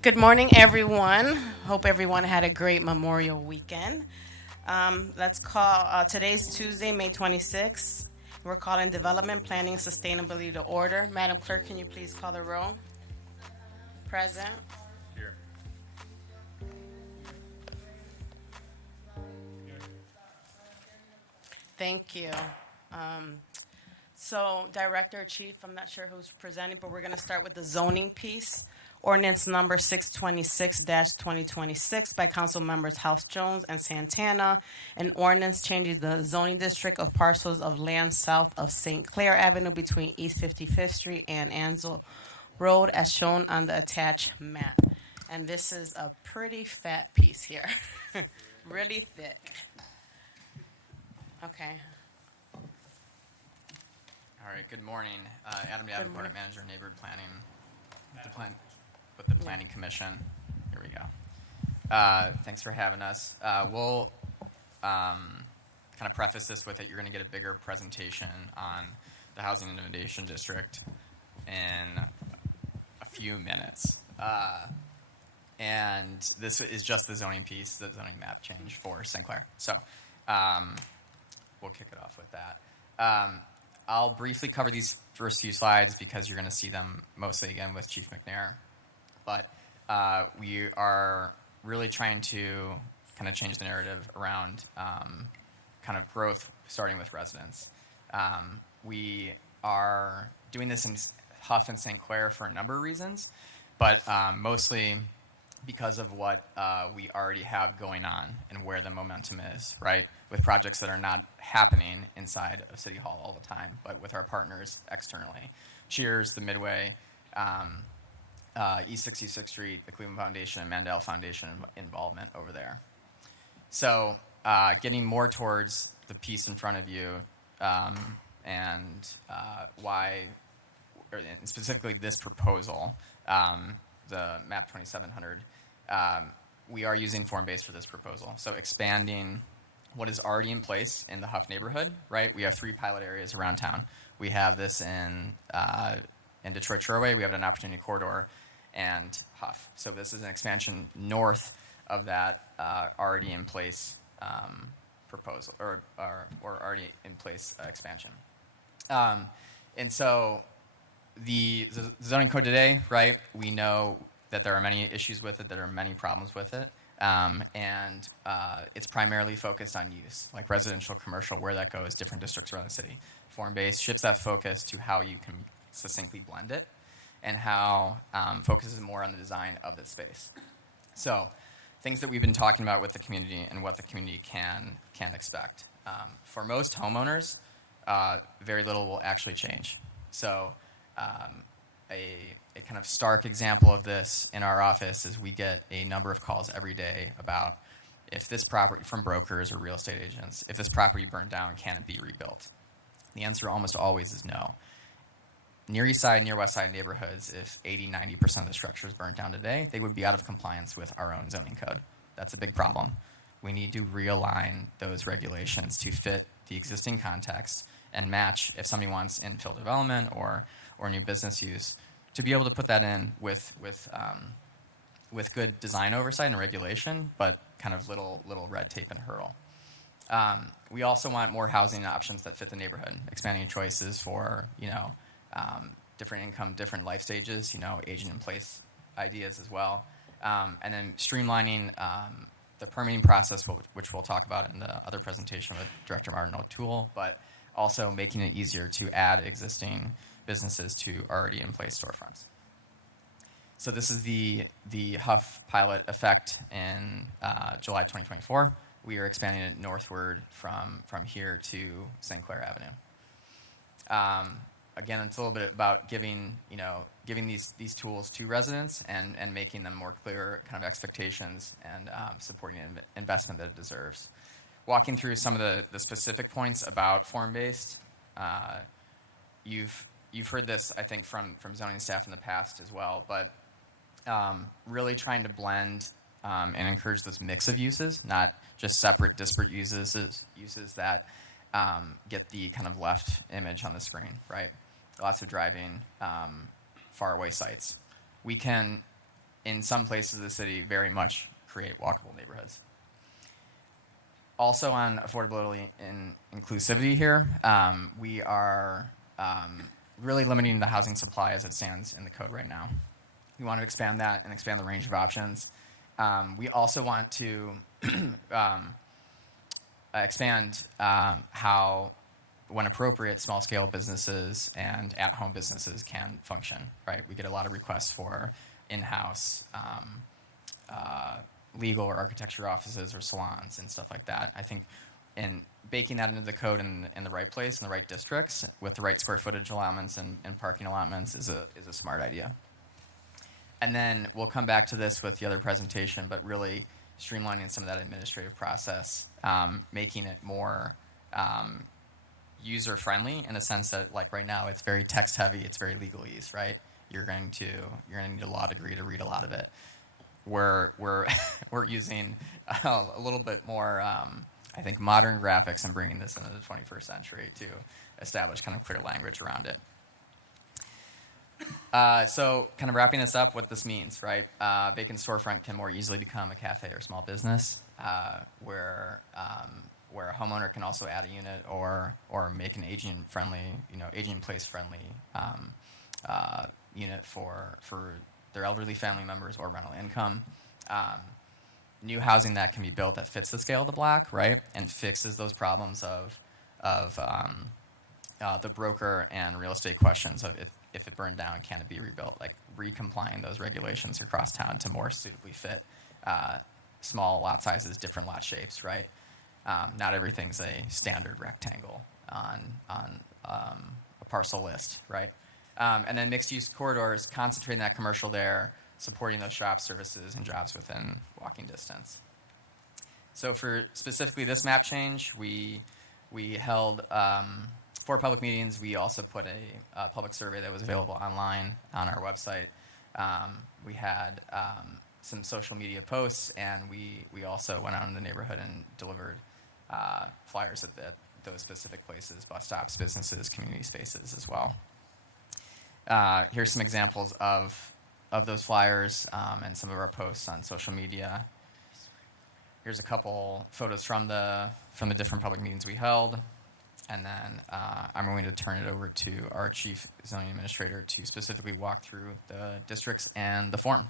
Good morning, everyone. Hope everyone had a great Memorial weekend. Let's call today's Tuesday, May 26th. We're calling Development Planning and Sustainability to order. Madam Clerk, can you please call the roll? Present. Here. Thank you. So, Director or Chief, I'm not sure who's presenting, but we're going to start with the zoning piece. Ordinance number 626-2026 by Council Members House Jones and Santana. An ordinance changes the zoning district of parcels of land south of St. Clair Avenue between East 55th Street and Ansel Road as shown on the attached map. And this is a pretty fat piece here, really thick. Okay. All right, good morning. Adam Good Davenport, morning. Manager, Neighborhood Planning with the Planning Commission. Here we go. Thanks for having us. We'll kind of preface this with that you're going to get a bigger presentation on the Housing Innovation District in a few minutes. And this is just the zoning piece, the zoning map change for St. Clair. So we'll kick it off with that. I'll briefly cover these first few slides because you're going to see them mostly again with Chief McNair. But we are really trying to kind of change the narrative around kind of growth starting with residents. We are doing this in Huff and St. Clair for a number of reasons, but mostly because of what we already have going on and where the momentum is, right? With projects that are not happening inside of City Hall all the time, but with our partners externally. Cheers, the Midway, East 66th Street, the Cleveland Foundation, and Mandel Foundation involvement over there. So getting more towards the piece in front of you and why, or specifically this proposal, the MAP 2700, we are using form-based for this proposal. So expanding what is already in place in the Huff neighborhood, right? We have 3 pilot areas around town. We have this in Detroit Shoreway, we have an opportunity corridor, and Huff. So this is an expansion north of that already in place proposal, or already in place expansion. And so the zoning code today, right, we know that there are many issues with it, there are many problems with it. And it's primarily focused on use, like residential, commercial, where that goes, different districts around the city. Form-based shifts that focus to how you can succinctly blend it and how focuses more on the design of the space. So things that we've been talking about with the community and what the community can expect. For most homeowners, very little will actually change. So a kind of stark example of this in our office is we get a number of calls every day about if this property, from brokers or real estate agents, if this property burned down, can it be rebuilt? The answer almost always is no. Near East Side, near West Side neighborhoods, if 80-90% of the structures burnt down today, they would be out of compliance with our own zoning code. That's a big problem. We need to realign those regulations to fit the existing context and match if somebody wants infill development or new business use, to be able to put that in with good design oversight and regulation, but kind of little red tape and hurdle. We also want more housing options that fit the neighborhood, expanding choices for different income, different life stages, aging in place ideas as well, and then streamlining the permitting process, which we'll talk about in the other presentation with Director Martin O'Toole, but also making it easier to add existing businesses to already in place storefronts. So this is the Huff pilot effect in July 2024. We are expanding it northward from here to St. Clair Avenue. Again, it's a little bit about giving these tools to residents and making them more clear kind of expectations and supporting investment that it deserves. Walking through some of the specific points about form-based, you've heard this, I think, from zoning staff in the past as well, but really trying to blend and encourage this mix of uses, not just separate, disparate uses that get the kind of left image on the screen, right? Lots of driving, far away sites. We can in some places of the city, very much create walkable neighborhoods. Also on affordability and inclusivity here, we are really limiting the housing supply as it stands in the code right now. We want to expand that and expand the range of options. We also want to expand how, when appropriate, small-scale businesses and at-home businesses can function, right? We get a lot of requests for in-house legal or architecture offices or salons and stuff like that. I think in baking that into the code in the right place, in the right districts, with the right square footage allotments and parking allotments is a smart idea. And then we'll come back to this with the other presentation, but really streamlining some of that administrative process, making it more user-friendly in a sense that, like right now, it's very text-heavy, it's very legalese, right? You're going to need a law degree to read a lot of it. We're using a little bit more, I think, modern graphics and bringing this into the 21st century to establish kind of clear language around it. So kind of wrapping this up, what this means, right? Vacant storefront can more easily become a cafe or small business, where a homeowner can also add a unit or make an aging-friendly, aging-place-friendly unit for their elderly family members or rental income. New housing that can be built that fits the scale of the block, right, and fixes those problems of the broker and real estate questions of if it burned down, can it be rebuilt? Like recomplying those regulations across town to more suitably fit small lot sizes, different lot shapes, right? Not everything's a standard rectangle on a parcel list, right? And then mixed-use corridors, concentrating that commercial there, supporting those shop services and jobs within walking distance. So for specifically this map change, we held 4 public meetings. We also put a public survey that was available online on our website. We had some social media posts, and we also went out in the neighborhood and delivered flyers at those specific places, bus stops, businesses, community spaces as well. Here's some examples of those flyers and some of our posts on social media. Here's a couple photos from the different public meetings we held. And then I'm going to turn it over to our Chief Zoning Administrator to specifically walk through the districts and the form.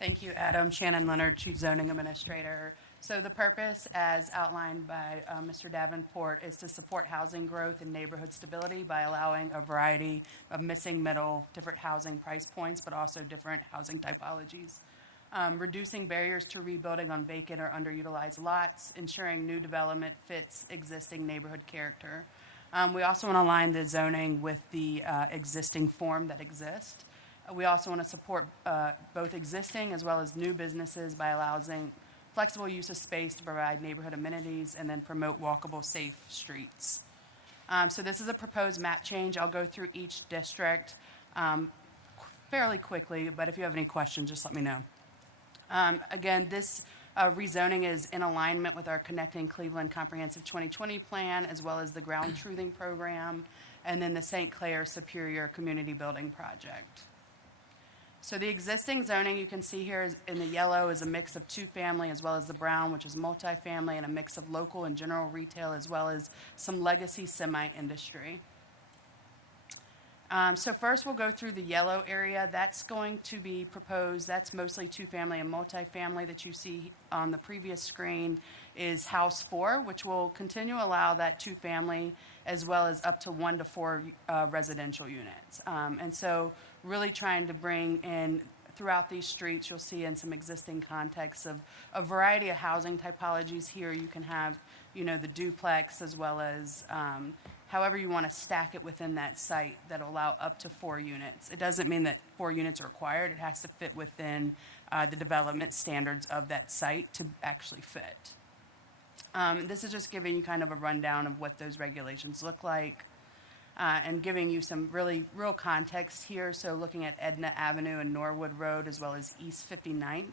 Thank you, Adam. Shannon Leonard, Chief Zoning Administrator. So the purpose, as outlined by Mr. Davenport, is to support housing growth and neighborhood stability by allowing a variety of missing middle, different housing price points, but also different housing typologies. Reducing barriers to rebuilding on vacant or underutilized lots, ensuring new development fits existing neighborhood character. We also want to align the zoning with the existing form that exists. We also want to support both existing as well as new businesses by allowing flexible use of space to provide neighborhood amenities and then promote walkable, safe streets. So this is a proposed map change. I'll go through each district fairly quickly, but if you have any questions, just let me know. Again, this rezoning is in alignment with our Connecting Cleveland Comprehensive 2020 plan, as well as the Ground Truthing Program, and then the St. Clair Superior Community Building Project. So the existing zoning you can see here is in the yellow is a mix of two-family, as well as the brown, which is multifamily, and a mix of local and general retail, as well as some legacy semi-industry. So first we'll go through the yellow area. That's going to be proposed. That's mostly two-family and multifamily that you see on the previous screen is House 4, which will continue to allow that two-family as well as up to 1 to 4 residential units. And so really trying to bring in throughout these streets, you'll see in some existing contexts of a variety of housing typologies here. You can have, the duplex as well as however you want to stack it within that site that'll allow up to 4 units. It doesn't mean that 4 units are required. It has to fit within the development standards of that site to actually fit. This is just giving you kind of a rundown of what those regulations look like and giving you some real context here. So looking at Edna Avenue and Norwood Road as well as East 59th.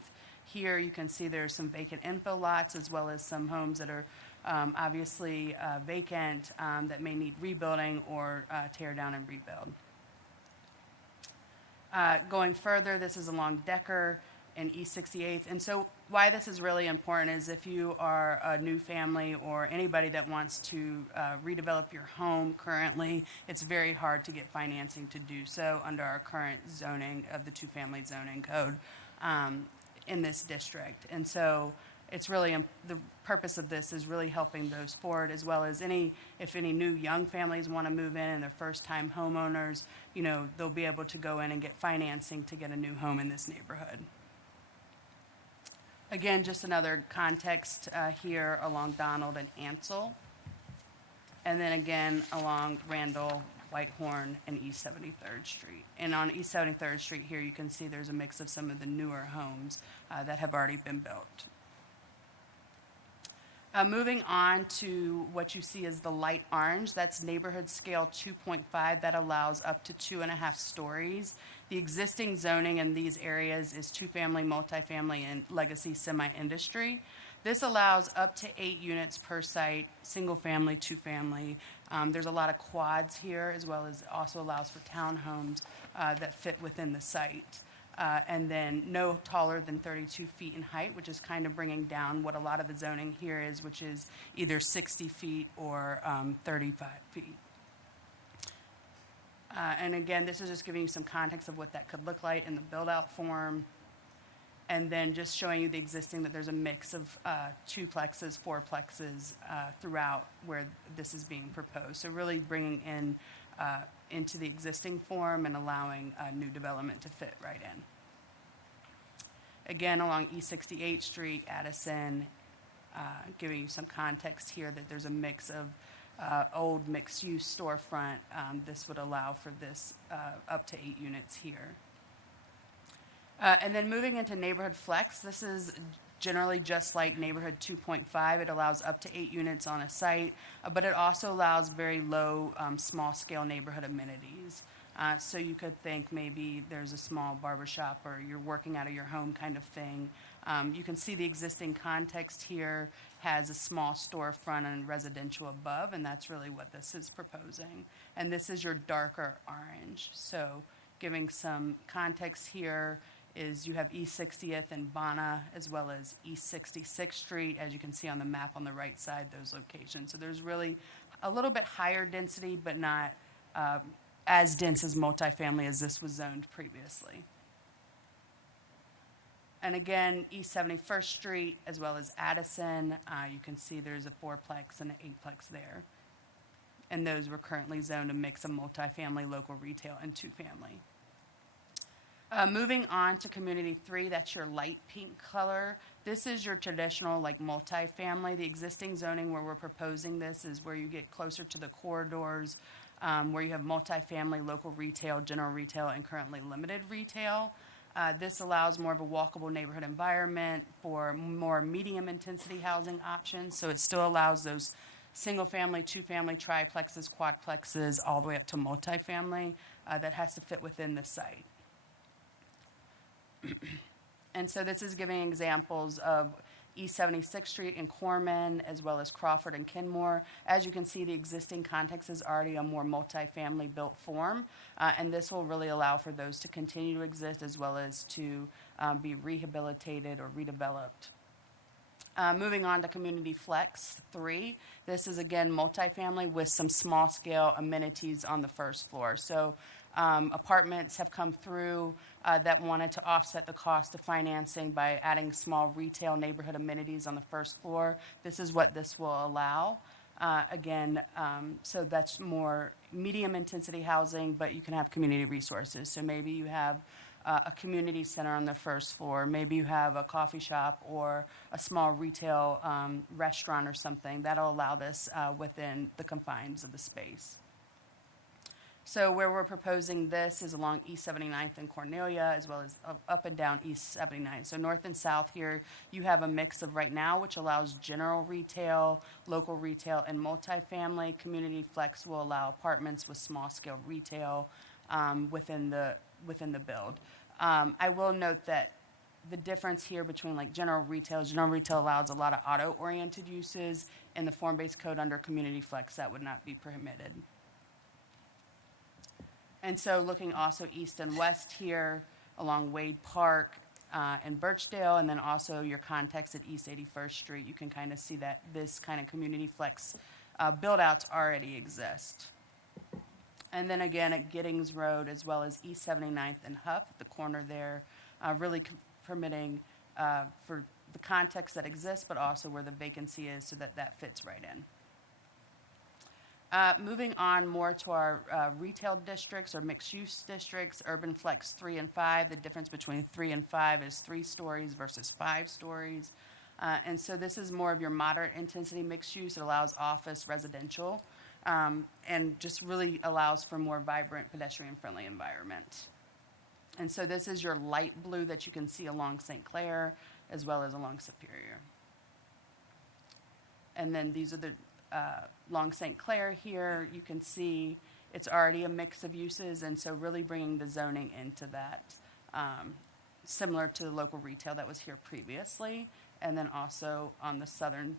Here you can see there's some vacant info lots as well as some homes that are obviously vacant that may need rebuilding or tear down and rebuild. Going further, this is along Decker and East 68th. And so why this is really important is if you are a new family or anybody that wants to redevelop your home currently, it's very hard to get financing to do so under our current zoning of the two-family zoning code in this district. And so it's really, the purpose of this is really helping those forward, as well as if any new young families want to move in and they're first-time homeowners, they'll be able to go in and get financing to get a new home in this neighborhood. Again, just another context here along Donald and Ansel. And then again along Randall, Whitehorn, and East 73rd Street. And on East 73rd Street here, you can see there's a mix of some of the newer homes that have already been built. Moving on to what you see as the light orange, that's neighborhood scale 2.5. That allows up to 2.5 stories. The existing zoning in these areas is two-family, multifamily, and legacy semi-industry. This allows up to 8 units per site, single-family, two-family. There's a lot of quads here, as well as also allows for townhomes that fit within the site. And then no taller than 32 feet in height, which is kind of bringing down what a lot of the zoning here is, which is either 60 feet or 35 feet. And again, this is just giving you some context of what that could look like in the build-out form. And then just showing you the existing, that there's a mix of two-plexes, four-plexes throughout where this is being proposed. So really bringing in into the existing form and allowing new development to fit right in. Again, along East 68th Street, Addison, giving you some context here that there's a mix of old mixed-use storefront. This would allow for this up to 8 units here. And then moving into neighborhood flex, this is generally just like neighborhood 2.5. It allows up to 8 units on a site, but it also allows very low, small-scale neighborhood amenities. So you could think maybe there's a small barbershop or you're working out of your home kind of thing. You can see the existing context here has a small storefront and residential above, and that's really what this is proposing. And this is your darker orange. So giving some context here is you have East 60th and Bonna, as well as East 66th Street, as you can see on the map on the right side, those locations. So there's really a little bit higher density, but not as dense as multifamily as this was zoned previously. And again, East 71st Street, as well as Addison, you can see there's a 4-plex and an 8-plex there. And those were currently zoned a mix of multifamily, local retail, and two-family. Moving on to Community 3, that's your light pink color. This is your traditional multifamily. The existing zoning where we're proposing this is where you get closer to the corridors, where you have multifamily, local retail, general retail, and currently limited retail. This allows more of a walkable neighborhood environment for more medium intensity housing options. So it still allows those single-family, two-family, triplexes, quadplexes, all the way up to multifamily that has to fit within the site. And so this is giving examples of East 76th Street and Corman, as well as Crawford and Kenmore. As you can see, the existing context is already a more multifamily built form, and this will really allow for those to continue to exist, as well as to be rehabilitated or redeveloped. Moving on to Community Flex 3. This is, again, multifamily with some small-scale amenities on the first floor. So apartments have come through that wanted to offset the cost of financing by adding small retail neighborhood amenities on the first floor. This is what this will allow. So that's more medium intensity housing, but you can have community resources. So maybe you have a community center on the first floor. Maybe you have a coffee shop or a small retail restaurant or something. That'll allow this within the confines of the space. So where we're proposing this is along East 79th and Cornelia, as well as up and down East 79th. So north and south here, you have a mix of right now, which allows general retail, local retail, and multifamily. Community Flex will allow apartments with small-scale retail within the build. I will note that the difference here between general retail allows a lot of auto-oriented uses. In the form-based code under Community Flex, that would not be permitted. And so looking also east and west here along Wade Park and Birchdale, and then also your context at East 81st Street, you can kind of see that this kind of community flex build-outs already exist. And then again at Giddings Road, as well as East 79th and Huff, the corner there, really permitting for the context that exists, but also where the vacancy is so that that fits right in. Moving on more to our retail districts or mixed-use districts, Urban Flex 3 and 5. The difference between 3 and 5 is 3 stories versus 5 stories. And so this is more of your moderate intensity mixed use. It allows office, residential, and just really allows for more vibrant pedestrian-friendly environment. And so this is your light blue that you can see along St. Clair as well as along Superior. And then these are the along St. Clair here, you can see it's already a mix of uses, and so really bringing the zoning into that, similar to the local retail that was here previously, and then also on the southern,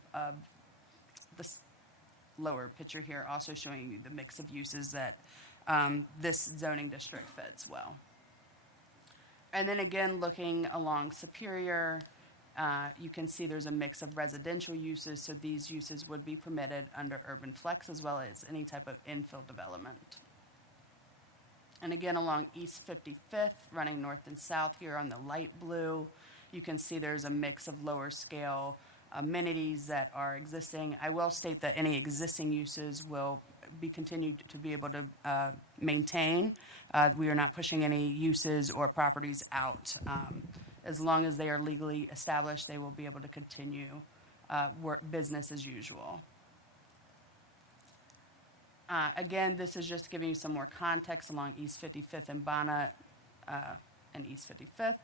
lower picture here, also showing you the mix of uses that this zoning district fits well. And then again, looking along Superior, you can see there's a mix of residential uses, so these uses would be permitted under Urban Flex as well as any type of infill development. And again, along East 55th, running north and south here on the light blue, you can see there's a mix of lower scale amenities that are existing. I will state that any existing uses will be continued to be able to maintain. We are not pushing any uses or properties out. As long as they are legally established, they will be able to continue work business as usual. Again, this is just giving you some more context along East 55th and Bonnet and East 55th.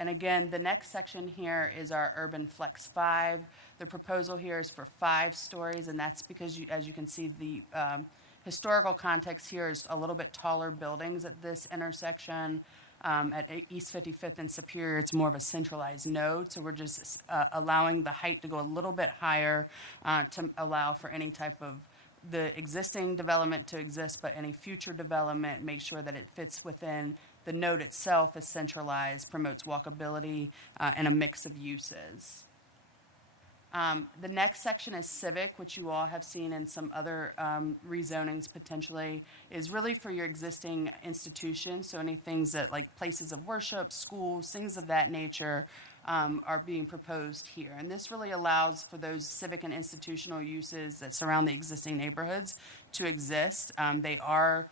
And again, the next section here is our Urban Flex 5. The proposal here is for 5 stories, and that's because, as you can see, the historical context here is a little bit taller buildings at this intersection. At East 55th and Superior, it's more of a centralized node, so we're just allowing the height to go a little bit higher to allow for any type of the existing development to exist, but any future development, make sure that it fits within the node itself, is centralized, promotes walkability, and a mix of uses. The next section is civic, which you all have seen in some other rezonings potentially, is really for your existing institutions. So any things that like places of worship, schools, things of that nature are being proposed here. And this really allows for those civic and institutional uses that surround the existing neighborhoods to exist. They are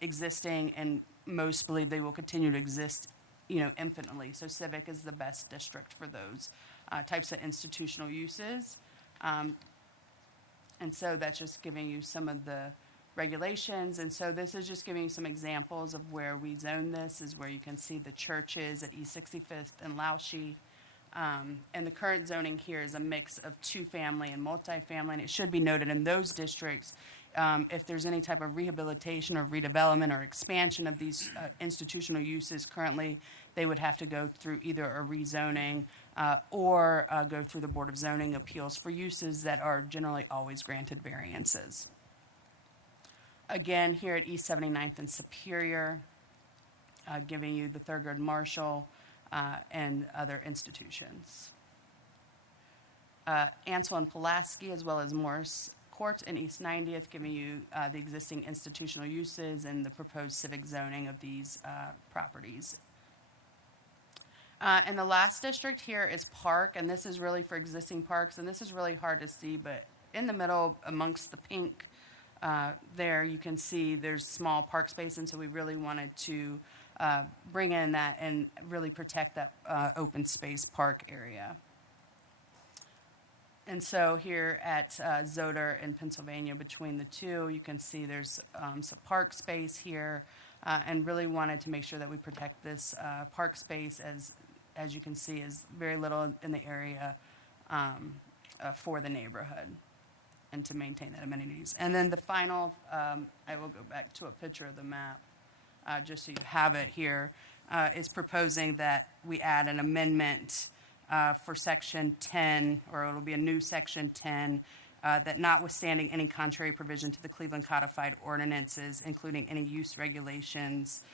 existing, and most believe they will continue to exist, infinitely. So civic is the best district for those types of institutional uses. And so that's just giving you some of the regulations. And so this is just giving you some examples of where we zone this, is where you can see the churches at East 65th and Lauschie. And the current zoning here is a mix of 2-family and multifamily. And it should be noted in those districts, if there's any type of rehabilitation or redevelopment or expansion of these institutional uses currently, they would have to go through either a rezoning or go through the Board of Zoning Appeals for uses that are generally always granted variances. Again, here at East 79th and Superior, giving you the Thurgood Marshall and other institutions. Ansel and Pulaski, as well as Morris Court in East 90th, giving you the existing institutional uses and the proposed civic zoning of these properties. And the last district here is Park, and this is really for existing parks, and this is really hard to see, but in the middle amongst the pink there, you can see there's small park space, and so we really wanted to bring in that and really protect that open space park area. And so here at Zoder in Pennsylvania, between the two, you can see there's some park space here, and really wanted to make sure that we protect this park space, as you can see, is very little in the area for the neighborhood, and to maintain that amenities. And then the final, I will go back to a picture of the map, just so you have it here, is proposing that we add an amendment for Section 10, or it'll be a new Section 10, that notwithstanding any contrary provision to the Cleveland codified ordinances, including any use regulations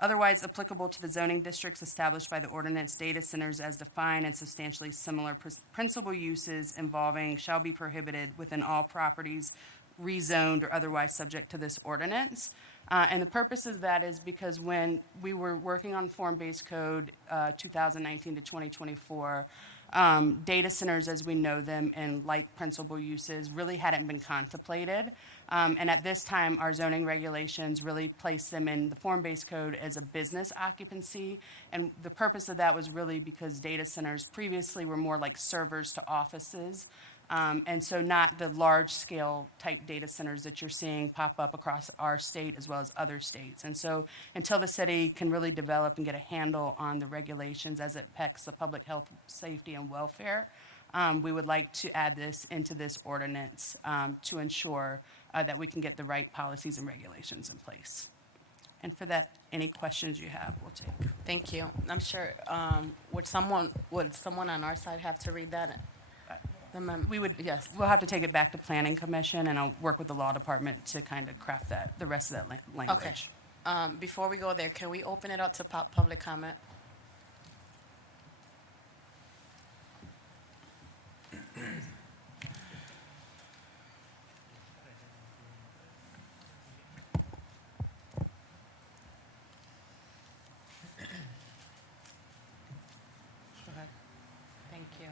otherwise applicable to the zoning districts established by the ordinance, data centers as defined and substantially similar principal uses involving shall be prohibited within all properties rezoned or otherwise subject to this ordinance. And the purpose of that is because when we were working on form-based code 2019 to 2024, data centers as we know them and like principal uses really hadn't been contemplated. And at this time, our zoning regulations really place them in the form-based code as a business occupancy. And the purpose of that was really because data centers previously were more like servers to offices. And so not the large-scale type data centers that you're seeing pop up across our state as well as other states. And so until the city can really develop and get a handle on the regulations as it affects the public health, safety, and welfare, we would like to add this into this ordinance to ensure that we can get the right policies and regulations in place. And for that, any questions you have, we'll take. Thank you. I'm sure, would someone on our side have to read that? We would, yes, we'll have to take it back to Planning Commission, and I'll work with the law department to kind of craft that, the rest of that language. Okay. Before we go there, can we open it up to public comment? Go ahead. Thank you.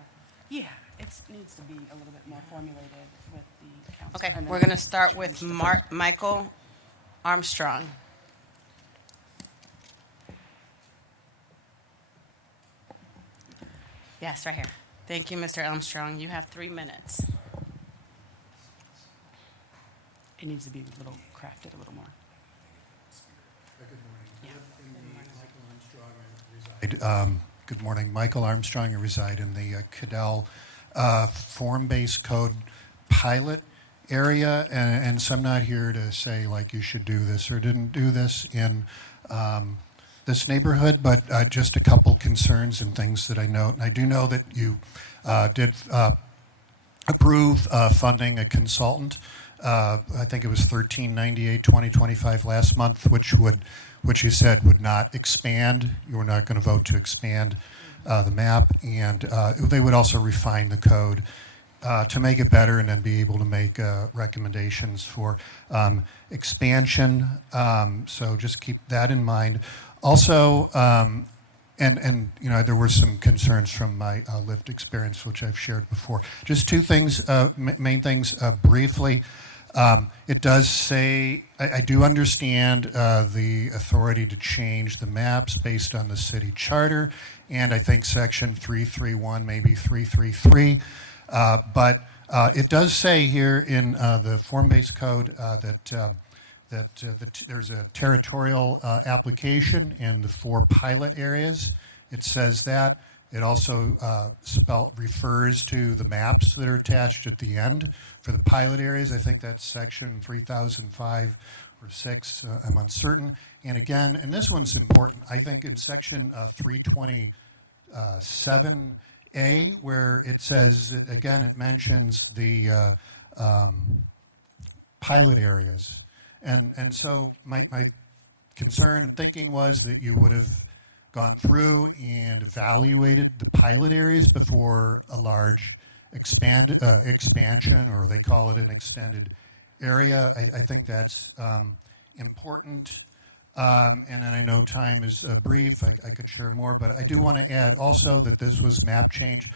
Yeah, it needs to be a little bit more formulated with the council. Okay, and then we're going to start with change the first- Michael Armstrong. Yes, right here. Thank you, Mr. Armstrong. You have 3 minutes. It needs to be a little crafted a little more. Good morning, Michael Armstrong. I reside in the Cadell form-based code pilot area, and so I'm not here to say like you should do this or didn't do this in this neighborhood, but just a couple concerns and things that I note. And I do know that you did approve funding a consultant. I think it was $1398.2025 last month, which you said would not expand. You were not going to vote to expand the map, and they would also refine the code to make it better and then be able to make recommendations for expansion. So just keep that in mind. Also, and you know, there were some concerns from my lived experience, which I've shared before. Just two things, main things, briefly. It does say, I do understand the authority to change the maps based on the city charter, and I think section 331, maybe 333. But it does say here in the form-based code that there's a territorial application in the 4 pilot areas. It says that. It also refers to the maps that are attached at the end for the pilot areas. I think that's section 3005 or 6. I'm uncertain. And again, and this one's important, I think in section 327A, where it says, again, it mentions the pilot areas. And so my concern and thinking was that you would have gone through and evaluated the pilot areas before a large expansion, or they call it an extended area. I think that's important. And then I know time is brief. I could share more, but I do want to add also that this was map change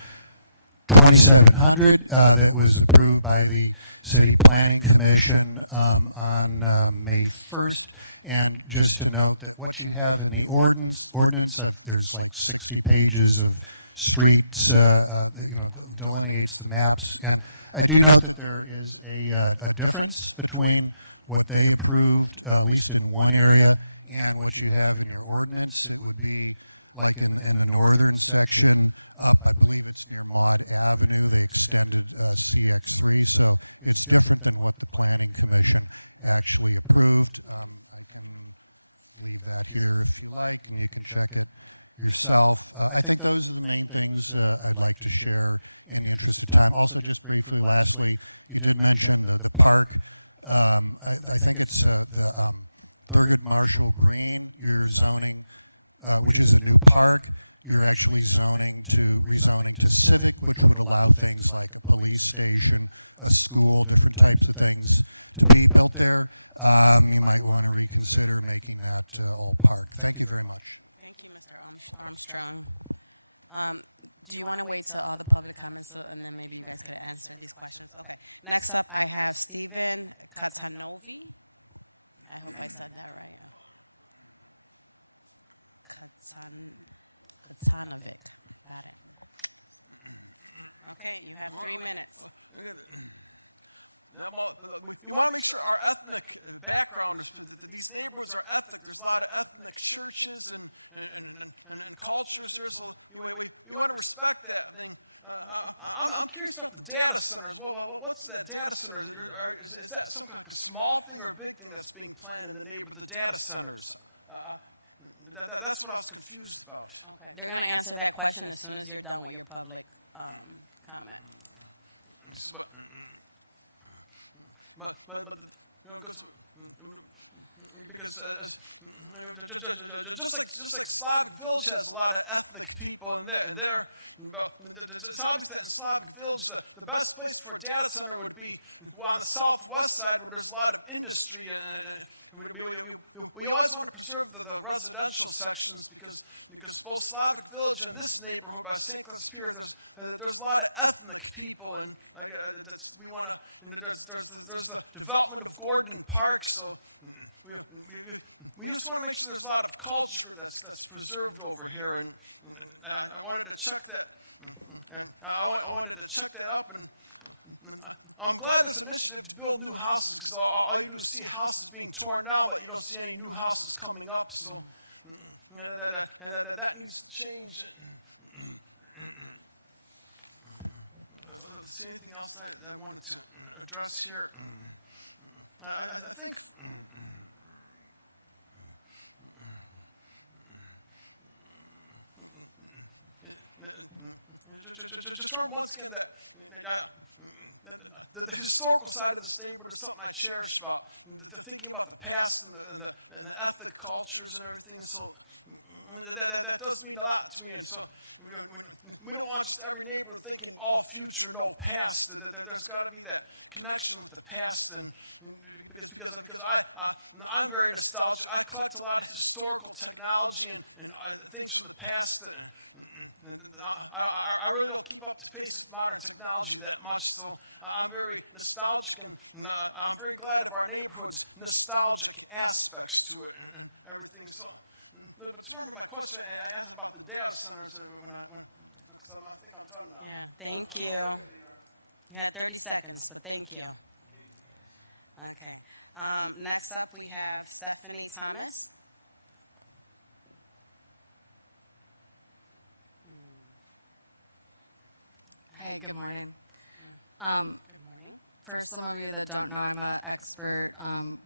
2700 that was approved by the City Planning Commission on May 1st. And just to note that what you have in the ordinance there's like 60 pages of streets, delineates the maps. And I do note that there is a difference between what they approved, at least in one area, and what you have in your ordinance. It would be like in the northern section, I believe it's near Maud Avenue, they extended CX3, so it's different than what the Planning Commission actually approved. I can leave that here if you like, and you can check it yourself. I think those are the main things I'd like to share in the interest of time. Also, just briefly, lastly, you did mention the park. I think it's the Thurgood Marshall Green. You're zoning, which is a new park. You're actually rezoning to civic, which would allow things like a police station, a school, different types of things to be built there. You might want to reconsider making that old park. Thank you very much. Thank you, Mr. Armstrong. Do you want to wait till all the public comments and then maybe you guys can answer these questions? Okay. Next up, I have Stephen Katanovi. I hope I said that right. Katanovic. Got it. Okay, you have 3 minutes. Now, we want to make sure our ethnic background is that these neighborhoods are ethnic. There's a lot of ethnic churches and cultures here, so we want to respect that thing. I'm curious about the data centers. Well, what's that data centers? Is that some kind of a small thing or a big thing that's being planned in the neighborhood? The data centers. That's what I was confused about. Okay, they're going to answer that question as soon as you're done with your public comment. But because just like Slavic Village has a lot of ethnic people in there, it's obvious that in Slavic Village the best place for a data center would be on the southwest side where there's a lot of industry. We always want to preserve the residential sections because both Slavic Village and this neighborhood by St. Clair's Pier, there's a lot of ethnic people, and we want to. There's the development of Gordon Park, so we just want to make sure there's a lot of culture that's preserved over here, and I wanted to check that, and I wanted to check that up, and I'm glad there's an initiative to build new houses because all you do is see houses being torn down, but you don't see any new houses coming up. So that needs to change. Is there anything else that I wanted to address here? I think. Just remember once again that the historical side of this neighborhood is something I cherish about. The thinking about the past and the ethnic cultures and everything. So that does mean a lot to me. And so we don't want just every neighborhood thinking all future, no past. There's got to be that connection with the past. And because I'm very nostalgic. I collect a lot of historical technology and things from the past. I really don't keep up to pace with modern technology that much. So I'm very nostalgic, and I'm very glad of our neighborhood's nostalgic aspects to it and everything. So, but remember my question, I asked about the data centers because I think I'm done now. Yeah, thank you. You had 30 seconds, but thank you. Okay. Next up, we have Stephanie Thomas. Hey, good morning. Good morning. For some of you that don't know, I'm an expert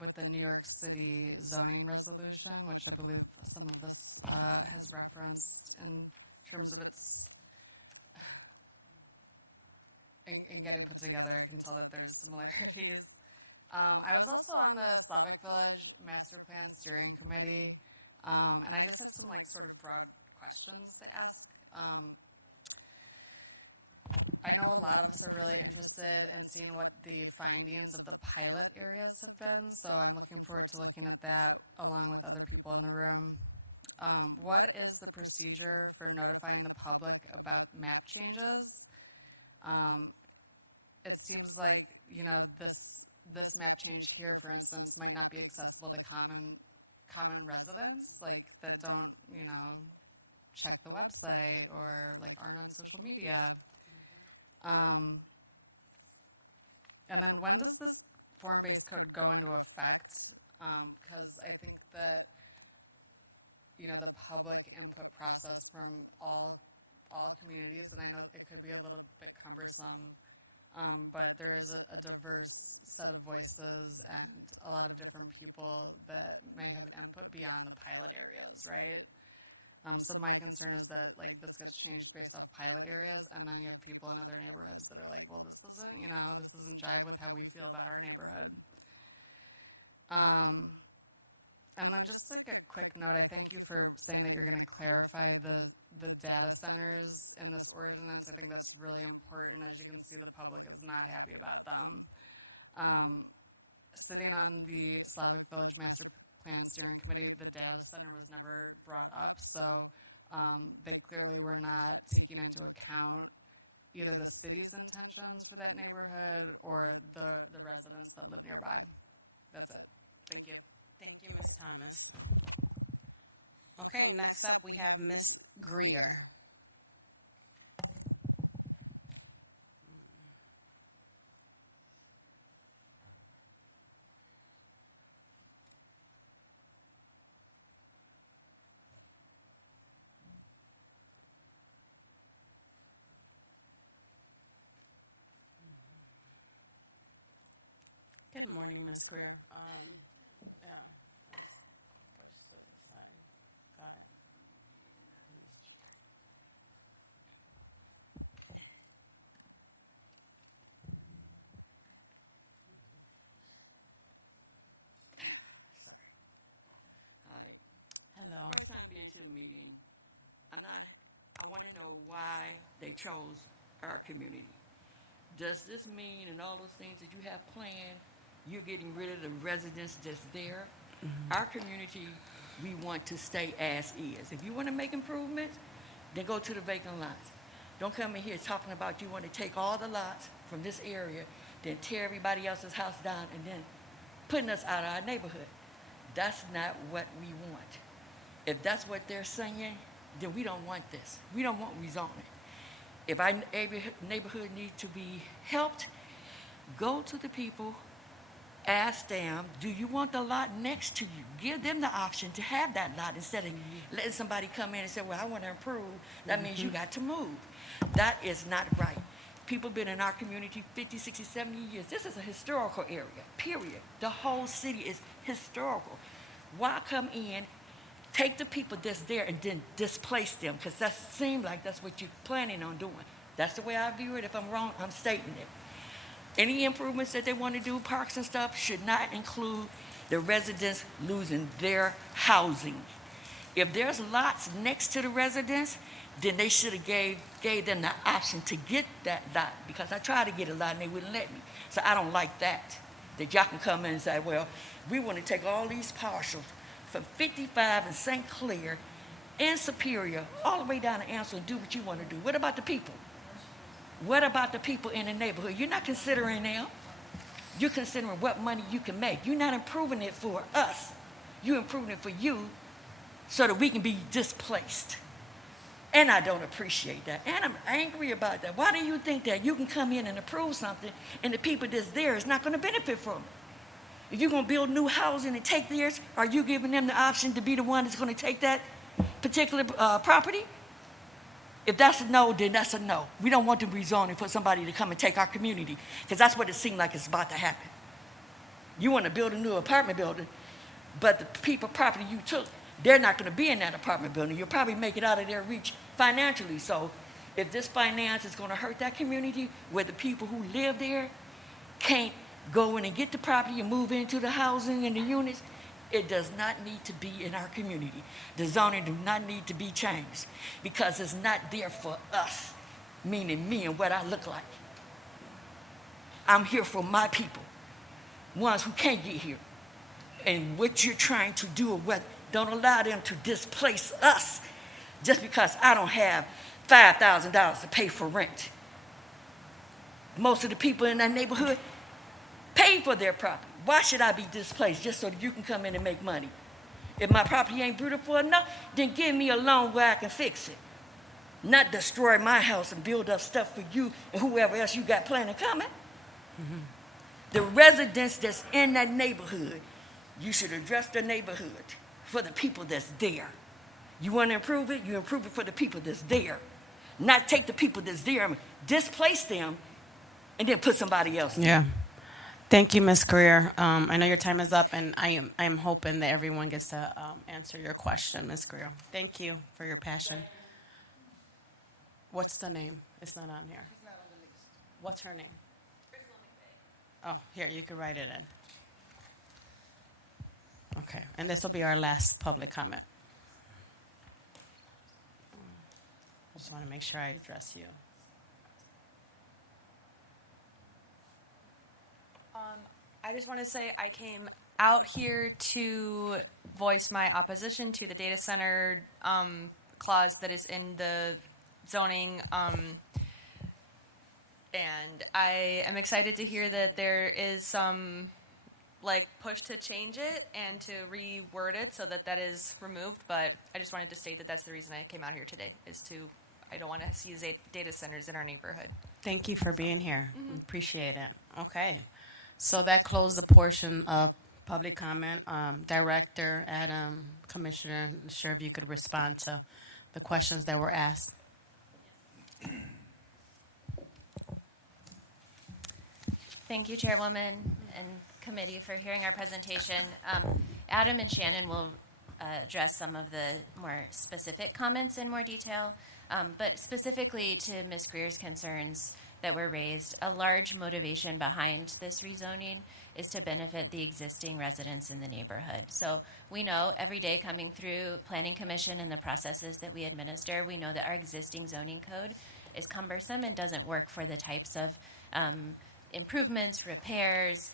with the New York City zoning resolution, which I believe some of this has referenced in terms of its in getting put together. I can tell that there's similarities. I was also on the Slavic Village Master Plan Steering Committee, and I just have some sort of broad questions to ask. I know a lot of us are really interested in seeing what the findings of the pilot areas have been, so I'm looking forward to looking at that along with other people in the room. What is the procedure for notifying the public about map changes? It seems like, this map change here, for instance, might not be accessible to common residents, that don't, check the website or aren't on social media. And then when does this form-based code go into effect? Because I think that, the public input process from all communities, and I know it could be a little bit cumbersome, but there is a diverse set of voices and a lot of different people that may have input beyond the pilot areas, right? So my concern is that like this gets changed based off pilot areas, and then you have people in other neighborhoods that are like, well, this doesn't, this doesn't jive with how we feel about our neighborhood. And then just like a quick note, I thank you for saying that you're going to clarify the data centers in this ordinance. I think that's really important. As you can see, the public is not happy about them. Sitting on the Slavic Village Master Plan Steering Committee, the data center was never brought up, so they clearly were not taking into account either the city's intentions for that neighborhood or the residents that live nearby. That's it. Thank you. Thank you, Ms. Thomas. Okay, next up we have Ms. Greer. Good morning, Ms. Greer. Yeah. let's push to the side. Got it. Hi. Hello. First time being to a meeting, I want to know why they chose our community. Does this mean and all those things that you have planned, you're getting rid of the residents that's there? Our community, we want to stay as is. If you want to make improvements, then go to the vacant lots. Don't come in here talking about you want to take all the lots from this area, then tear everybody else's house down, and then putting us out of our neighborhood. That's not what we want. If that's what they're saying, then we don't want this. We don't want rezoning. If our neighborhood needs to be helped, go to the people, ask them, do you want the lot next to you? Give them the option to have that lot instead of letting somebody come in and say, well, I want to improve. That means you got to move. That is not right. People been in our community 50, 60, 70 years. This is a historical area, period. The whole city is historical. Why come in, take the people that's there and then displace them? Because that seems like that's what you're planning on doing. That's the way I view it. If I'm wrong, I'm stating it. Any improvements that they want to do, parks and stuff, should not include the residents losing their housing. If there's lots next to the residents, then they should have gave them the option to get that lot, because I tried to get a lot and they wouldn't let me. So I don't like that y'all can come in and say, well, we want to take all these parcels from 55 in St. Clair and Superior all the way down to Ansel and do what you want to do. What about the people? What about the people in the neighborhood? You're not considering them. You're considering what money you can make. You're not improving it for us. You're improving it for you so that we can be displaced. And I don't appreciate that. And I'm angry about that. Why do you think that you can come in and approve something and the people that's there is not going to benefit from it? If you're going to build new housing and take theirs, are you giving them the option to be the one that's going to take that particular property? If that's a no, then that's a no. We don't want to rezone for somebody to come and take our community, because that's what it seems like it's about to happen. You want to build a new apartment building, but the people property you took, they're not going to be in that apartment building. You'll probably make it out of their reach financially. So if this finance is going to hurt that community, where the people who live there can't go in and get the property and move into the housing and the units, it does not need to be in our community. The zoning do not need to be changed, because it's not there for us, meaning me and what I look like. I'm here for my people, ones who can't get here. And what you're trying to do, or what, don't allow them to displace us just because I don't have $5,000 to pay for rent. Most of the people in that neighborhood pay for their property. Why should I be displaced just so that you can come in and make money? If my property ain't beautiful enough, then give me a loan where I can fix it. Not destroy my house and build up stuff for you and whoever else you got planning coming. Mm-hmm. The residents that's in that neighborhood, you should address the neighborhood for the people that's there. You want to improve it, you improve it for the people that's there. Not take the people that's there and displace them and then put somebody else in. Yeah. Thank you, Ms. Greer. I know your time is up, and I am hoping that everyone gets to answer your question, Ms. Greer. Thank you for your passion. What's the name? It's not on here. She's not on the list. What's her name? Oh, here, you can write it in. Okay, and this will be our last public comment. I just want to make sure I address you. I just want to say I came out here to voice my opposition to the data center clause that is in the zoning. And I am excited to hear that there is some push to change it and to reword it so that that is removed. But I just wanted to state that that's the reason I came out here today, I don't want to see data centers in our neighborhood. Thank you for being here. Appreciate it. Okay. So that closed the portion of public comment. Director, Adam, Commissioner, I'm sure if you could respond to the questions that were asked. Thank you, Chairwoman and committee, for hearing our presentation. Adam and Shannon will address some of the more specific comments in more detail, but specifically to Ms. Greer's concerns that were raised, a large motivation behind this rezoning is to benefit the existing residents in the neighborhood. So we know every day coming through Planning Commission and the processes that we administer, we know that our existing zoning code is cumbersome and doesn't work for the types of improvements, repairs,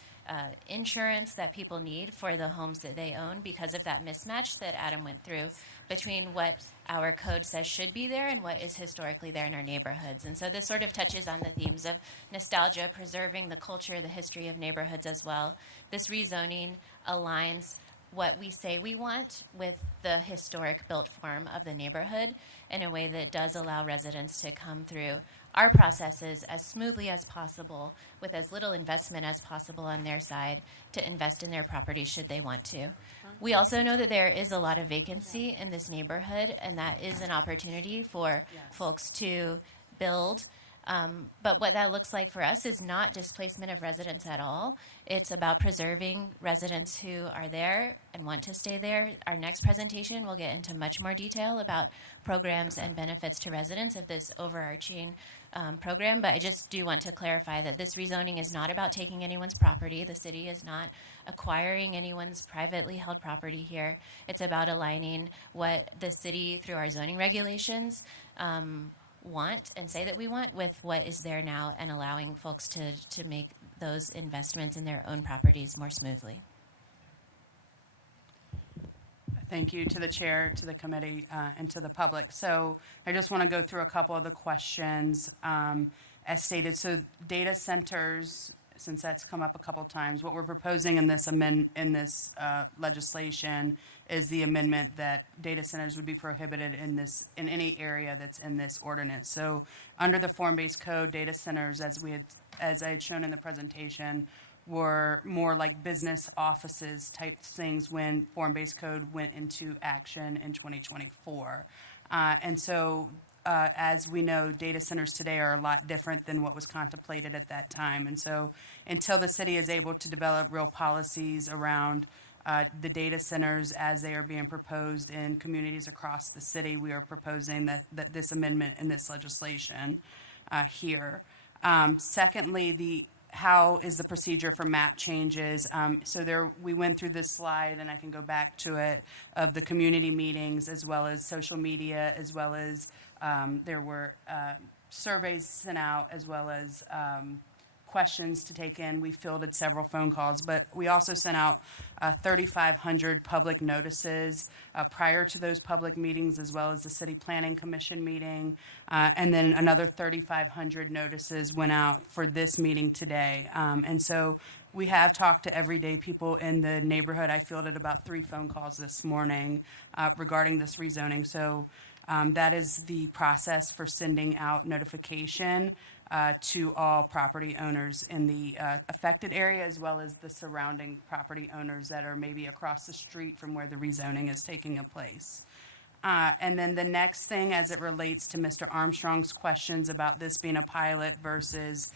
insurance that people need for the homes that they own because of that mismatch that Adam went through between what our code says should be there and what is historically there in our neighborhoods. And so this sort of touches on the themes of nostalgia, preserving the culture, the history of neighborhoods as well. This rezoning aligns what we say we want with the historic built form of the neighborhood in a way that does allow residents to come through our processes as smoothly as possible with as little investment as possible on their side to invest in their property should they want to. We also know that there is a lot of vacancy in this neighborhood, and that is an opportunity for folks to build. But what that looks like for us is not displacement of residents at all. It's about preserving residents who are there and want to stay there. Our next presentation will get into much more detail about programs and benefits to residents of this overarching program, but I just do want to clarify that this rezoning is not about taking anyone's property. The city is not acquiring anyone's privately held property here. It's about aligning what the city, through our zoning regulations, want and say that we want with what is there now, and allowing folks to make those investments in their own properties more smoothly. Thank you to the chair, to the committee, and to the public. So I just want to go through a couple of the questions as stated. So data centers, since that's come up a couple times, what we're proposing in this legislation is the amendment that data centers would be prohibited in any area that's in this ordinance. So under the form-based code, data centers, as I had shown in the presentation, were more like business offices type things when form-based code went into action in 2024. And so as we know, data centers today are a lot different than what was contemplated at that time. And so until the city is able to develop real policies around the data centers as they are being proposed in communities across the city, we are proposing that this amendment in this legislation here. Secondly, how is the procedure for map changes? So we went through this slide, and I can go back to it, of the community meetings as well as social media, as well as there were surveys sent out, as well as questions to take in. We fielded several phone calls, but we also sent out 3,500 public notices prior to those public meetings, as well as the City Planning Commission meeting. And then another 3,500 notices went out for this meeting today. And so we have talked to everyday people in the neighborhood. I fielded about 3 phone calls this morning regarding this rezoning. So that is the process for sending out notification to all property owners in the affected area, as well as the surrounding property owners that are maybe across the street from where the rezoning is taking place. And then the next thing, as it relates to Mr. Armstrong's questions about this being a pilot versus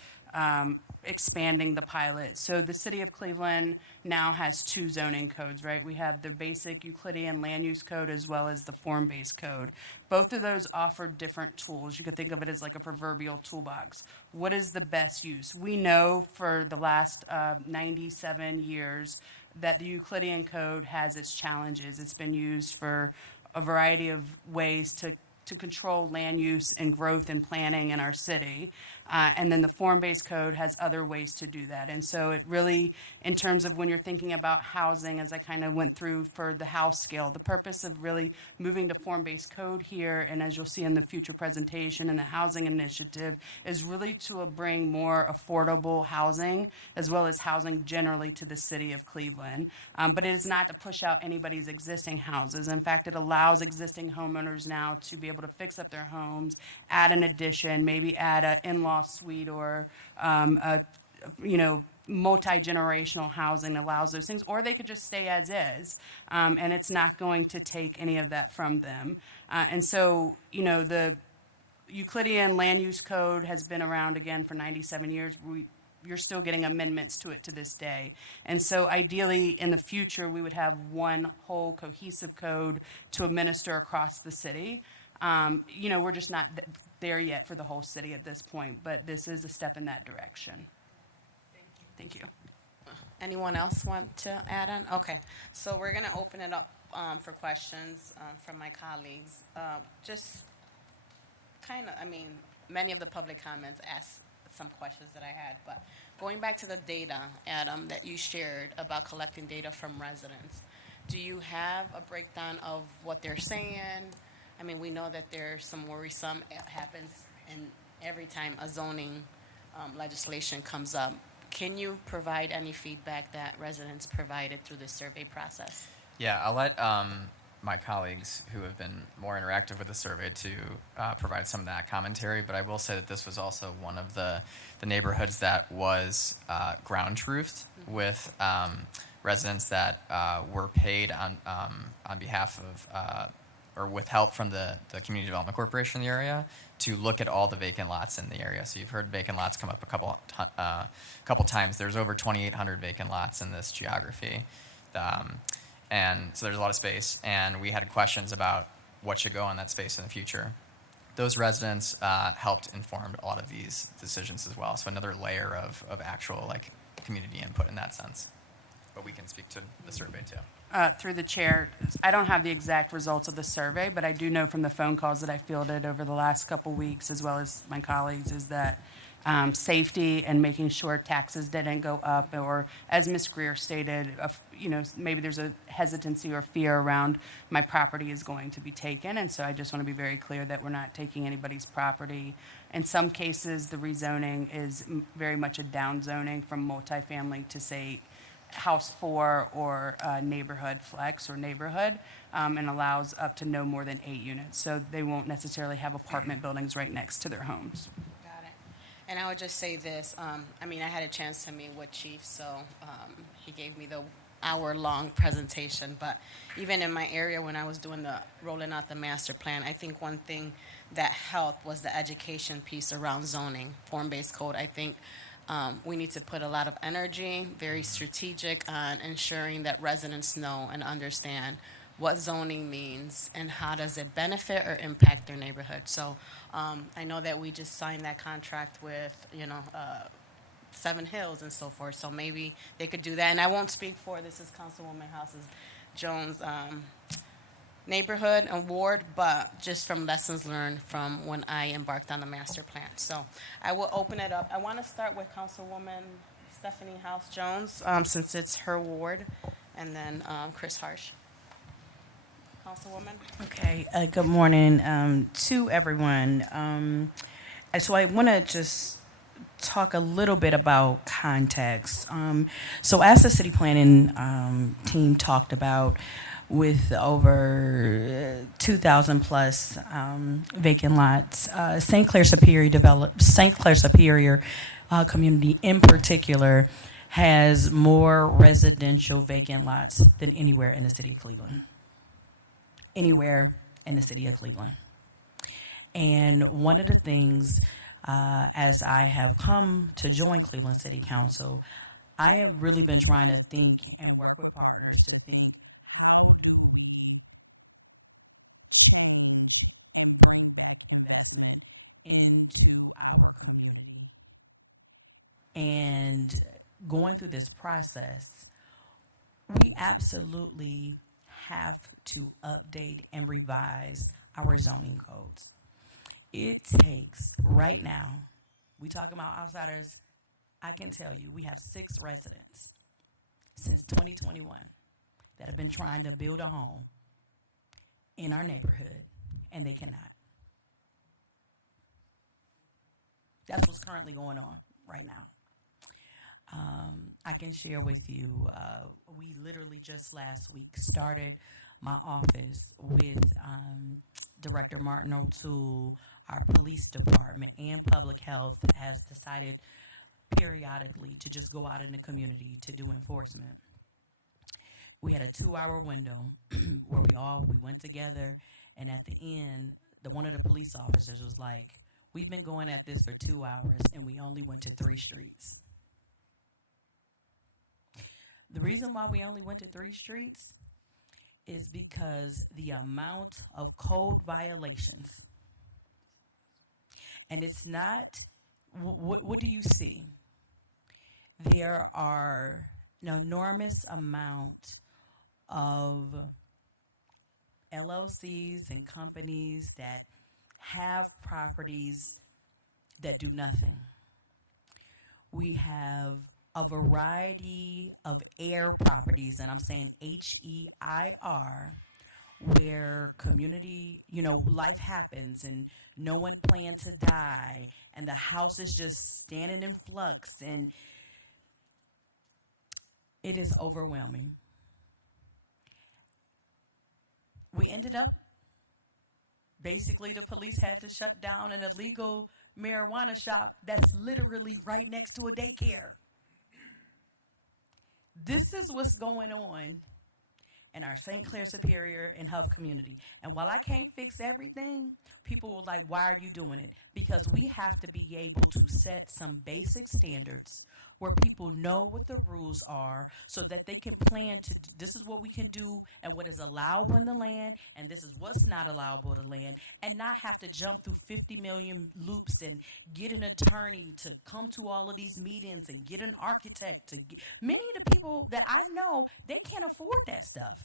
expanding the pilot. So the city of Cleveland now has 2 zoning codes, right? We have the basic Euclidean land use code as well as the form-based code. Both of those offer different tools. You could think of it as like a proverbial toolbox. What is the best use? We know for the last 97 years that the Euclidean code has its challenges. It's been used for a variety of ways to control land use and growth and planning in our city. And then the form-based code has other ways to do that. And so it really, in terms of when you're thinking about housing, as I kind of went through for the house scale, the purpose of really moving to form-based code here, and as you'll see in the future presentation and the housing initiative, is really to bring more affordable housing as well as housing generally to the city of Cleveland. But it is not to push out anybody's existing houses. In fact, it allows existing homeowners now to be able to fix up their homes, add an addition, maybe add an in-law suite or multi-generational housing that allows those things, or they could just stay as is, and it's not going to take any of that from them. And so, the Euclidean land use code has been around again for 97 years. You're still getting amendments to it to this day. And so ideally in the future, we would have one whole cohesive code to administer across the city. We're just not there yet for the whole city at this point, but this is a step in that direction. Thank you. Anyone else want to add on? Okay, so we're going to open it up for questions from my colleagues. Just kind of, many of the public comments asked some questions that I had, but going back to the data, Adam, that you shared about collecting data from residents, do you have a breakdown of what they're saying? We know that there's some worrisome, it happens in every time a zoning legislation comes up. Can you provide any feedback that residents provided through the survey process? Yeah, I'll let my colleagues who have been more interactive with the survey to provide some of that commentary, but I will say that this was also one of the neighborhoods that was ground truthed with residents that were paid on behalf of or with help from the Community Development Corporation in the area to look at all the vacant lots in the area. So you've heard vacant lots come up a couple times. There's over 2,800 vacant lots in this geography. And so there's a lot of space, and we had questions about what should go on that space in the future. Those residents helped inform a lot of these decisions as well. So another layer of actual community input in that sense. But we can speak to the survey too. Through the chair, I don't have the exact results of the survey, but I do know from the phone calls that I fielded over the last couple weeks, as well as my colleagues, is that safety and making sure taxes didn't go up, or as Ms. Greer stated, maybe there's a hesitancy or fear around my property is going to be taken. And so I just want to be very clear that we're not taking anybody's property. In some cases, the rezoning is very much a downzoning from multifamily to, say, House 4 or neighborhood flex or neighborhood, and allows up to no more than 8 units. So they won't necessarily have apartment buildings right next to their homes. Got it. And I would just say this, I had a chance to meet with Chief, so he gave me the hour-long presentation, but even in my area when I was rolling out the master plan, I think one thing that helped was the education piece around zoning, form-based code. I think we need to put a lot of energy, very strategic, on ensuring that residents know and understand what zoning means and how does it benefit or impact their neighborhood. So I know that we just signed that contract with, Seven Hills and so forth, so maybe they could do that. And I won't speak for, this is Councilwoman Houses Jones' neighborhood and ward, but just from lessons learned from when I embarked on the master plan. So I will open it up. I want to start with Councilwoman Stephanie House Jones, since it's her ward, and then Chris Harsh. Councilwoman. Okay, good morning to everyone. So I want to just talk a little bit about context. So as the city planning team talked about, with over 2,000 plus vacant lots, St. Clair Superior community in particular has more residential vacant lots than anywhere in the city of Cleveland. Anywhere in the city of Cleveland. And one of the things as I have come to join Cleveland City Council, I have really been trying to think and work with partners to think, how do we investment into our community? And going through this process, we absolutely have to update and revise our zoning codes. It takes, right now, we talk about outsiders, I can tell you, we have 6 residents since 2021 that have been trying to build a home in our neighborhood, and they cannot. That's what's currently going on right now. I can share with you, we literally just last week started my office with Director Martin O'Toole. Our police department and public health has decided periodically to just go out in the community to do enforcement. We had a 2-hour window where we went together, and at the end, one of the police officers was like, "We've been going at this for 2 hours and we only went to 3 streets." The reason why we only went to 3 streets is because the amount of code violations, and it's not, what do you see? There are an enormous amount of LLCs and companies that have properties that do nothing. We have a variety of air properties, and I'm saying HEIR, where community, life happens and no one planned to die, and the house is just standing in flux, and it is overwhelming. We ended up, basically, the police had to shut down an illegal marijuana shop that's literally right next to a daycare. This is what's going on in our St. Clair Superior and Huff community. And while I can't fix everything, people were like, "Why are you doing it?" Because we have to be able to set some basic standards where people know what the rules are so that they can plan to, this is what we can do and what is allowable in the land, and this is what's not allowable to land, and not have to jump through 50 million loops and get an attorney to come to all of these meetings and get an architect to get. Many of the people that I know, they can't afford that stuff.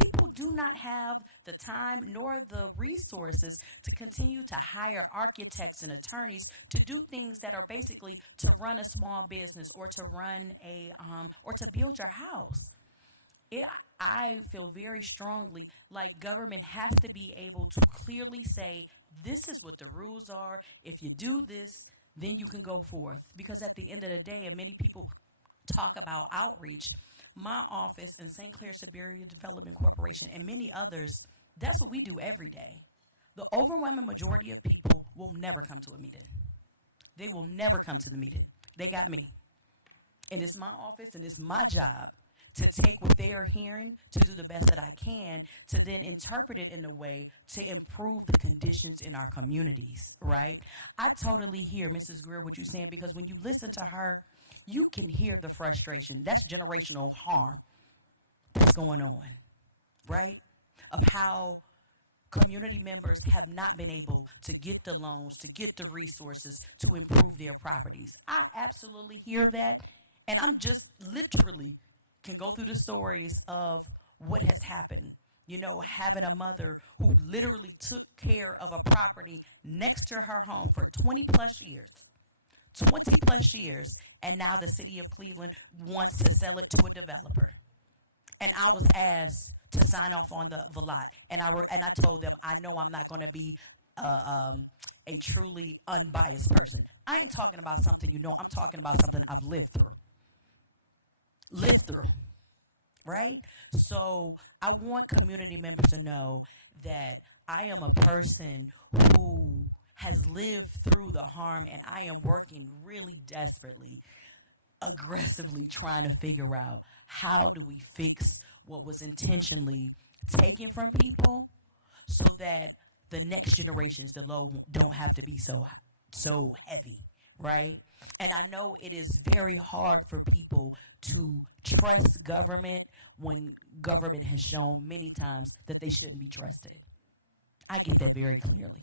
People do not have the time nor the resources to continue to hire architects and attorneys to do things that are basically to run a small business or to run or to build your house. I feel very strongly like government has to be able to clearly say, this is what the rules are. If you do this, then you can go forth. Because at the end of the day, and many people talk about outreach, my office in St. Clair Superior Development Corporation and many others, that's what we do every day. The overwhelming majority of people will never come to a meeting. They will never come to the meeting. They got me. And it's my office and it's my job to take what they are hearing, to do the best that I can, to then interpret it in a way to improve the conditions in our communities, right? I totally hear, Mrs. Greer, what you're saying, because when you listen to her, you can hear the frustration. That's generational harm that's going on, right? Of how community members have not been able to get the loans, to get the resources to improve their properties. I absolutely hear that, and I'm just literally can go through the stories of what has happened. Having a mother who literally took care of a property next to her home for 20 plus years, and now the city of Cleveland wants to sell it to a developer. And I was asked to sign off on the lot, and I told them, I know I'm not going to be a truly unbiased person. I ain't talking about something I'm talking about something I've lived through, right? So I want community members to know that I am a person who has lived through the harm, and I am working really desperately, aggressively trying to figure out how do we fix what was intentionally taken from people so that the next generations, the low, don't have to be so so heavy, right? And I know it is very hard for people to trust government when government has shown many times that they shouldn't be trusted. I get that very clearly.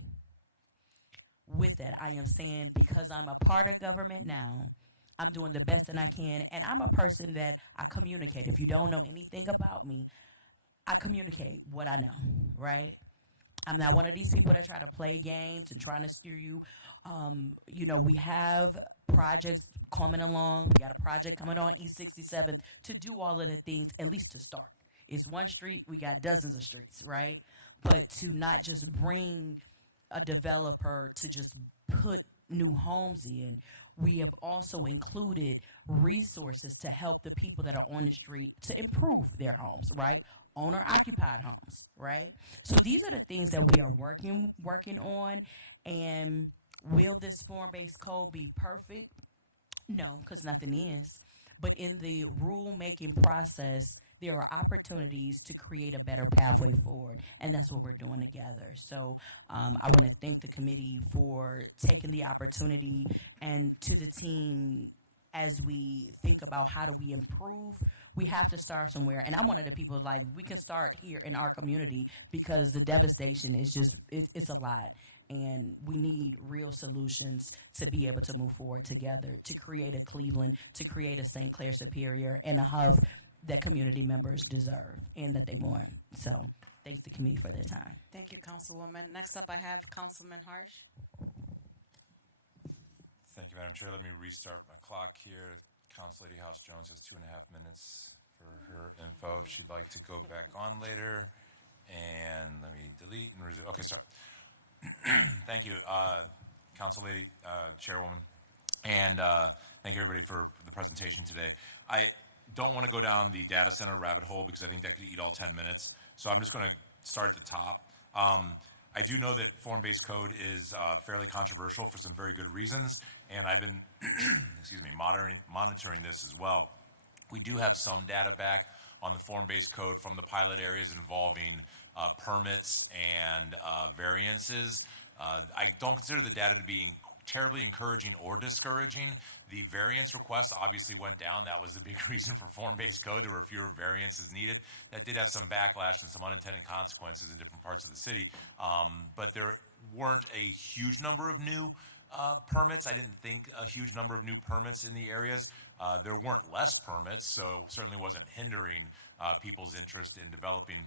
With that, I am saying because I'm a part of government now, I'm doing the best that I can, and I'm a person that I communicate. If you don't know anything about me, I communicate what I know, right? I'm not one of these people that try to play games and trying to steer you. We have projects coming along. We got a project coming on East 67th to do all of the things, at least to start. It's one street, we got dozens of streets, right? But to not just bring a developer to just put new homes in, we have also included resources to help the people that are on the street to improve their homes, right? Owner occupied homes, right? So these are the things that we are working on. And will this form-based code be perfect? No, because nothing is. But in the rule-making process, there are opportunities to create a better pathway forward, and that's what we're doing together. So I want to thank the committee for taking the opportunity, and to the team, as we think about how do we improve, we have to start somewhere. And I'm one of the people, like, we can start here in our community because the devastation is just, it's a lot. And we need real solutions to be able to move forward together, to create a Cleveland, to create a St. Clair Superior, and a hub that community members deserve and that they want. So thanks to the committee for their time. Thank you, Councilwoman. Next up, I have Councilman Harsh. Thank you, Madam Chair. Let me restart my clock here. Council Lady House Jones has 2.5 minutes for her info if she'd like to go back on later. And let me delete and resume. Okay, start. Thank you, Council Lady, Chairwoman, and thank you everybody for the presentation today. I don't want to go down the data center rabbit hole because I think that could eat all 10 minutes. So I'm just going to start at the top. I do know that form-based code is fairly controversial for some very good reasons, and I've been, excuse me, monitoring this as well. We do have some data back on the form-based code from the pilot areas involving permits and variances. I don't consider the data to be terribly encouraging or discouraging. The variance request obviously went down. That was the big reason for form-based code. There were fewer variances needed. That did have some backlash and some unintended consequences in different parts of the city. But there weren't a huge number of new permits. I didn't think a huge number of new permits in the areas. There weren't less permits, so it certainly wasn't hindering people's interest in developing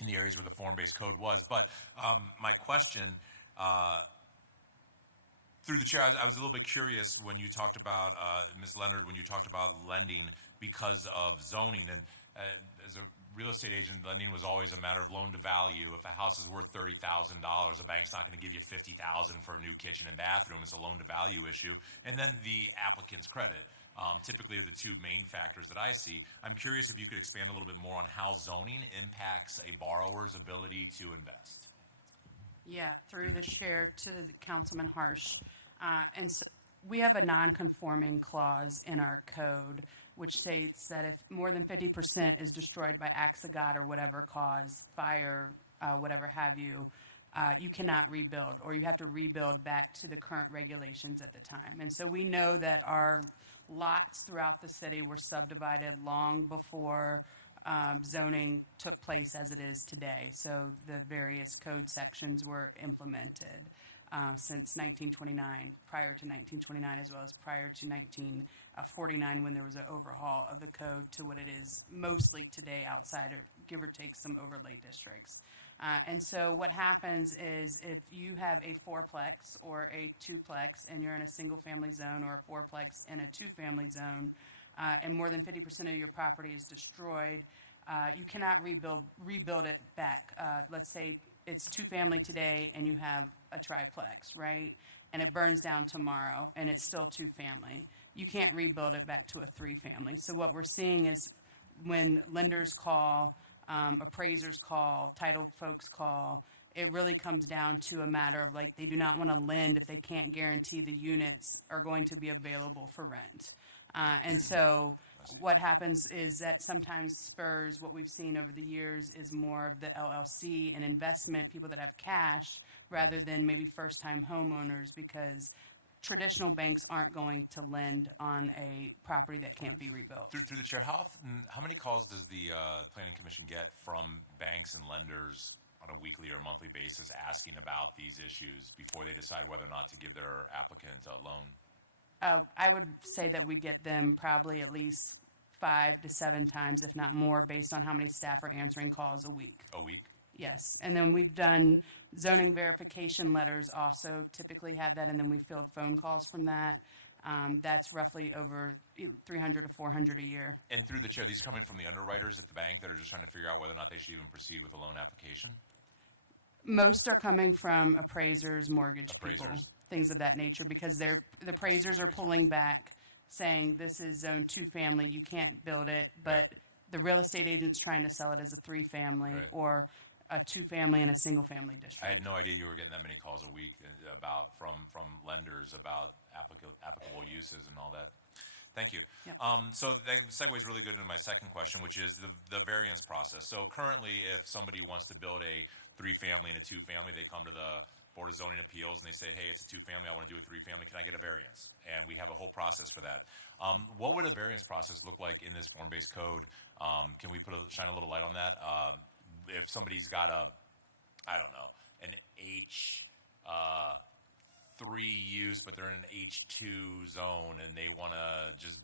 in the areas where the form-based code was. But my question, through the chair, I was a little bit curious when you talked about, Ms. Leonard, when you talked about lending because of zoning. And as a real estate agent, lending was always a matter of loan to value. If a house is worth $30,000, a bank's not going to give you $50,000 for a new kitchen and bathroom. It's a loan to value issue. And then the applicant's credit typically are the two main factors that I see. I'm curious if you could expand a little bit more on how zoning impacts a borrower's ability to invest. Yeah, through the chair to the Councilman Harsh. And so we have a non-conforming clause in our code, which states that if more than 50% is destroyed by acts of God or whatever cause, fire, whatever have you, you cannot rebuild, or you have to rebuild back to the current regulations at the time. And so we know that our lots throughout the city were subdivided long before zoning took place as it is today. So the various code sections were implemented since 1929, prior to 1929, as well as prior to 1949, when there was an overhaul of the code to what it is mostly today, outside or give or take some overlay districts. And so what happens is if you have a fourplex or a twoplex and you're in a single family zone, or a fourplex in a two-family zone, and more than 50% of your property is destroyed, you cannot rebuild it back. Let's say it's two-family today and you have a triplex, right? And it burns down tomorrow and it's still two-family. You can't rebuild it back to a three-family. So what we're seeing is when lenders call, appraisers call, title folks call, it really comes down to a matter of, like, they do not want to lend if they can't guarantee the units are going to be available for rent. And so what happens is that sometimes spurs, what we've seen over the years, is more of the LLC and investment, people that have cash, rather than maybe first-time homeowners, because traditional banks aren't going to lend on a property that can't be rebuilt. Through the chair, how many calls does the Planning Commission get from banks and lenders on a weekly or monthly basis asking about these issues before they decide whether or not to give their applicant a loan? I would say that we get them probably at least 5 to 7 times, if not more, based on how many staff are answering calls a week. A week? Yes, and then we've done zoning verification letters also typically have that, and then we field phone calls from that. That's roughly over 300 to 400 a year. And through the chair, these are coming from the underwriters at the bank that are just trying to figure out whether or not they should even proceed with a loan application? Most are coming from appraisers, mortgage people, Appraisers. things of that nature, because the appraisers are pulling back, saying this is zone 2 family, you can't build it, but the real estate agent's trying to sell it as a 3-family Right. or a 2-family in a single-family district. I had no idea you were getting that many calls a week from lenders about applicable uses and all that. Thank you. Yep. So that segues really good into my second question, which is the variance process. So currently, if somebody wants to build a 3-family and a 2-family, they come to the Board of Zoning Appeals and they say, hey, it's a 2-family, I want to do a 3-family, can I get a variance? And we have a whole process for that. What would a variance process look like in this form-based code? Can we shine a little light on that? If somebody's got an H3 use, but they're in an H2 zone and they want to just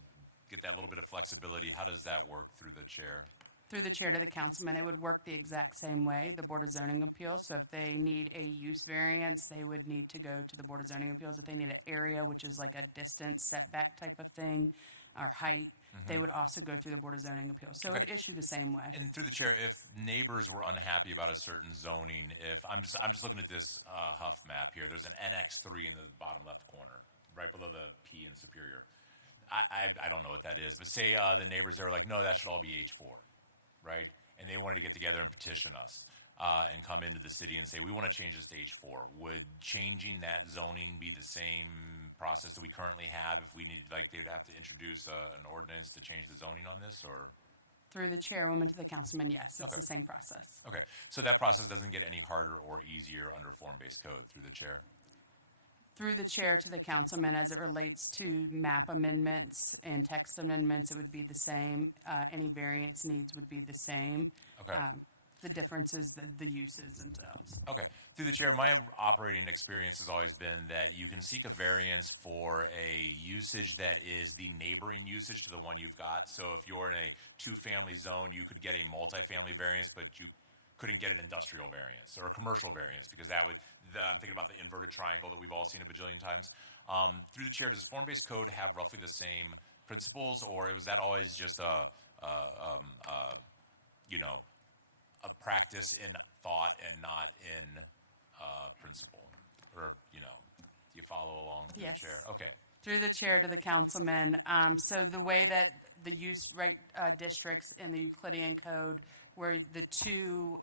get that little bit of flexibility, how does that work through the chair? Through the chair to the councilman, it would work the exact same way, the Board of Zoning Appeals. So if they need a use variance, they would need to go to the Board of Zoning Appeals. If they need an area, which is like a distance setback type of thing, or height, they would also go through the Board of Zoning Appeals. So it would issue the same way. And through the chair, if neighbors were unhappy about a certain zoning, if I'm just looking at this Huff map here, there's an NX3 in the bottom left corner, right below the P in Superior. I don't know what that is, but say the neighbors there are like, no, that should all be H4, right? And they wanted to get together and petition us and come into the city and say, we want to change this to H4. Would changing that zoning be the same process that we currently have if we needed, like they would have to introduce an ordinance to change the zoning on this, or? Through the chairwoman to the councilman, yes, it's Okay. the same process. Okay, so that process doesn't get any harder or easier under form-based code through the chair? Through the chair to the councilman, as it relates to map amendments and text amendments, it would be the same. Any variance needs would be the same. Okay. The difference is the uses themselves. Okay. Through the chair, my operating experience has always been that you can seek a variance for a usage that is the neighboring usage to the one you've got. So if you're in a 2-family zone, you could get a multifamily variance, but you couldn't get an industrial variance or a commercial variance because that would, I'm thinking about the inverted triangle that we've all seen a bajillion times. Through the chair, does form-based code have roughly the same principles, or was that always just a practice in thought and not in principle? Or, do you follow along through Yes. the chair? Okay. Through the chair to the councilman. So the way that the use right districts in the Euclidean Code, where the two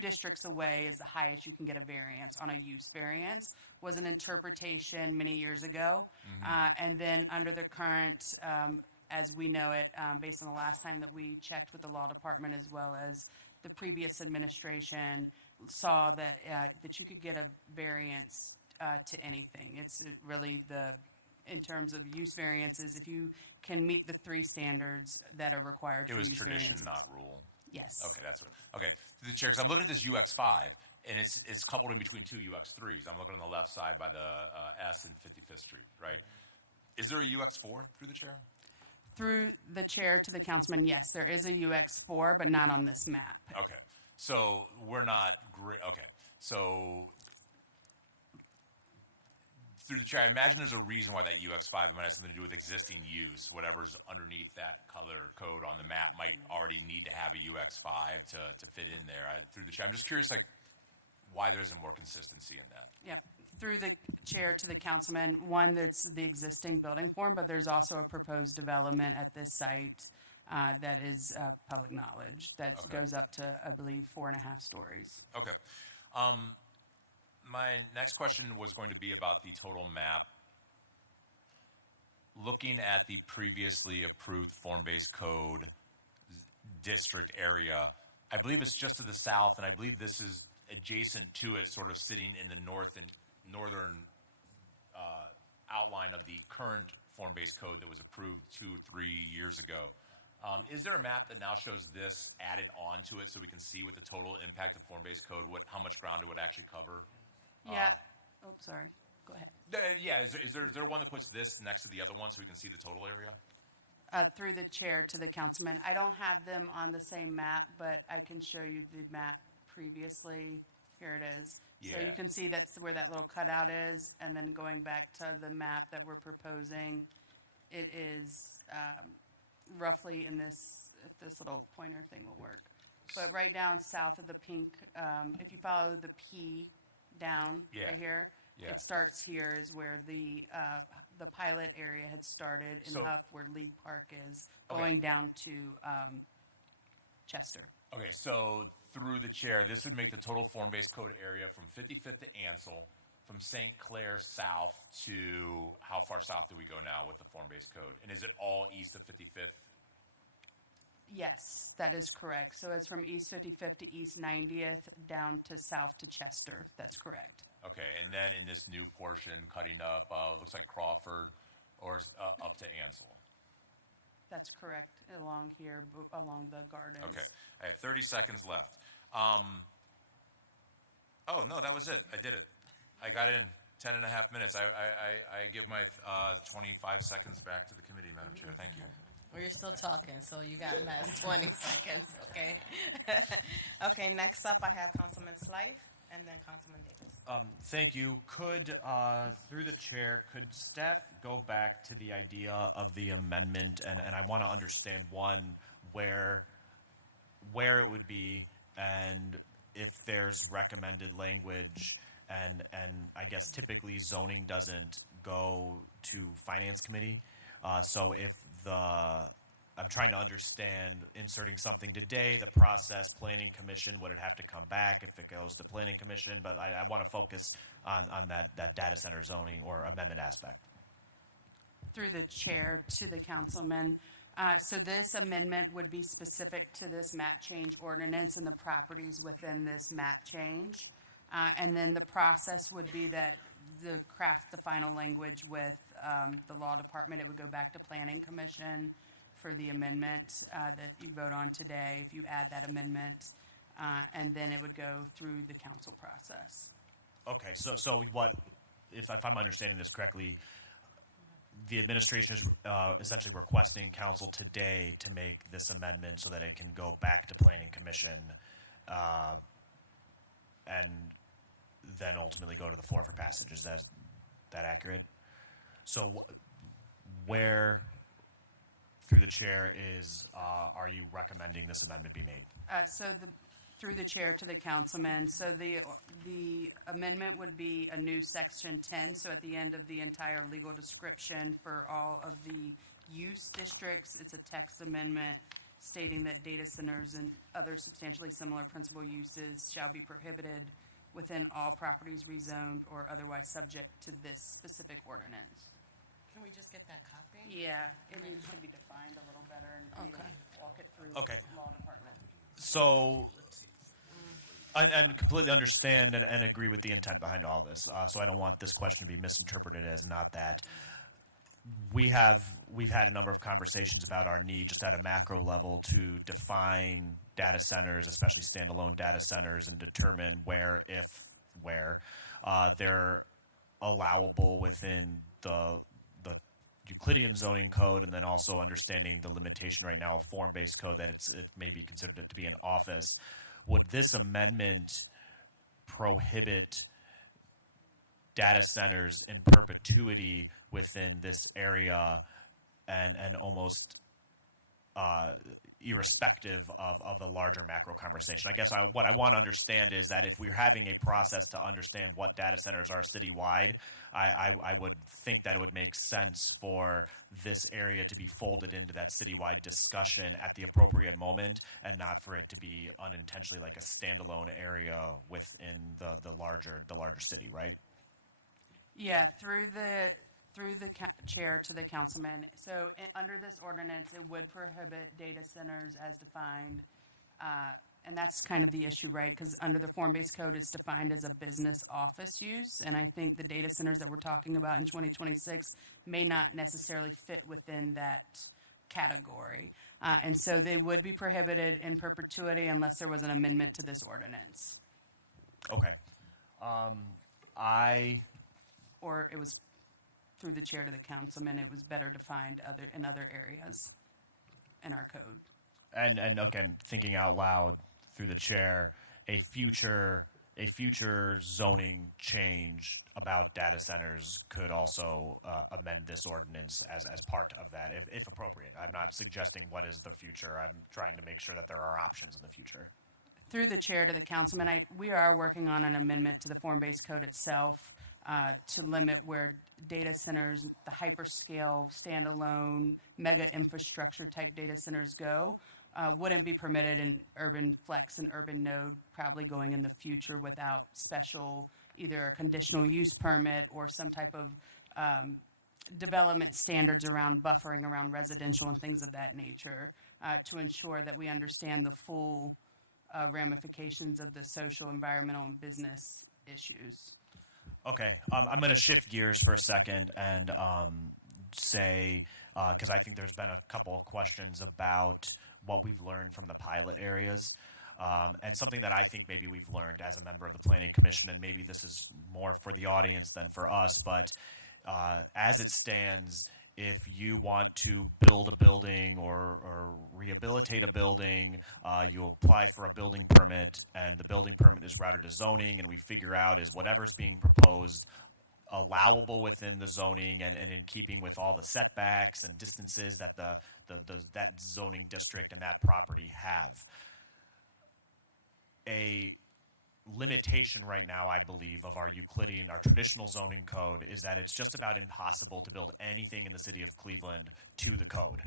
districts away is the highest you can get a variance on a use variance, was an interpretation many years ago. And then under the current, as we know it, based on the last time that we checked with the law department as well as the previous administration, saw that that you could get a variance to anything. It's really in terms of use variances, if you can meet the 3 standards that are required It for was use tradition, variances. not rule. Yes. Okay, that's what. Okay, through the chair, because I'm looking at this UX5, and it's coupled in between 2 UX3s. I'm looking on the left side by the S and 55th Street, right? Is there a UX4 through the chair? Through the chair to the councilman, yes, there is a UX4, but not on this map. Okay, so we're not okay, so through the chair, I imagine there's a reason why that UX5 might have something to do with existing use. Whatever's underneath that color code on the map might already need to have a UX5 to fit in there. Through the chair, I'm just curious, why there isn't more consistency in that. Yep. Through the chair to the councilman, one, there's the existing building form, but there's also a proposed development at this site that is public knowledge that goes up to, I believe, 4.5 stories. Okay. My next question was going to be about the total map. Looking at the previously approved form-based code district area, I believe it's just to the south, and I believe this is adjacent to it, sort of sitting in the northern outline of the current form-based code that was approved 2 or 3 years ago. Is there a map that now shows this added onto it so we can see what the total impact of form-based code, how much ground it would actually cover? Yeah. Oh, sorry. Go ahead. Yeah, is there one that puts this next to the other one so we can see the total area? Through the chair to the councilman. I don't have them on the same map, but I can show you the map previously. Here it is. So Yeah. you can see that's where that little cutout is, and then going back to the map that we're proposing, it is roughly in this, if this little pointer thing will work. But right down south of the pink, if you follow the P down Yeah. right here, Yeah. it starts here is where the pilot area had started in So- Huff, where League Park is, Okay. going down to Chester. Okay, so through the chair, this would make the total form-based code area from 55th to Ansel, from St. Clair south to, how far south do we go now with the form-based code? And is it all east of 55th? Yes, that is correct. So it's from East 55th to East 90th down to south to Chester. That's correct. Okay, and then in this new portion, cutting up, it looks like Crawford, or up to Ansel. That's correct, along here, along the gardens. Okay, I have 30 seconds left. Oh, no, that was it. I did it. I got in 10 and a half minutes. I give my 25 seconds back to the committee, Madam Chair. Thank you. Well, you're still talking, so you got less 20 seconds, okay? Okay, next up I have Councilman Slife and then Councilman Davis. Thank you. Could, through the chair, could staff go back to the idea of the amendment? And I want to understand, one, where it would be, and if there's recommended language, and I guess typically zoning doesn't go to Finance Committee. So if I'm trying to understand inserting something today, the process, Planning Commission, would it have to come back if it goes to Planning Commission? But I want to focus on that data center zoning or amendment aspect. Through the chair to the councilman. So this amendment would be specific to this map change ordinance and the properties within this map change. And then the process would be that craft the final language with the law department. It would go back to Planning Commission for the amendment that you vote on today, if you add that amendment, and then it would go through the council process. Okay, so what, if I'm understanding this correctly, the administration is essentially requesting council today to make this amendment so that it can go back to Planning Commission and then ultimately go to the floor for passage. Is that accurate? So where, through the chair, are you recommending this amendment be made? Through the chair to the councilman, so the amendment would be a new section 10, so at the end of the entire legal description for all of the use districts, it's a text amendment stating that data centers and other substantially similar principal uses shall be prohibited within all properties rezoned or otherwise subject to this specific ordinance. Can we just get that copy? Yeah, it needs to be defined a little better and maybe walk it through Okay. the law department. So, and completely understand and agree with the intent behind all this. So I don't want this question to be misinterpreted as not that. We've had a number of conversations about our need just at a macro level to define data centers, especially standalone data centers, and determine where they're allowable within the Euclidean zoning code, and then also understanding the limitation right now of form-based code that it may be considered to be an office. Would this amendment prohibit data centers in perpetuity within this area and almost irrespective of a larger macro conversation? I guess what I want to understand is that if we're having a process to understand what data centers are citywide, I would think that it would make sense for this area to be folded into that citywide discussion at the appropriate moment, and not for it to be unintentionally like a standalone area within the larger city, right? Yeah, through the chair to the councilman. So under this ordinance, it would prohibit data centers as defined And that's kind of the issue, right? Because under the form-based code, it's defined as a business office use. And I think the data centers that we're talking about in 2026 may not necessarily fit within that category. And so they would be prohibited in perpetuity unless there was an amendment to this ordinance. Okay. Or it was through the chair to the councilman, it was better defined in other areas in our code. And again, thinking out loud through the chair, a future zoning change about data centers could also amend this ordinance as part of that, if appropriate. I'm not suggesting what is the future. I'm trying to make sure that there are options in the future. Through the chair to the councilman, we are working on an amendment to the form-based code itself to limit where data centers, the hyperscale, standalone, mega infrastructure type data centers go, wouldn't be permitted in urban flex and urban node, probably going in the future without special, either a conditional use permit or some type of development standards around buffering around residential and things of that nature to ensure that we understand the full ramifications of the social, environmental, and business issues. Okay, I'm going to shift gears for a second and say, because I think there's been a couple of questions about what we've learned from the pilot areas. And something that I think maybe we've learned as a member of the Planning Commission, and maybe this is more for the audience than for us, but as it stands, if you want to build a building or rehabilitate a building, you apply for a building permit, and the building permit is routed to zoning, and we figure out is whatever's being proposed allowable within the zoning and in keeping with all the setbacks and distances that that zoning district and that property have. A limitation right now, I believe, of our Euclidean, our traditional zoning code is that it's just about impossible to build anything in the city of Cleveland to the code.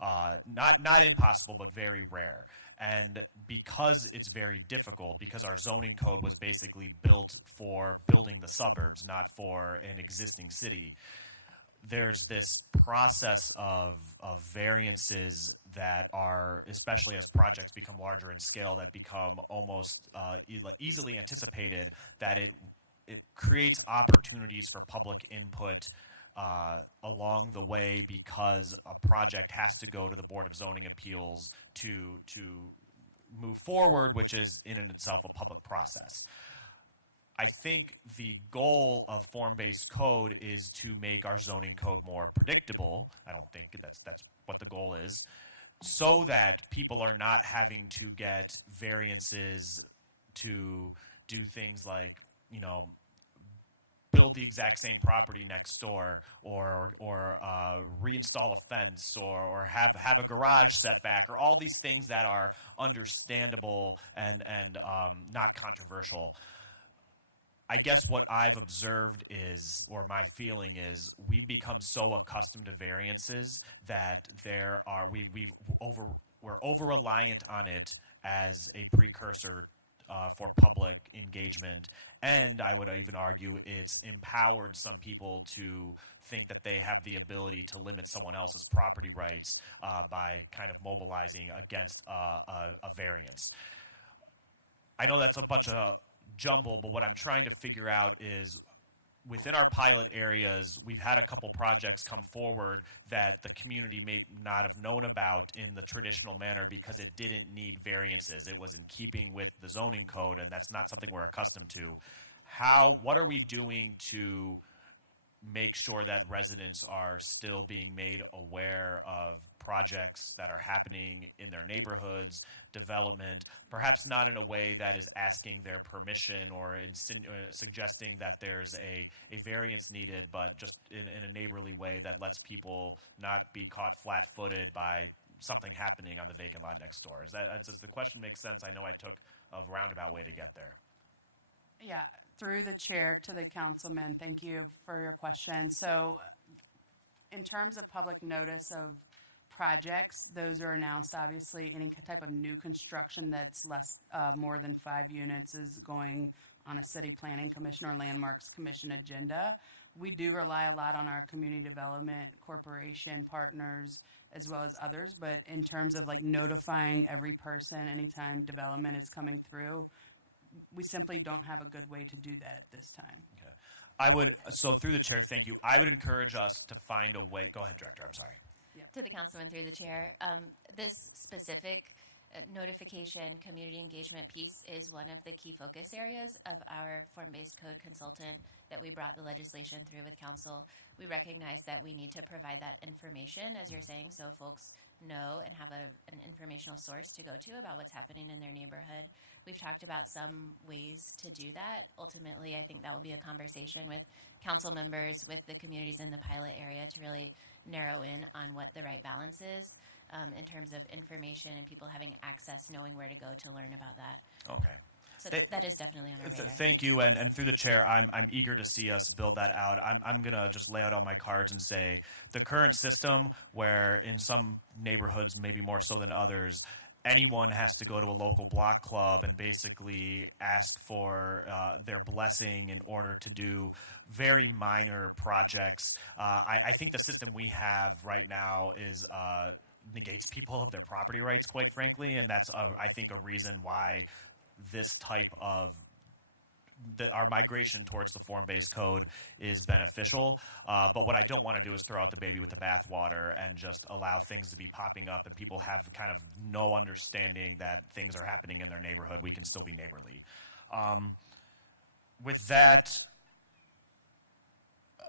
Not impossible, but very rare. And because it's very difficult, because our zoning code was basically built for building the suburbs, not for an existing city, there's this process of variances that are, especially as projects become larger in scale, that become almost easily anticipated, that it creates opportunities for public input along the way, because a project has to go to the Board of Zoning Appeals to move forward, which is in and itself a public process. I think the goal of form-based code is to make our zoning code more predictable. I don't think that's what the goal is, so that people are not having to get variances to do things like, build the exact same property next door, or reinstall a fence, or have a garage setback, or all these things that are understandable and not controversial. I guess what I've observed is, or my feeling is, we've become so accustomed to variances that we're over-reliant on it as a precursor for public engagement. And I would even argue it's empowered some people to think that they have the ability to limit someone else's property rights by kind of mobilizing against a variance. I know that's a bunch of jumble, but what I'm trying to figure out is, within our pilot areas, we've had a couple projects come forward that the community may not have known about in the traditional manner because it didn't need variances. It was in keeping with the zoning code, and that's not something we're accustomed to. What are we doing to make sure that residents are still being made aware of projects that are happening in their neighborhoods, development, perhaps not in a way that is asking their permission or suggesting that there's a variance needed, but just in a neighborly way that lets people not be caught flat-footed by something happening on the vacant lot next door? Does the question make sense? I know I took a roundabout way to get there. Yeah, through the chair to the councilman, thank you for your question. So in terms of public notice of projects, those are announced. Obviously, any type of new construction that's more than 5 units is going on a city planning commission or landmarks commission agenda. We do rely a lot on our community development corporation partners as well as others, but in terms of like notifying every person anytime development is coming through, we simply don't have a good way to do that at this time. Okay. I would, so through the chair, thank you. I would encourage us to find a way. Go ahead, Director. I'm sorry. To the councilman through the chair, this specific notification community engagement piece is one of the key focus areas of our form-based code consultant that we brought the legislation through with council. We recognize that we need to provide that information, as you're saying, so folks know and have an informational source to go to about what's happening in their neighborhood. We've talked about some ways to do that. Ultimately, I think that will be a conversation with council members, with the communities in the pilot area to really narrow in on what the right balance is in terms of information and people having access, knowing where to go to learn about that. Okay. So that is definitely on our radar. Thank you, and through the chair, I'm eager to see us build that out. I'm gonna just lay out all my cards and say the current system, where in some neighborhoods, maybe more so than others, anyone has to go to a local block club and basically ask for their blessing in order to do very minor projects. I think the system we have right now is negates people of their property rights, quite frankly, and that's I think a reason why this type of our migration towards the form-based code is beneficial. But what I don't want to do is throw out the baby with the bathwater and just allow things to be popping up and people have kind of no understanding that things are happening in their neighborhood. We can still be neighborly. With that,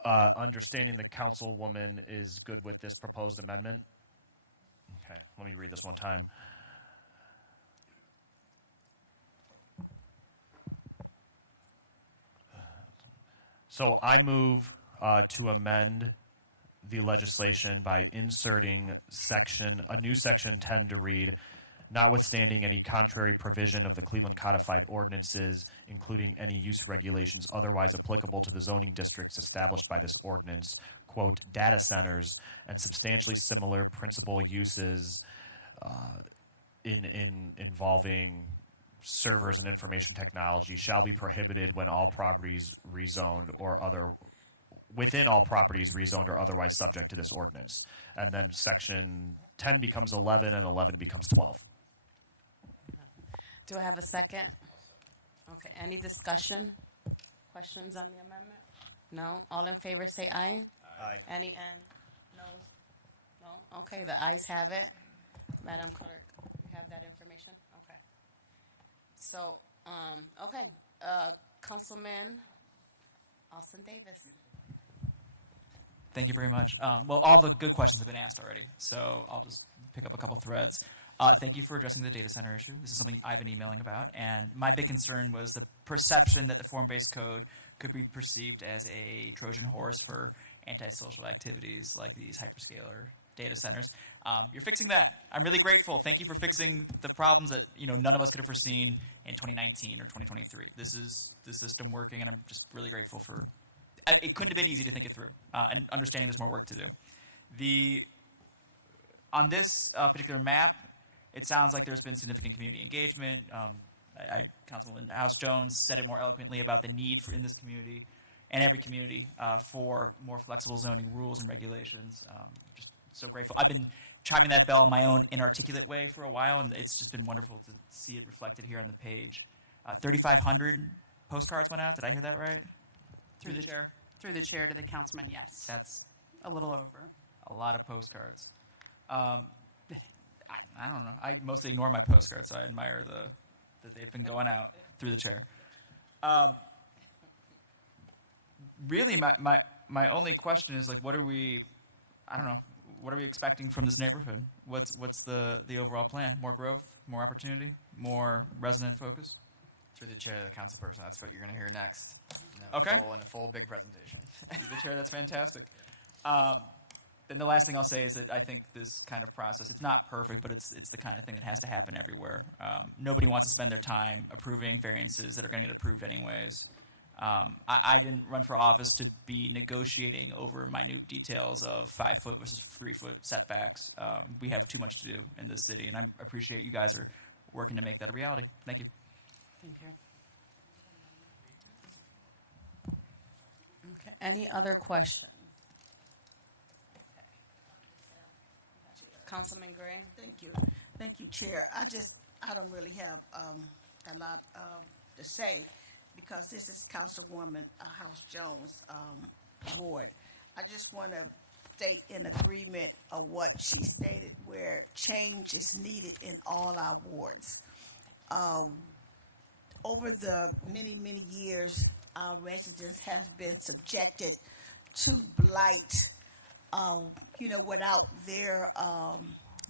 understanding the councilwoman is good with this proposed amendment. Okay, let me read this one time. So I move to amend the legislation by inserting a new section 10 to read, notwithstanding any contrary provision of the Cleveland codified ordinances, including any use regulations otherwise applicable to the zoning districts established by this ordinance, quote, data centers and substantially similar principal uses involving servers and information technology shall be prohibited when all properties rezoned or within all properties rezoned or otherwise subject to this ordinance. And then section 10 becomes 11 and 11 becomes 12. Do I have a second? Okay, any discussion? Questions on the amendment? No? All in favor say aye. Aye. Any no? No? Okay, the ayes have it. Madam Clerk, you have that information? Okay. So, okay, Councilman Austin Davis. Thank you very much. Well, all the good questions have been asked already, so I'll just pick up a couple threads. Thank you for addressing the data center issue. This is something I've been emailing about, and my big concern was the perception that the form-based code could be perceived as a Trojan horse for antisocial activities like these hyperscaler data centers. You're fixing that. I'm really grateful. Thank you for fixing the problems that none of us could have foreseen in 2019 or 2023. This is the system working, and I'm just really grateful for. It couldn't have been easy to think it through, and understanding there's more work to do. On this particular map, it sounds like there's been significant community engagement. Councilman House Jones said it more eloquently about the need in this community and every community for more flexible zoning rules and regulations. Just so grateful. I've been chiming that bell in my own inarticulate way for a while, and it's just been wonderful to see it reflected here on the page. 3,500 postcards went out. Did I hear that right? Through the chair? Through the chair to the councilman, yes. That's a little over. a lot of postcards. I don't know. I mostly ignore my postcards, so I admire that they've been going out through the chair. Really, my only question is, like, what are we expecting from this neighborhood? What's the overall plan? More growth, more opportunity, more resident focus? Through the chair of the councilperson, that's what you're going to hear next. Okay. In a full big presentation. Through the chair, that's fantastic. Then the last thing I'll say is that I think this kind of process, it's not perfect, but it's the kind of thing that has to happen everywhere. Nobody wants to spend their time approving variances that are going to get approved anyways. I didn't run for office to be negotiating over minute details of 5-foot versus 3-foot setbacks. We have too much to do in this city, and I appreciate you guys are working to make that a reality. Thank you. Thank you. Okay. Any other questions? Councilman Gray? Thank you. Thank you, Chair. I don't really have a lot to say because this is Councilwoman House Jones' ward. I just want to state in agreement of what she stated, where change is needed in all our wards. Over the many, many years, our residents have been subjected to blight, without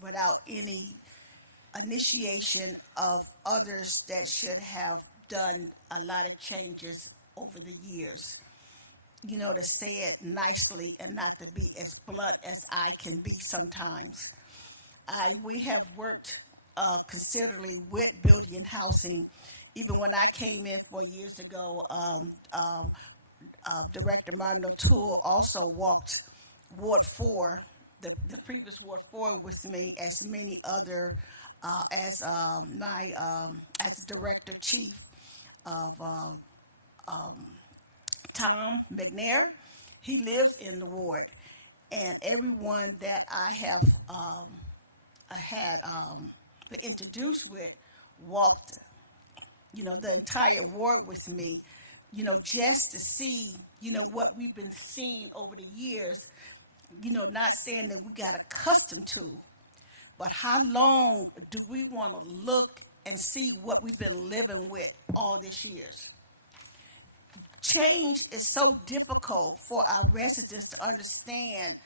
without any initiation of others that should have done a lot of changes over the years. To say it nicely and not to be as blunt as I can be sometimes. We have worked considerably with building and housing. Even when I came in 4 years ago, Director Martin O'Toole also walked Ward 4, the previous Ward 4 with me, as many other, as Director Chief of Tom McNair. He lives in the ward, and everyone that I have been introduced with walked, the entire ward with me, just to see, what we've been seeing over the years, not saying that we got accustomed to, but how long do we want to look and see what we've been living with all these years? Change is so difficult for our residents to understand.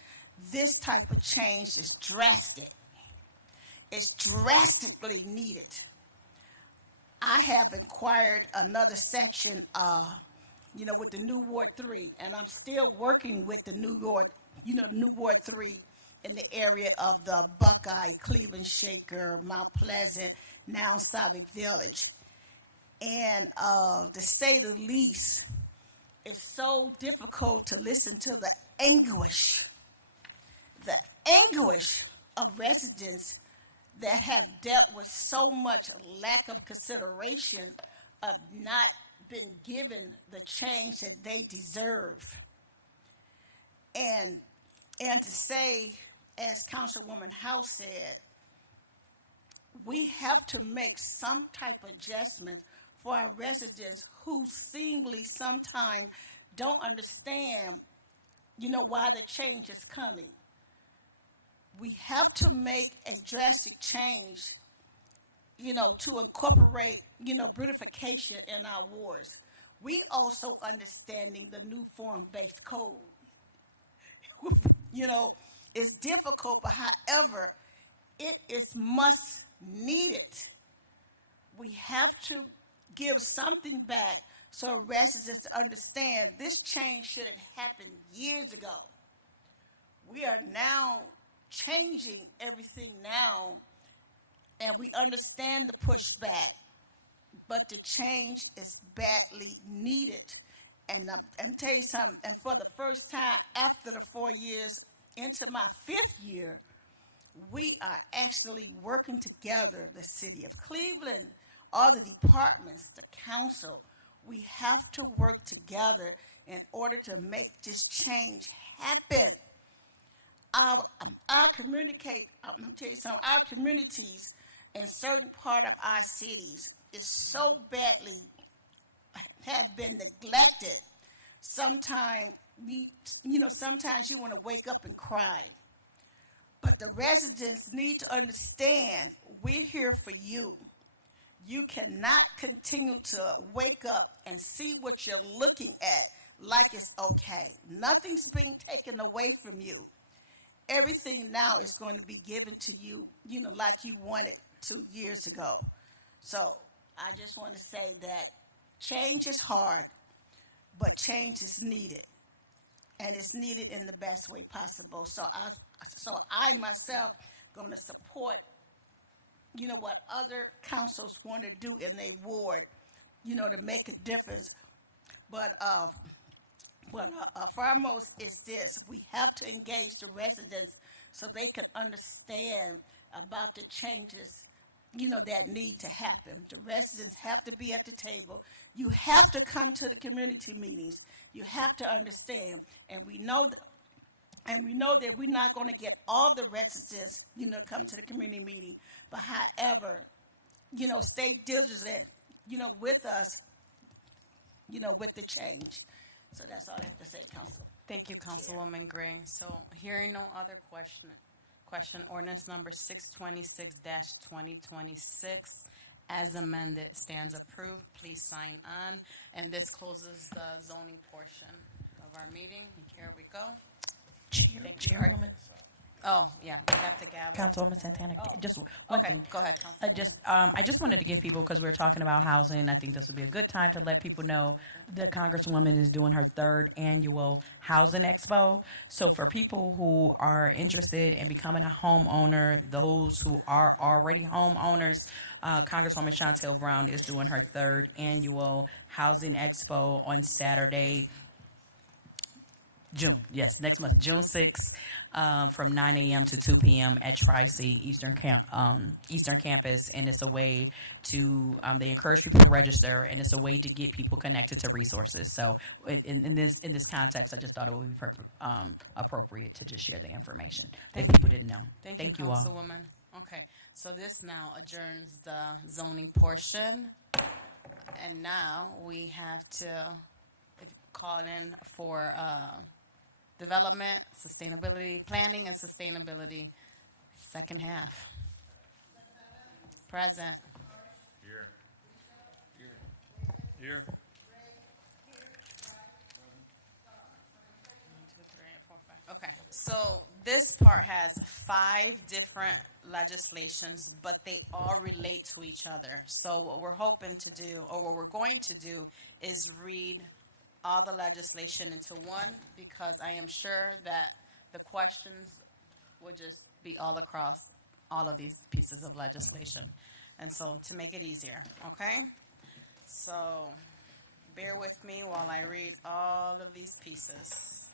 This type of change is drastic. It's drastically needed. I have inquired another section, with the new Ward 3, and I'm still working with the new Ward 3 in the area of the Buckeye, Cleveland Shaker, Mount Pleasant, now Slavic Village. And to say the least, it's so difficult to listen to the anguish of residents that have dealt with so much lack of consideration, of not been given the change that they deserve. And to say, as Councilwoman House said, we have to make some type of adjustment for our residents who seemingly sometimes don't understand, why the change is coming. We have to make a drastic change, to incorporate, beautification in our wards. We also understanding the new form-based code. It's difficult, but however, it is must needed. We have to give something back so residents understand this change should have happened years ago. We are now changing everything now, and we understand the pushback, but the change is badly needed. And I'm telling you something, and for the first time after the 4 years into my 5th year, we are actually working together, the city of Cleveland, all the departments, the council. We have to work together in order to make this change happen. Our communities in certain part of our cities is so badly have been neglected. Sometimes sometimes you want to wake up and cry. But the residents need to understand we're here for you. You cannot continue to wake up and see what you're looking at like it's okay. Nothing's being taken away from you. Everything now is going to be given to you, like you wanted 2 years ago. So I just want to say that change is hard, but change is needed. And it's needed in the best way possible. So I myself going to support, what other councils want to do in their ward, to make a difference. But foremost is this: we have to engage the residents so they can understand about the changes that need to happen. The residents have to be at the table. You have to come to the community meetings. You have to understand, and we know that we're not going to get all the residents, come to the community meeting. But however, stay diligent, with us, with the change. So that's all I have to say, Council. Thank you, Councilwoman Gray. So hearing no other question, ordinance number 626-2026 as amended stands approved. Please sign on. And this closes the zoning portion of our meeting. Here we go. Thank you. Chairwoman. Oh, yeah, we have to gavel. Councilwoman Santana, Oh. just one Okay, thing. go ahead, Councilwoman. I just wanted to give people, because we were talking about housing, I think this would be a good time to let people know the Congresswoman is doing her 3rd annual Housing Expo. So for people who are interested in becoming a homeowner, those who are already homeowners, Congresswoman Chantel Brown is doing her 3rd annual Housing Expo on Saturday, next month, June 6th, from 9 a.m. to 2 p.m. at Tri-C Eastern Campus, and it's a way to, they encourage people to register, and it's a way to get people connected to resources. So in this context, I just thought it would be appropriate to just share the information if people didn't know. Thank you, all. Councilwoman. Okay, so this now adjourns the zoning portion. And now we have to call in for development, sustainability, planning and sustainability, second half. Present. Here. Here. Okay, so this part has 5 different legislations, but they all relate to each other. So what we're hoping to do, or what we're going to do, is read all the legislation into one, because I am sure that the questions would just be all across all of these pieces of legislation. And so to make it easier, okay? So bear with me while I read all of these pieces.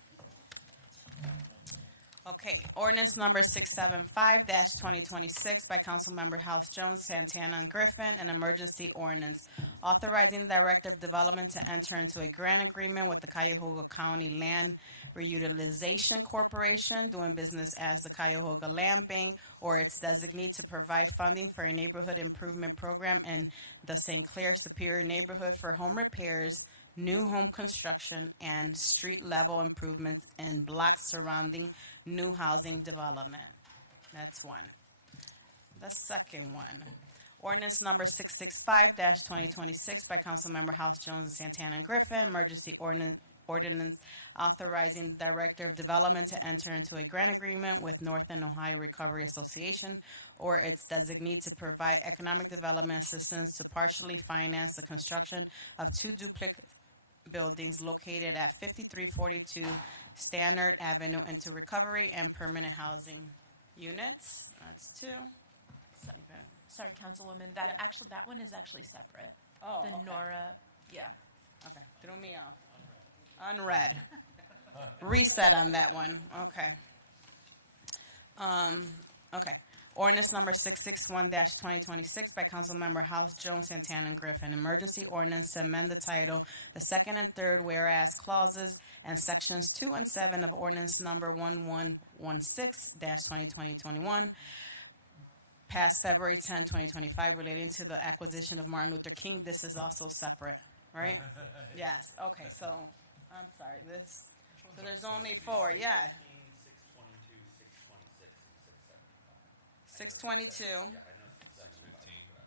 Okay, ordinance number 675-2026 by Councilmember House Jones, Santana, and Griffin, an emergency ordinance authorizing the Director of Development to enter into a grant agreement with the Cuyahoga County Land Reutilization Corporation, doing business as the Cuyahoga Land Bank, or its designee, to provide funding for a neighborhood improvement program in the St. Clair Superior neighborhood for home repairs, new home construction, and street-level improvements in blocks surrounding new housing development. That's one. The second one, ordinance number 665-2026 by Councilmember House Jones and Santana and Griffin, emergency ordinance authorizing the Director of Development to enter into a grant agreement with Northern Ohio Recovery Association or its designee to provide economic development assistance to partially finance the construction of 2 duplex buildings located at 5342 Standard Avenue into recovery and permanent housing units. That's 2. Sorry, Councilwoman, that Yeah. that one is actually separate. Oh, The okay. Nora, yeah. Okay, threw me off. Unread. Reset on that one. Okay. Okay. Ordinance number 661-2026 by Councilmember House Jones, Santana, and Griffin. Emergency ordinance to amend the title, the second and third whereas clauses, and sections 2 and 7 of ordinance number 1116-2021, passed February 10, 2025, relating to the acquisition of Martin Luther King. This is also separate, right? Yes. Okay. So, I'm sorry. So there's only 4. Yeah. 622.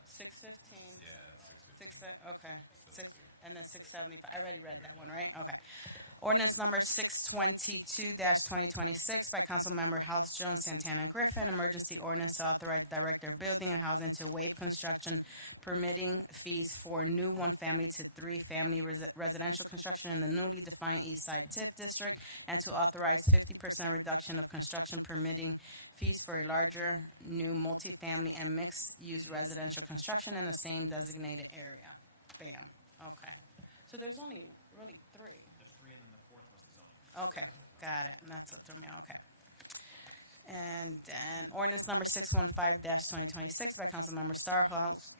615. Yeah, 6, okay. 6, and then 675. I already read that one, right? Okay. Ordinance number 622-2026 by Councilmember House Jones, Santana, and Griffin. Emergency ordinance to authorize the Director of Building and Housing to waive construction permitting fees for new 1-family to 3-family residential construction in the newly defined East Side TIF district, and to authorize 50% reduction of construction permitting fees for a larger new multifamily and mixed-use residential construction in the same designated area. Bam. Okay. So there's only really 3. Okay, got it. And that's what threw me out. Okay. And then And ordinance number 615-2026 by Councilmember Starhouse,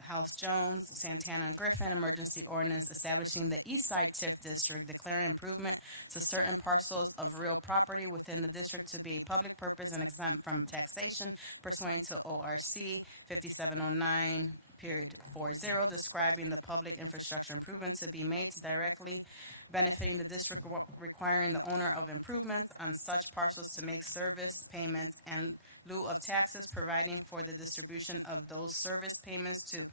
House Jones, Santana, and Griffin, emergency ordinance establishing the East Side TIF district, declaring improvement to certain parcels of real property within the district to be a public purpose and exempt from taxation pursuant to ORC 5709. Period 40, describing the public infrastructure improvement to be made to directly benefiting the district, requiring the owner of improvements on such parcels to make service payments in lieu of taxes, providing for the distribution of those service payments to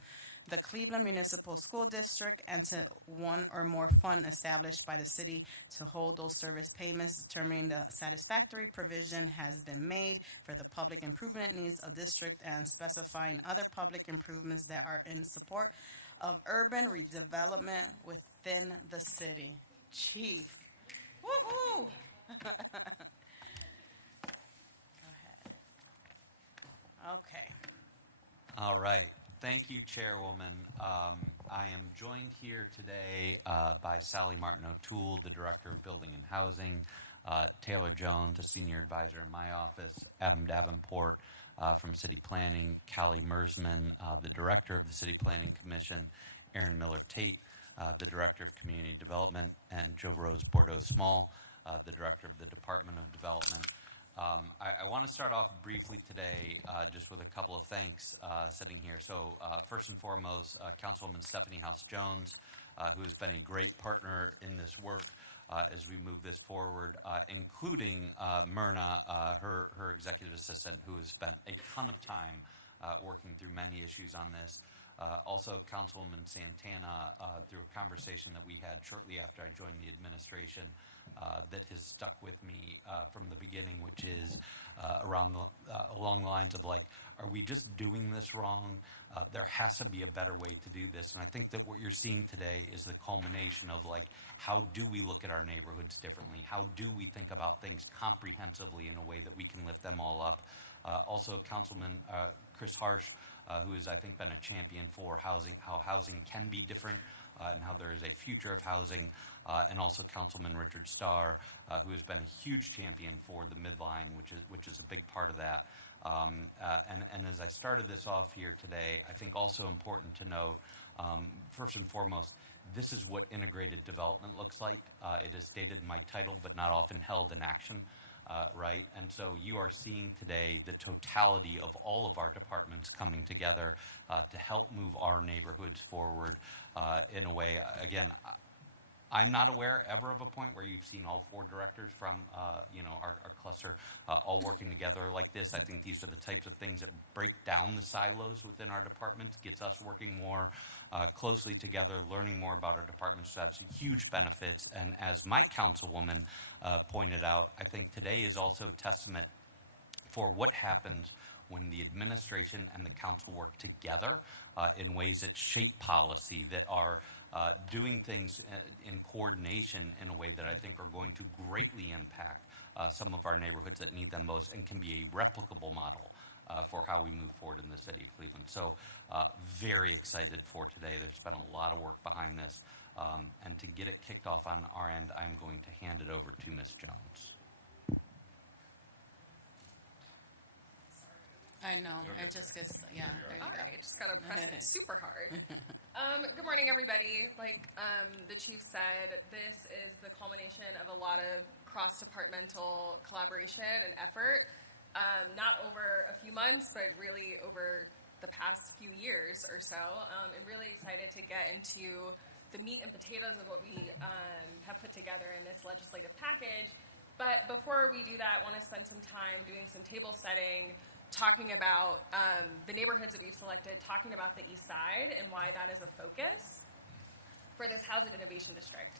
the Cleveland Municipal School District and to one or more fund established by the city to hold those service payments, determining the satisfactory provision has been made for the public improvement needs of district and specifying other public improvements that are in support of urban redevelopment within the city. Chief. Woohoo! Go ahead. Okay. All right. Thank you, Chairwoman. I am joined here today by Sally Martin O'Toole, the Director of Building and Housing, Taylor Jones, a Senior Advisor in my office, Adam Davenport from City Planning, Callie Mersman, the Director of the City Planning Commission, Aaron Miller-Tate, the Director of Community Development, and Jo Rose Bordeaux-Small, the Director of the Department of Development. I want to start off briefly today just with a couple of thanks sitting here. So first and foremost, Councilwoman Stephanie House Jones, who has been a great partner in this work as we move this forward, including Myrna, her executive assistant, who has spent a ton of time working through many issues on this. Also, Councilwoman Santana, through a conversation that we had shortly after I joined the administration, that has stuck with me from the beginning, which is along the lines of like, are we just doing this wrong? There has to be a better way to do this. And I think that what you're seeing today is the culmination of like, how do we look at our neighborhoods differently? How do we think about things comprehensively in a way that we can lift them all up? Also, Councilman Chris Harsh, who has, I think, been a champion for housing, how housing can be different, and how there is a future of housing, and also Councilman Richard Starr, who has been a huge champion for the midline, which is a big part of that. And as I started this off here today, I think also important to note, first and foremost, this is what integrated development looks like. It is stated in my title, but not often held in action. Right? And so you are seeing today the totality of all of our departments coming together to help move our neighborhoods forward in a way. Again, I'm not aware ever of a point where you've seen all four directors from our cluster all working together like this. I think these are the types of things that break down the silos within our departments, gets us working more closely together, learning more about our departments. That's huge benefits. And as my councilwoman pointed out, I think today is also a testament for what happens when the administration and the council work together in ways that shape policy, that are doing things in coordination in a way that I think are going to greatly impact some of our neighborhoods that need them most, and can be a replicable model for how we move forward in the city of Cleveland. So very excited for today. There's been a lot of work behind this. And to get it kicked off on our end, I'm going to hand it over to Ms. Jones. I know. It just gets, yeah. There you All go. right, just gotta press it super hard. Good morning, everybody. Like the chief said, this is the culmination of a lot of cross-departmental collaboration and effort, not over a few months, but really over the past few years or so. I'm really excited to get into the meat and potatoes of what we have put together in this legislative package. But before we do that, I want to spend some time doing some table setting, talking about the neighborhoods that we've selected, talking about the East Side and why that is a focus for this Housing Innovation District.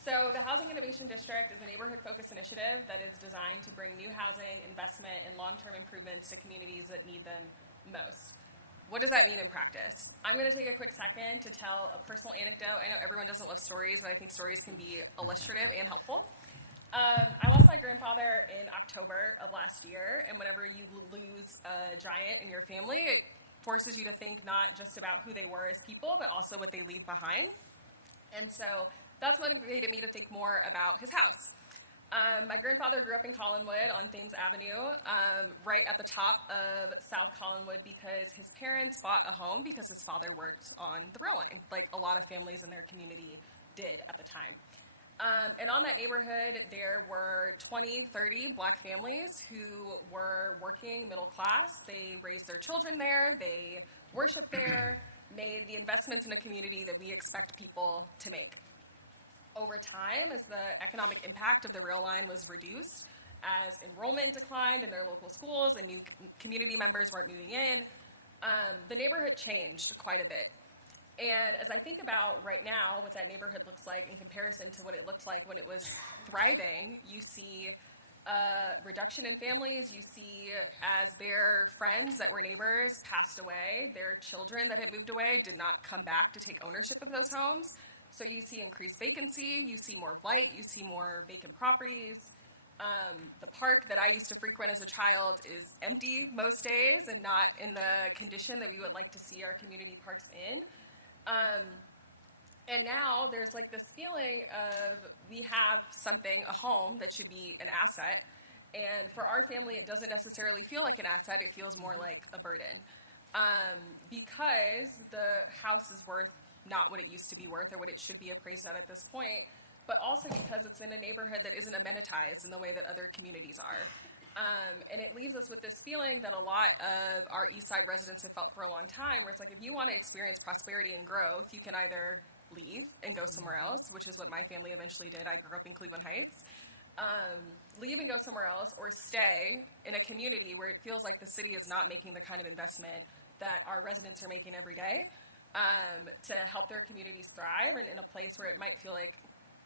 So the Housing Innovation District is a neighborhood-focused initiative that is designed to bring new housing, investment, and long-term improvements to communities that need them most. What does that mean in practice? I'm going to take a quick second to tell a personal anecdote. I know everyone doesn't love stories, but I think stories can be illustrative and helpful. I lost my grandfather in October of last year, and whenever you lose a giant in your family, it forces you to think not just about who they were as people, but also what they leave behind. And so that's motivated me to think more about his house. My grandfather grew up in Collinwood on Thames Avenue, right at the top of South Collinwood, because his parents bought a home because his father worked on the rail line, like a lot of families in their community did at the time. And on that neighborhood, there were 20, 30 black families who were working middle class. They raised their children there, they worshiped there, made the investments in a community that we expect people to make. Over time, as the economic impact of the rail line was reduced, as enrollment declined in their local schools and new community members weren't moving in, the neighborhood changed quite a bit. And as I think about right now what that neighborhood looks like in comparison to what it looked like when it was thriving, you see a reduction in families. You see as their friends that were neighbors passed away, their children that had moved away did not come back to take ownership of those homes. So you see increased vacancy, you see more blight, you see more vacant properties. The park that I used to frequent as a child is empty most days and not in the condition that we would like to see our community parks in. And now there's like this feeling of we have something, a home that should be an asset. And for our family, it doesn't necessarily feel like an asset, it feels more like a burden. Because the house is worth not what it used to be worth or what it should be appraised at this point, but also because it's in a neighborhood that isn't amenitized in the way that other communities are. And it leaves us with this feeling that a lot of our East Side residents have felt for a long time, where it's like, if you want to experience prosperity and growth, you can either leave and go somewhere else, which is what my family eventually did. I grew up in Cleveland Heights. Leave and go somewhere else, or stay in a community where it feels like the city is not making the kind of investment that our residents are making every day to help their communities thrive, and in a place where it might feel like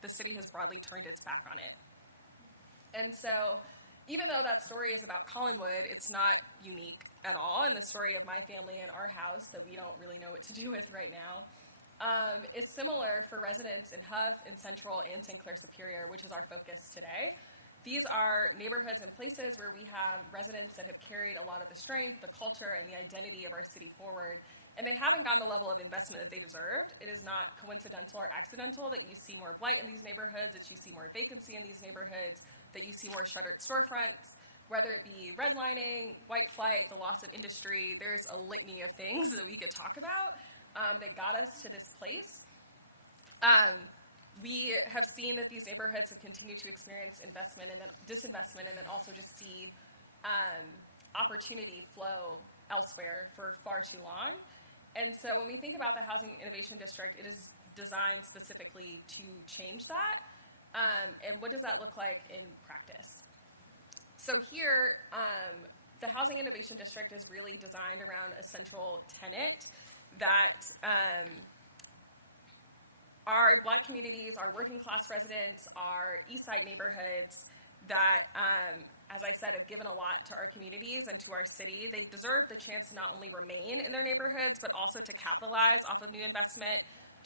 the city has broadly turned its back on it. And so even though that story is about Collinwood, it's not unique at all. And the story of my family and our house that we don't really know what to do with right now is similar for residents in Huff, in Central, and St. Clair Superior, which is our focus today. These are neighborhoods and places where we have residents that have carried a lot of the strength, the culture, and the identity of our city forward. And they haven't gotten the level of investment that they deserved. It is not coincidental or accidental that you see more blight in these neighborhoods, that you see more vacancy in these neighborhoods, that you see more shuttered storefronts, whether it be redlining, white flight, the loss of industry. There's a litany of things that we could talk about that got us to this place. We have seen that these neighborhoods have continued to experience investment and then disinvestment, and then also just see opportunity flow elsewhere for far too long. And so when we think about the Housing Innovation District, it is designed specifically to change that. And what does that look like in practice? So here, the Housing Innovation District is really designed around a central tenet that our Black communities, our working class residents, our East Side neighborhoods that, as I said, have given a lot to our communities and to our city. They deserve the chance to not only remain in their neighborhoods, but also to capitalize off of new investment,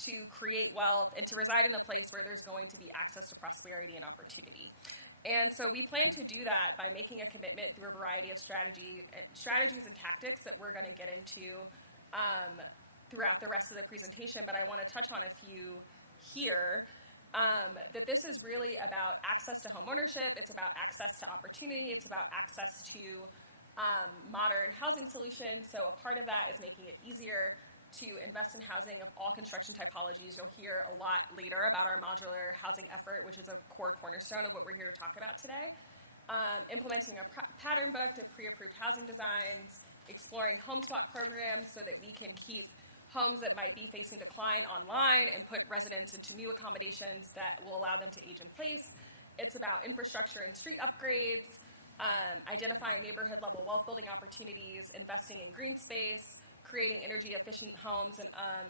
to create wealth, and to reside in a place where there's going to be access to prosperity and opportunity. And so we plan to do that by making a commitment through a variety of strategies and tactics that we're going to get into throughout the rest of the presentation, but I want to touch on a few here. That this is really about access to home ownership, it's about access to opportunity, it's about access to modern housing solutions. So a part of that is making it easier to invest in housing of all construction typologies. You'll hear a lot later about our modular housing effort, which is a core cornerstone of what we're here to talk about today. Implementing a pattern book of pre-approved housing designs, exploring home swap programs so that we can keep homes that might be facing decline online and put residents into new accommodations that will allow them to age in place. It's about infrastructure and street upgrades, identifying neighborhood level wealth building opportunities, investing in green space, creating energy efficient homes and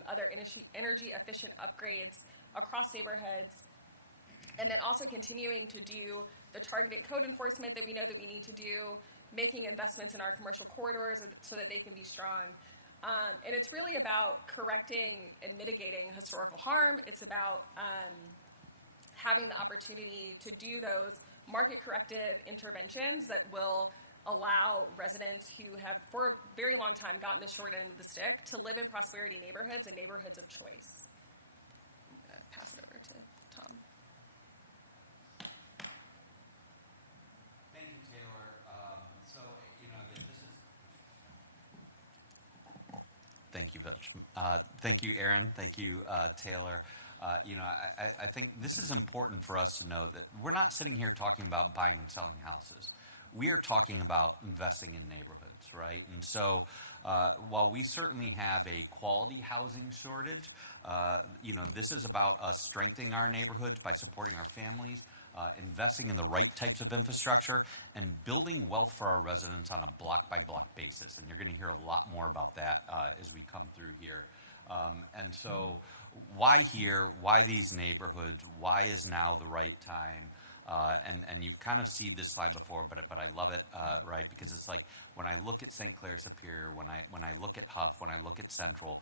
other energy efficient upgrades across neighborhoods, and then also continuing to do the targeted code enforcement that we know that we need to do, making investments in our commercial corridors so that they can be strong. And it's really about correcting and mitigating historical harm. It's about having the opportunity to do those market corrective interventions that will allow residents who have for a very long time gotten the short end of the stick to live in prosperity neighborhoods and neighborhoods of choice. I'm going to pass it over to Tom. Village. Thank you, Aaron. Thank you, Taylor. I think this is important for us to know that we're not sitting here talking about buying and selling houses. We are talking about investing in neighborhoods, right? And so while we certainly have a quality housing shortage, this is about us strengthening our neighborhoods by supporting our families, investing in the right types of infrastructure, and building wealth for our residents on a block-by-block basis. And you're going to hear a lot more about that as we come through here. And so why here? Why these neighborhoods? Why is now the right time? And you've kind of seen this slide before, but I love it, right? Because it's like when I look at St. Clair Superior, when I look at Huff, when I look at Central,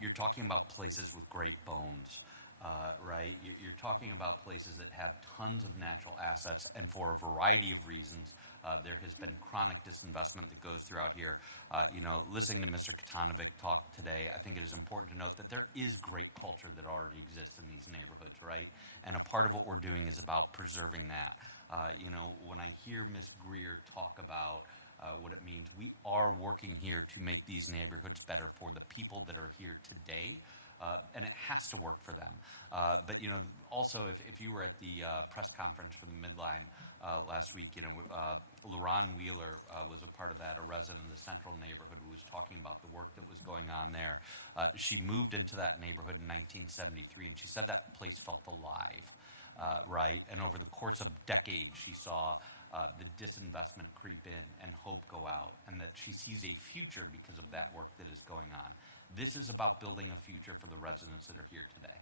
you're talking about places with great bones. Right? You're talking about places that have tons of natural assets, and for a variety of reasons, there has been chronic disinvestment that goes throughout here. Listening to Mr. Katanovic talk today, I think it is important to note that there is great culture that already exists in these neighborhoods, right? And a part of what we're doing is about preserving that. When I hear Ms. Greer talk about what it means, we are working here to make these neighborhoods better for the people that are here today. And it has to work for them. But also, if you were at the press conference for the Midline last week, LaRon Wheeler was a part of that, a resident of the Central neighborhood who was talking about the work that was going on there. She moved into that neighborhood in 1973, and she said that place felt alive, right? And over the course of decades, she saw the disinvestment creep in and hope go out, and that she sees a future because of that work that is going on. This is about building a future for the residents that are here today,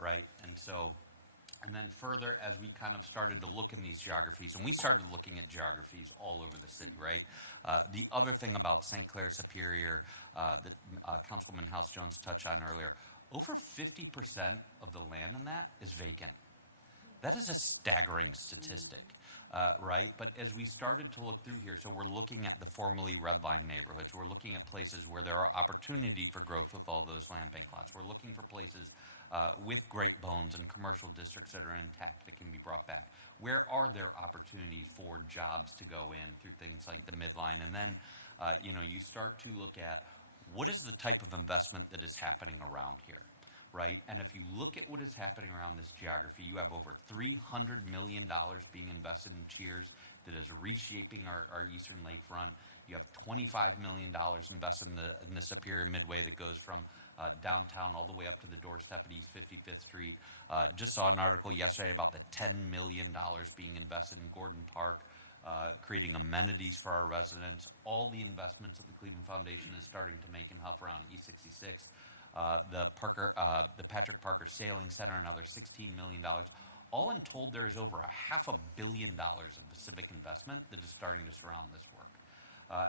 right? And then further, as we kind of started to look in these geographies, and we started looking at geographies all over the city, right? The other thing about St. Clair Superior that Councilwoman House Jones touched on earlier, over 50% of the land in that is vacant. That is a staggering statistic. Right? But as we started to look through here, so we're looking at the formerly redline neighborhoods. We're looking at places where there are opportunity for growth with all those land bank lots. We're looking for places with great bones and commercial districts that are intact that can be brought back. Where are there opportunities for jobs to go in through things like the Midline? And then, you start to look at what is the type of investment that is happening around here? Right? And if you look at what is happening around this geography, you have over $300 million being invested in Cheers that is reshaping our eastern lakefront. You have $25 million invested in the Superior Midway that goes from downtown all the way up to the doorstep at East 55th Street. Just saw an article yesterday about the $10 million being invested in Gordon Park, creating amenities for our residents. All the investments that the Cleveland Foundation is starting to make in Huff around East 66. The Patrick Parker Sailing Center, another $16 million. All in told, there is over $500 million of civic investment that is starting to surround this work.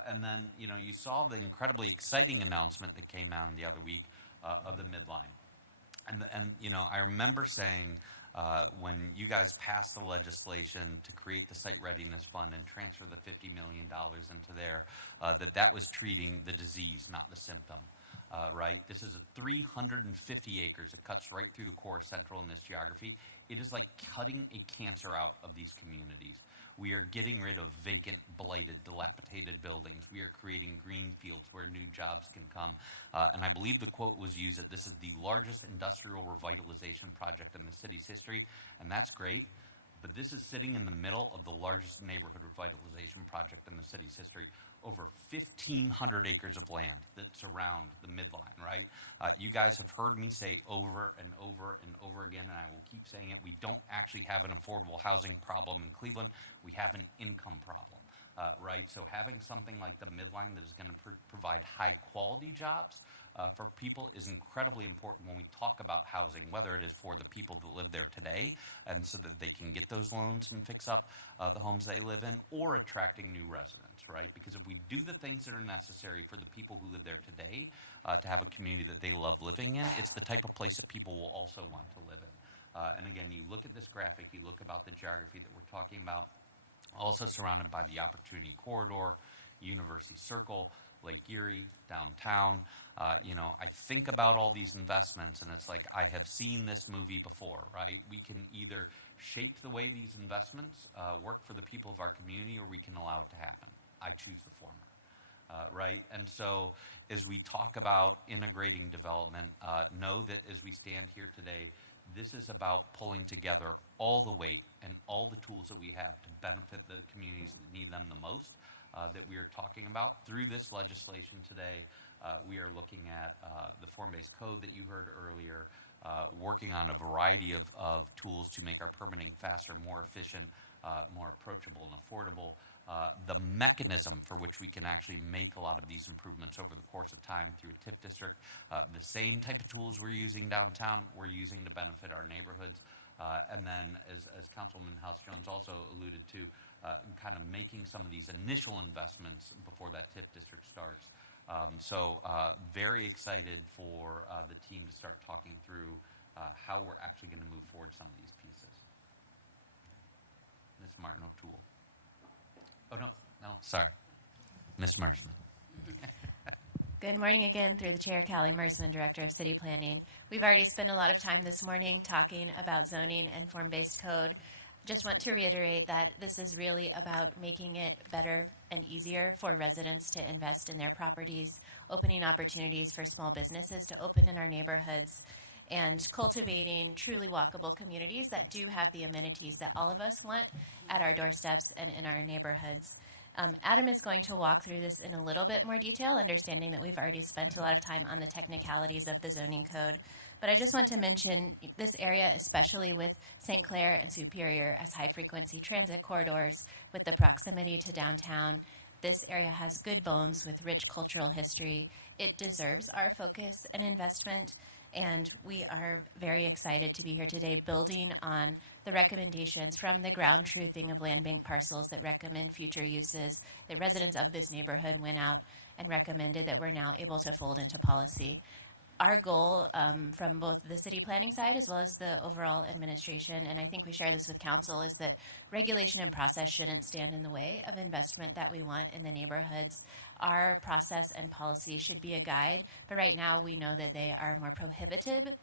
And then, you saw the incredibly exciting announcement that came out the other week of the Midline. And I remember saying when you guys passed the legislation to create the Site Readiness Fund and transfer the $50 million into there, that was treating the disease, not the symptom. Right? This is a 350 acres. It cuts right through the core of Central in this geography. It is like cutting a cancer out of these communities. We are getting rid of vacant, blighted, dilapidated buildings. We are creating green fields where new jobs can come. And I believe the quote was used that this is the largest industrial revitalization project in the city's history, and that's great. But this is sitting in the middle of the largest neighborhood revitalization project in the city's history. Over 1,500 acres of land that surround the Midline, right? You guys have heard me say over and over and over again, and I will keep saying it, we don't actually have an affordable housing problem in Cleveland. We have an income problem, right? So having something like the Midline that is going to provide high-quality jobs for people is incredibly important when we talk about housing, whether it is for the people that live there today and so that they can get those loans and fix up the homes they live in, or attracting new residents, right? Because if we do the things that are necessary for the people who live there today to have a community that they love living in, it's the type of place that people will also want to live in. And again, you look at this graphic, you look about the geography that we're talking about, also surrounded by the Opportunity Corridor, University Circle, Lake Erie, downtown. I think about all these investments and it's like, I have seen this movie before, right? We can either shape the way these investments work for the people of our community, or we can allow it to happen. I choose the former. right? And so as we talk about integrating development, know that as we stand here today, this is about pulling together all the weight and all the tools that we have to benefit the communities that need them the most, that we are talking about. Through this legislation today, we are looking at the form-based code that you heard earlier, working on a variety of tools to make our permitting faster, more efficient, more approachable and affordable. The mechanism for which we can actually make a lot of these improvements over the course of time through a TIF district, the same type of tools we're using downtown, we're using to benefit our neighborhoods. And then, as Councilwoman House-Jones also alluded to, kind of making some of these initial investments before that TIF district starts. So very excited for the team to start talking through how we're actually going to move forward some of these pieces. Ms. Martin O'Toole. Oh, no, sorry. Ms. Mersman. Good morning again, through the chair, Callie Mersman, Director of City Planning. We've already spent a lot of time this morning talking about zoning and form-based code. Just want to reiterate that this is really about making it better and easier for residents to invest in their properties, opening opportunities for small businesses to open in our neighborhoods, and cultivating truly walkable communities that do have the amenities that all of us want at our doorsteps and in our neighborhoods. Adam is going to walk through this in a little bit more detail, understanding that we've already spent a lot of time on the technicalities of the zoning code. But I just want to mention this area, especially with St. Clair and Superior as high-frequency transit corridors, with the proximity to downtown. This area has good bones with rich cultural history. It deserves our focus and investment. And we are very excited to be here today building on the recommendations from the ground truthing of land bank parcels that recommend future uses. The residents of this neighborhood went out and recommended that we're now able to fold into policy. Our goal from both the city planning side as well as the overall administration, and I think we share this with council, is that regulation and process shouldn't stand in the way of investment that we want in the neighborhoods. Our process and policy should be a guide, but right now we know that they are more prohibitive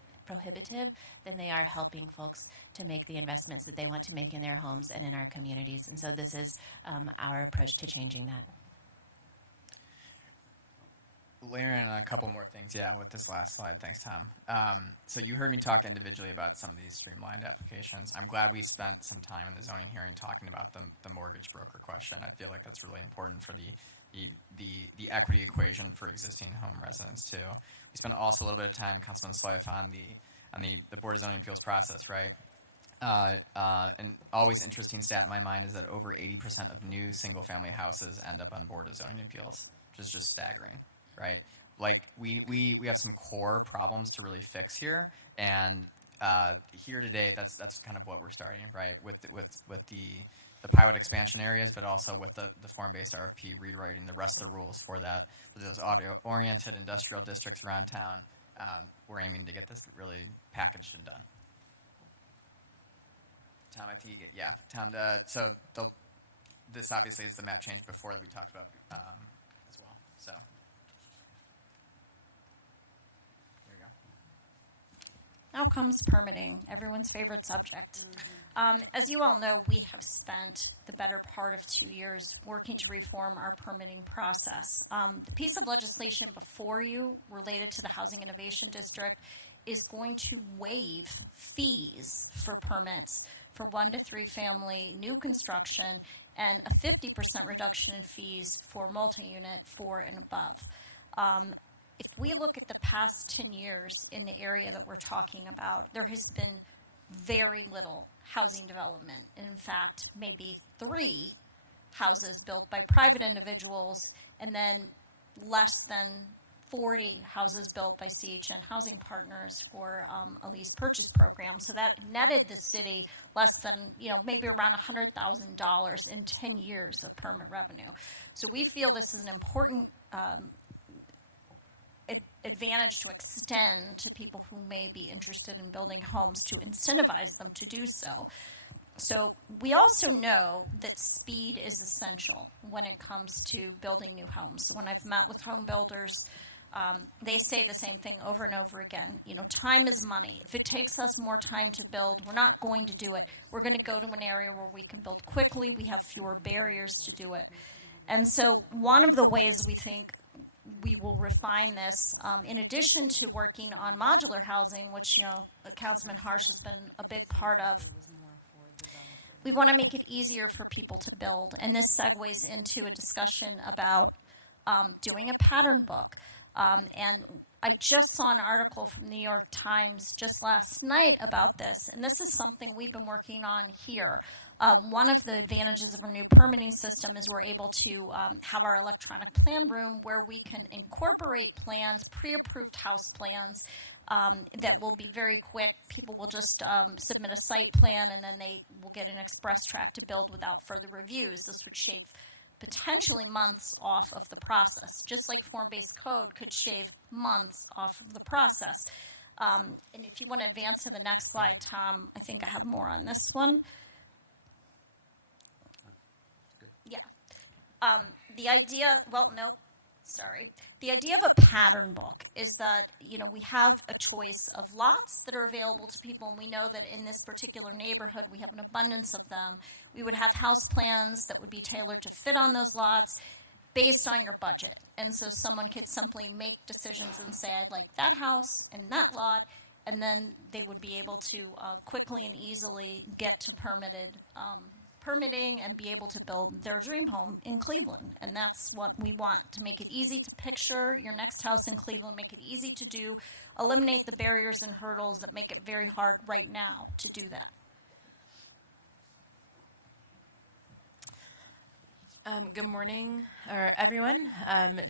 than they are helping folks to make the investments that they want to make in their homes and in our communities. And so this is our approach to changing that. Layering on a couple more things, with this last slide. Thanks, Tom. So you heard me talk individually about some of these streamlined applications. I'm glad we spent some time in the zoning hearing talking about the mortgage broker question. I feel like that's really important for the equity equation for existing home residents too. We spent also a little bit of time, Councilman Slife, on the Board of Zoning Appeals process, right? An always interesting stat in my mind is that over 80% of new single-family houses end up on Board of Zoning Appeals, which is just staggering. Right, like we have some core problems to really fix here, and here today, that's kind of what we're starting, right, with the pilot expansion areas, but also with the form-based RFP rewriting the rest of the rules for those audio-oriented industrial districts around town. We're aiming to get this really packaged and done. Tom, I think Tom. So this obviously is the map change before that we talked about as well. So. Now comes permitting, everyone's favorite subject. As you all know, we have spent the better part of 2 years working to reform our permitting process. The piece of legislation before you related to the Housing Innovation District is going to waive fees for permits for 1 to 3 family new construction and a 50% reduction in fees for multi-unit 4 and above. If we look at the past 10 years in the area that we're talking about, there has been very little housing development. And in fact, maybe 3 houses built by private individuals, and then less than 40 houses built by CHN Housing Partners for a lease purchase program. So that netted the city less than, maybe around $100,000 in 10 years of permit revenue. So we feel this is an important advantage to extend to people who may be interested in building homes, to incentivize them to do so. So we also know that speed is essential when it comes to building new homes. So when I've met with home builders, they say the same thing over and over again. Time is money. If it takes us more time to build, we're not going to do it. We're going to go to an area where we can build quickly. We have fewer barriers to do it. And so one of the ways we think we will refine this, in addition to working on modular housing, which, Councilman Harsh has been a big part of, we want to make it easier for people to build. And this segues into a discussion about doing a pattern book. And I just saw an article from the New York Times just last night about this, and this is something we've been working on here. One of the advantages of our new permitting system is we're able to have our electronic plan room where we can incorporate plans, pre-approved house plans, that will be very quick. People will just submit a site plan, and then they will get an express track to build without further reviews. This would shave potentially months off of the process, just like form-based code could shave months off of the process. And if you want to advance to the next slide, Tom, I think I have more on this one. Yeah. The idea, the idea of a pattern book is that, we have a choice of lots that are available to people, and we know that in this particular neighborhood, we have an abundance of them. We would have house plans that would be tailored to fit on those lots based on your budget. And so someone could simply make decisions and say, I'd like that house and that lot, and then they would be able to quickly and easily get to permitting and be able to build their dream home in Cleveland. And that's what we want, to make it easy to picture your next house in Cleveland, make it easy to do, eliminate the barriers and hurdles that make it very hard right now to do that. Good morning, everyone.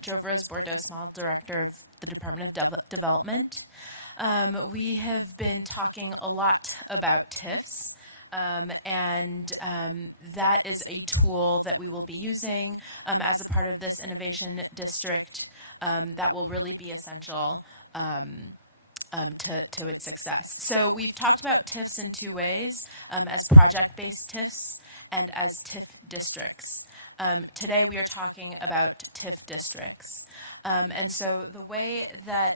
Jove Rose Bordeaux, Small Director of the Department of Development. We have been talking a lot about TIFs. And that is a tool that we will be using as a part of this innovation district that will really be essential to its success. So we've talked about TIFs in two ways, as project-based TIFs and as TIF districts. Today we are talking about TIF districts. And so the way that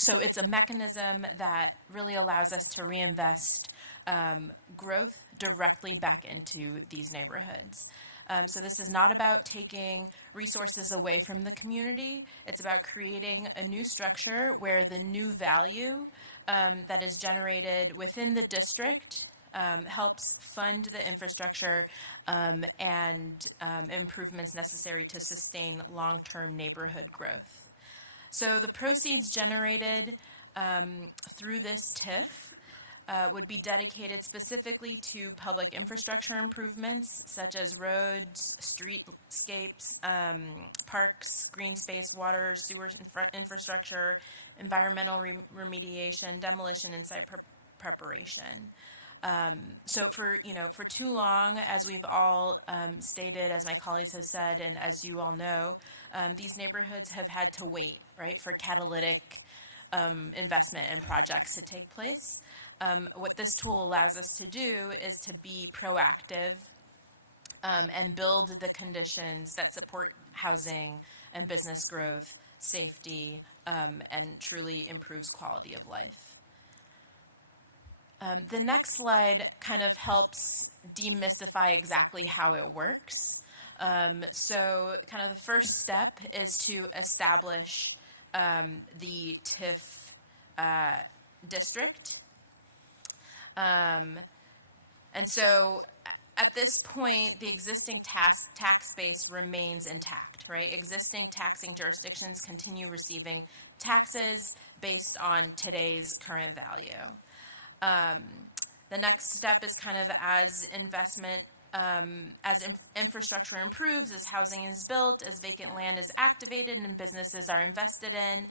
so it's a mechanism that really allows us to reinvest growth directly back into these neighborhoods. So this is not about taking resources away from the community. It's about creating a new structure where the new value that is generated within the district helps fund the infrastructure and improvements necessary to sustain long-term neighborhood growth. So the proceeds generated through this TIF would be dedicated specifically to public infrastructure improvements such as roads, streetscapes, parks, green space, water, sewer infrastructure, environmental remediation, demolition, and site preparation. So for too long, as we've all stated, as my colleagues have said, and as you all know, these neighborhoods have had to wait, right, for catalytic investment and projects to take place. What this tool allows us to do is to be proactive and build the conditions that support housing and business growth, safety, and truly improves quality of life. The next slide kind of helps demystify exactly how it works. So kind of the first step is to establish the TIF district. And so at this point, the existing tax base remains intact, right? Existing taxing jurisdictions continue receiving taxes based on today's current value. The next step is kind of as investment, as infrastructure improves, as housing is built, as vacant land is activated and businesses are invested in,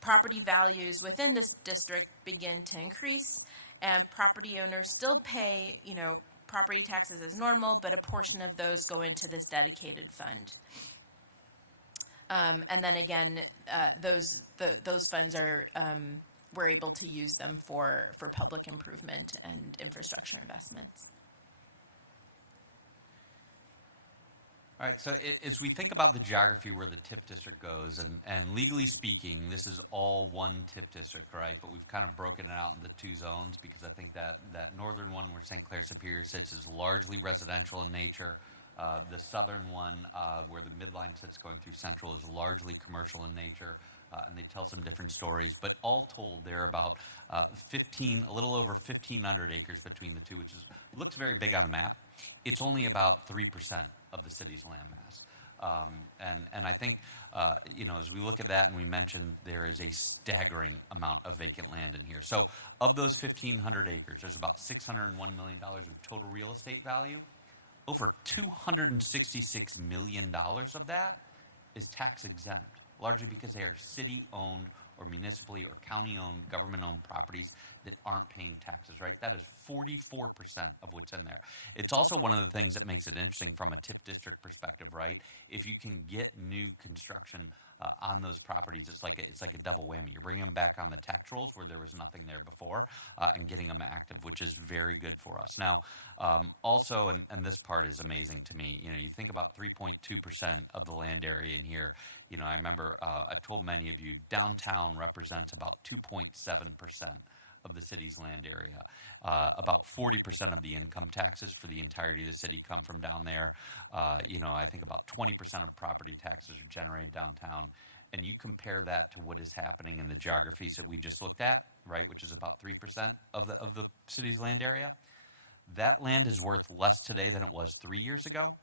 property values within this district begin to increase, and property owners still pay, property taxes as normal, but a portion of those go into this dedicated fund. And then again, those funds are we're able to use them for public improvement and infrastructure investments. All right, so as we think about the geography where the TIF district goes, and legally speaking, this is all one TIF district, right? But we've kind of broken it out into two zones because I think that northern one where St. Clair Superior sits is largely residential in nature. The southern one, where the midline sits going through Central, is largely commercial in nature, and they tell some different stories. But all told, there are about a little over 1,500 acres between the two, which looks very big on the map. It's only about 3% of the city's land mass. And I think, as we look at that, and we mentioned there is a staggering amount of vacant land in here. So of those 1,500 acres, there's about $601 million of total real estate value. Over $266 million of that is tax exempt, largely because they are city-owned or municipally or county-owned, government-owned properties that aren't paying taxes, right? That is 44% of what's in there. It's also one of the things that makes it interesting from a TIF district perspective, right? If you can get new construction on those properties, it's like a double whammy. You're bringing them back on the tax rolls where there was nothing there before, and getting them active, which is very good for us. Now, also, and this part is amazing to me, you think about 3.2% of the land area in here. I remember I told many of you, downtown represents about 2.7% of the city's land area. About 40% of the income taxes for the entirety of the city come from down there. I think about 20% of property taxes are generated downtown. And you compare that to what is happening in the geographies that we just looked at, right, which is about 3% of the city's land area. That land is worth less today than it was 3 years ago.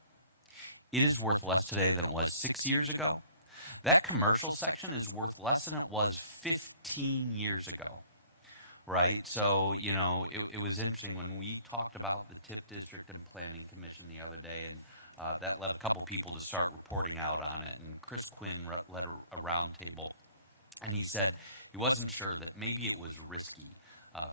It is worth less today than it was 6 years ago. That commercial section is worth less than it was 15 years ago. Right. So, it was interesting when we talked about the TIF district and planning commission the other day, and that led a couple people to start reporting out on it. And Chris Quinn led a roundtable, and he said he wasn't sure that maybe it was risky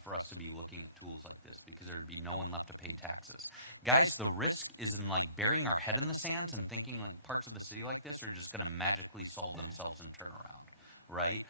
for us to be looking at tools like this because there would be no one left to pay taxes. Guys, the risk is in burying our head in the sands and thinking parts of the city like this are just going to magically solve themselves and turn around. Right?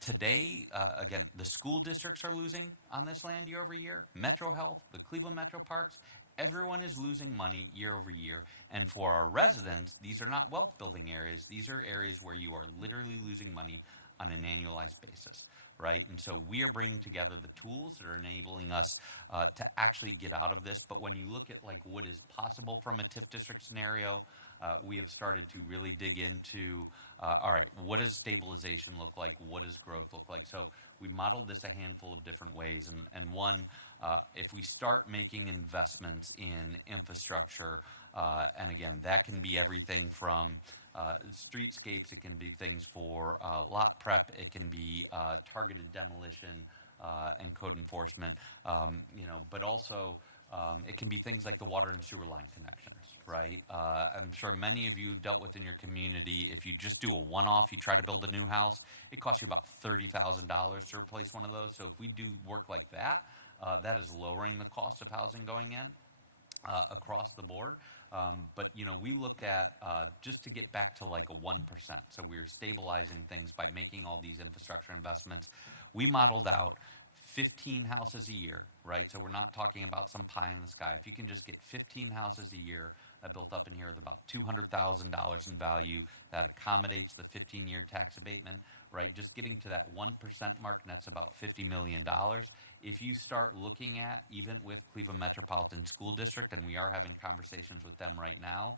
Today, again, the school districts are losing on this land year over year. Metro Health, the Cleveland Metro Parks, everyone is losing money year over year. And for our residents, these are not wealth building areas. These are areas where you are literally losing money on an annualized basis. Right? And so we are bringing together the tools that are enabling us to actually get out of this. But when you look at what is possible from a TIF district scenario, we have started to really dig into, all right, what does stabilization look like? What does growth look like? So we modeled this a handful of different ways. And one, if we start making investments in infrastructure, and again, that can be everything from streetscapes, it can be things for lot prep, it can be targeted demolition and code enforcement, but also it can be things like the water and sewer line connections, right? I'm sure many of you dealt with in your community, if you just do a one-off, you try to build a new house, it costs you about $30,000 to replace one of those. So if we do work like that, that is lowering the cost of housing going in across the board. But we looked at just to get back to a 1%. So we're stabilizing things by making all these infrastructure investments. We modeled out 15 houses a year, right? So we're not talking about some pie in the sky. If you can just get 15 houses a year built up in here with about $200,000 in value, that accommodates the 15-year tax abatement, right? Just getting to that 1% mark, and that's about $50 million. If you start looking at, even with Cleveland Metropolitan School District, and we are having conversations with them right now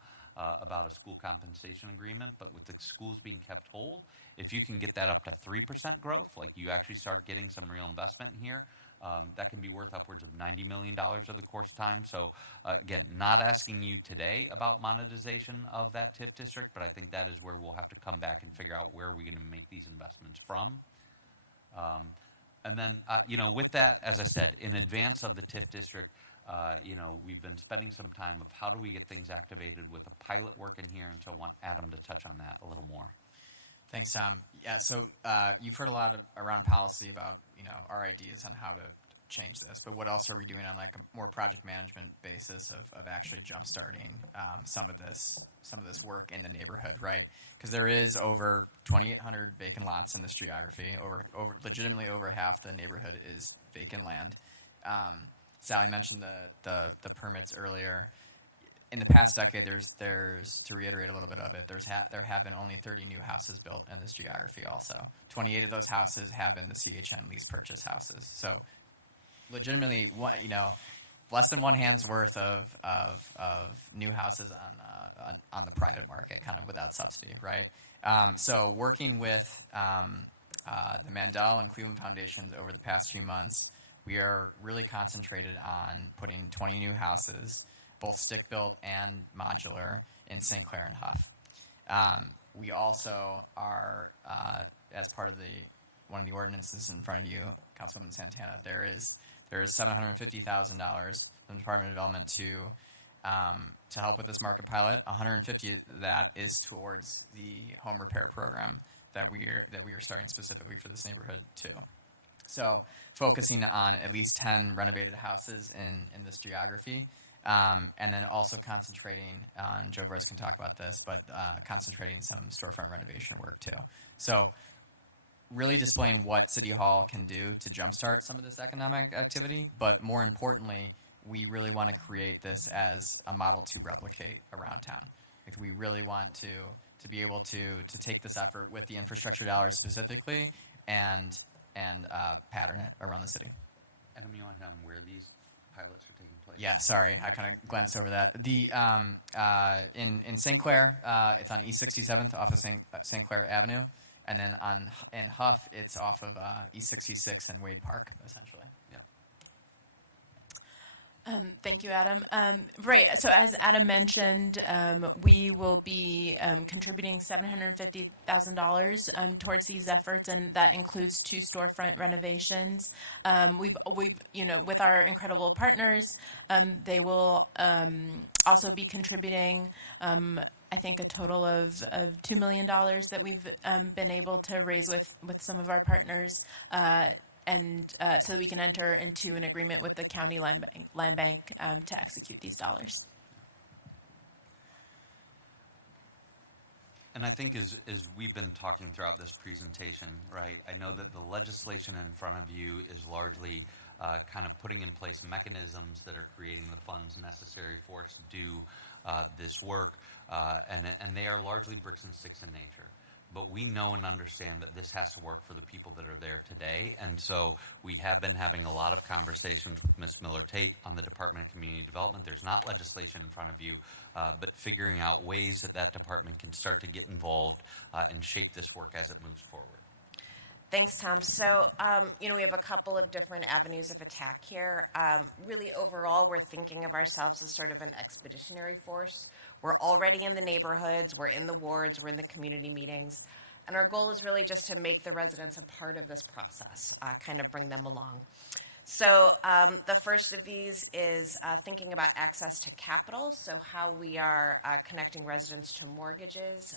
about a school compensation agreement, but with the schools being kept whole, if you can get that up to 3% growth, you actually start getting some real investment in here, that can be worth upwards of $90 million over the course of time. So again, not asking you today about monetization of that TIF district, but I think that is where we'll have to come back and figure out where we're going to make these investments from. And then, with that, as I said, in advance of the TIF district, we've been spending some time of how do we get things activated with a pilot work in here, and so I want Adam to touch on that a little more. Thanks, Tom. Yeah, so you've heard a lot around policy about, our ideas on how to change this, but what else are we doing on a more project management basis of actually jump-starting some of this work in the neighborhood, right? Because there is over 2,800 vacant lots in this geography. Legitimately over half the neighborhood is vacant land. Sally mentioned the permits earlier. In the past decade, there's to reiterate a little bit of it, there have been only 30 new houses built in this geography also. 28 of those houses have been the CHN lease purchase houses. So legitimately, less than one hand's worth of new houses on the private market, kind of without subsidy, right? So working with the Mandel and Cleveland Foundations over the past few months, we are really concentrated on putting 20 new houses, both stick-built and modular, in St. Clair and Huff. We also are, as part of one of the ordinances in front of you, Councilwoman Santana, there is $750,000 from the Department of Development to help with this market pilot. 150 of that is towards the home repair program that we are starting specifically for this neighborhood too. So focusing on at least 10 renovated houses in this geography, and then also concentrating on, Joe Verse can talk about this, but concentrating some storefront renovation work too. So really displaying what City Hall can do to jumpstart some of this economic activity, but more importantly, we really want to create this as a model to replicate around town. Like, we really want to be able to take this effort with the infrastructure dollars specifically and pattern it around the city. Adam, you want to tell them where these pilots are taking place? Yeah, sorry, I kind of glanced over that. The in St. Clair, it's on East 67th off of St. Clair Avenue, and then in Huff, it's off of East 66 and Wade Park, essentially. Yeah. Thank you, Adam. Right, so as Adam mentioned, we will be contributing $750,000 towards these efforts, and that includes 2 storefront renovations. We've with our incredible partners, they will also be contributing I think a total of $2 million that we've been able to raise with some of our partners, and so that we can enter into an agreement with the county land bank to execute these dollars. And I think as we've been talking throughout this presentation, right, I know that the legislation in front of you is largely kind of putting in place mechanisms that are creating the funds necessary for us to do this work, and they are largely bricks and sticks in nature. But we know and understand that this has to work for the people that are there today. And so we have been having a lot of conversations with Ms. Miller-Tate on the Department of Community Development. There's not legislation in front of you, but figuring out ways that that department can start to get involved and shape this work as it moves forward. Thanks, Tom. So, we have a couple of different avenues of attack here. Really, overall, we're thinking of ourselves as sort of an expeditionary force. We're already in the neighborhoods, we're in the wards, we're in the community meetings, and our goal is really just to make the residents a part of this process, kind of bring them along. So the first of these is thinking about access to capital, so how we are connecting residents to mortgages,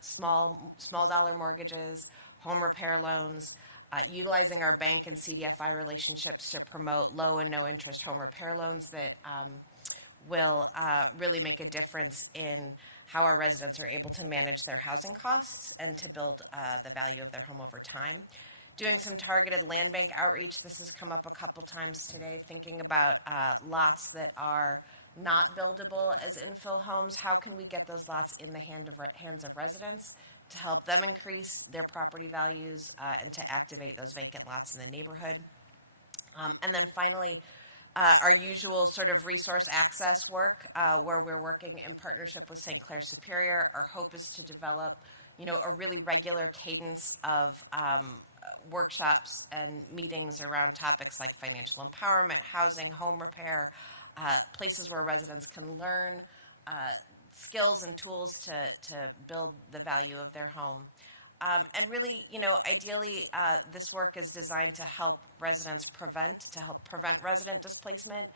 small dollar mortgages, home repair loans, utilizing our bank and CDFI relationships to promote low and no interest home repair loans that will really make a difference in how our residents are able to manage their housing costs and to build the value of their home over time. Doing some targeted land bank outreach. This has come up a couple times today, thinking about lots that are not buildable as infill homes. How can we get those lots in the hands of residents to help them increase their property values and to activate those vacant lots in the neighborhood? And then finally, our usual sort of resource access work, where we're working in partnership with St. Clair Superior. Our hope is to develop, a really regular cadence of workshops and meetings around topics like financial empowerment, housing, home repair, places where residents can learn skills and tools to build the value of their home. And really, ideally, this work is designed to help prevent resident displacement,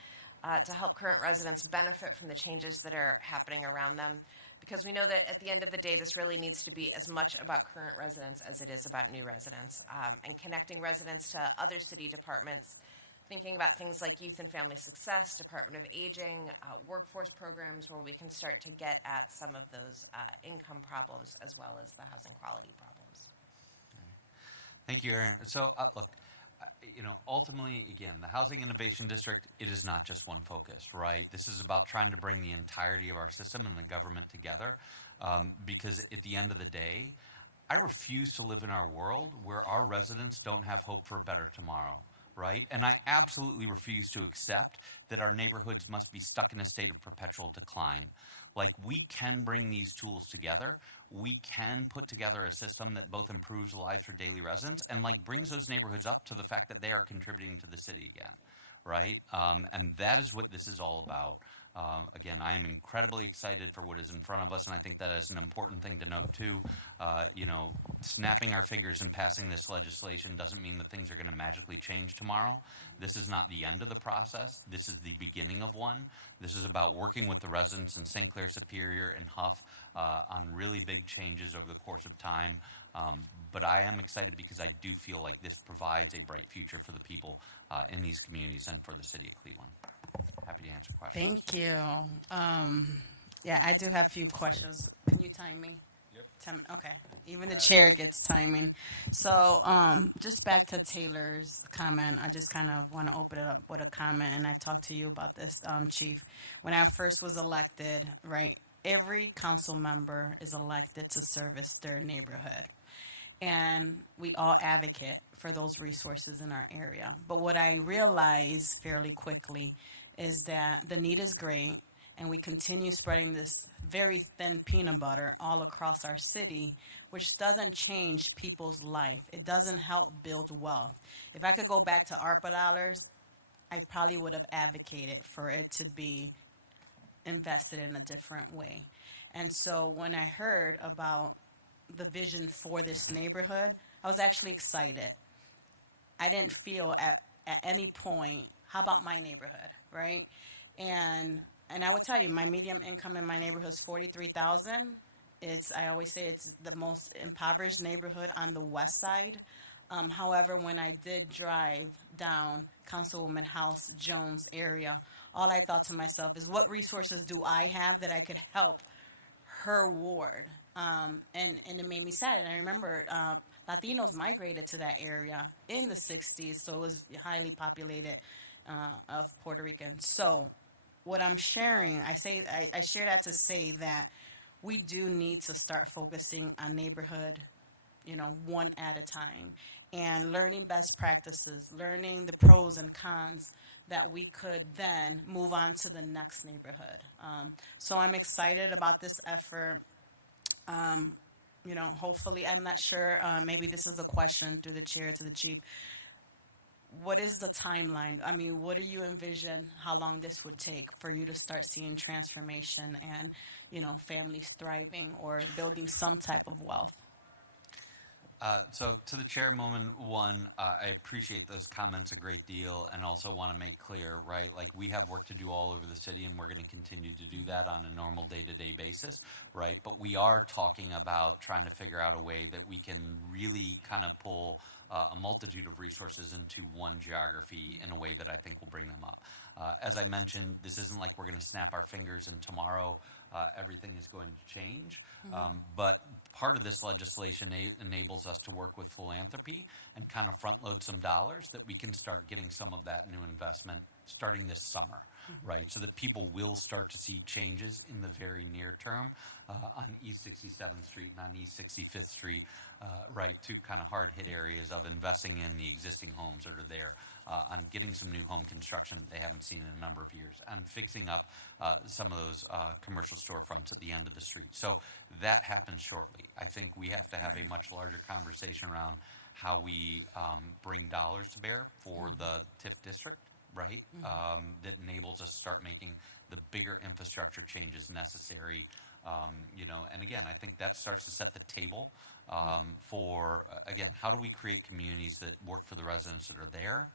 to help current residents benefit from the changes that are happening around them. Because we know that at the end of the day, this really needs to be as much about current residents as it is about new residents, and connecting residents to other city departments, thinking about things like youth and family success, Department of Aging, workforce programs where we can start to get at some of those income problems as well as the housing quality problems. Thank you, Erin. So, look, ultimately, again, the Housing Innovation District, it is not just one focus, right? This is about trying to bring the entirety of our system and the government together, because at the end of the day, I refuse to live in our world where our residents don't have hope for a better tomorrow, right? And I absolutely refuse to accept that our neighborhoods must be stuck in a state of perpetual decline. Like, we can bring these tools together. We can put together a system that both improves the lives for daily residents and like brings those neighborhoods up to the fact that they are contributing to the city again, right? And that is what this is all about. Again, I am incredibly excited for what is in front of us, and I think that is an important thing to note too. You know, snapping our fingers and passing this legislation doesn't mean that things are going to magically change tomorrow. This is not the end of the process. This is the beginning of one. This is about working with the residents in St. Clair Superior and Huff on really big changes over the course of time. But I am excited because I do feel like this provides a bright future for the people in these communities and for the city of Cleveland. Happy to answer questions. Thank you. Yeah, I do have a few questions. Can you time me? Yep. Okay. Even the chair gets timing. So just back to Taylor's comment, I just kind of want to open it up with a comment, and I've talked to you about this, Chief. When I first was elected, right, every council member is elected to service their neighborhood. And we all advocate for those resources in our area. But what I realized fairly quickly is that the need is great, and we continue spreading this very thin peanut butter all across our city, which doesn't change people's life. It doesn't help build wealth. If I could go back to ARPA dollars, I probably would have advocated for it to be invested in a different way. And so when I heard about the vision for this neighborhood, I was actually excited. I didn't feel at any point, how about my neighborhood, right? And I would tell you, my median income in my neighborhood is $43,000. I always say it's the most impoverished neighborhood on the west side. However, when I did drive down Councilwoman House Jones' area, all I thought to myself is, what resources do I have that I could help her ward? And it made me sad. And I remember Latinos migrated to that area in the 60s, so it was highly populated of Puerto Ricans. So what I'm sharing, I share that to say that we do need to start focusing on neighborhood, one at a time, and learning best practices, learning the pros and cons that we could then move on to the next neighborhood. So I'm excited about this effort. Hopefully, I'm not sure, maybe this is a question through the chair to the chief. What is the timeline? I mean, what do you envision how long this would take for you to start seeing transformation and, families thriving or building some type of wealth? So to the chairwoman, one, I appreciate those comments a great deal, and also want to make clear, right, like we have work to do all over the city, and we're going to continue to do that on a normal day-to-day basis, right? But we are talking about trying to figure out a way that we can really kind of pull a multitude of resources into one geography in a way that I think will bring them up. As I mentioned, this isn't like we're going to snap our fingers and tomorrow everything is going to change. But part of this legislation enables us to work with philanthropy and kind of front load some dollars that we can start getting some of that new investment starting this summer, right? So that people will start to see changes in the very near term on East 67th Street and on East 65th Street, right? Two kind of hard hit areas of investing in the existing homes that are there, on getting some new home construction that they haven't seen in a number of years, and fixing up some of those commercial storefronts at the end of the street. So that happens shortly. I think we have to have a much larger conversation around how we bring dollars to bear for the TIF district, right? That enables us to start making the bigger infrastructure changes necessary. And again, I think that starts to set the table for, again, how do we create communities that work for the residents that are there,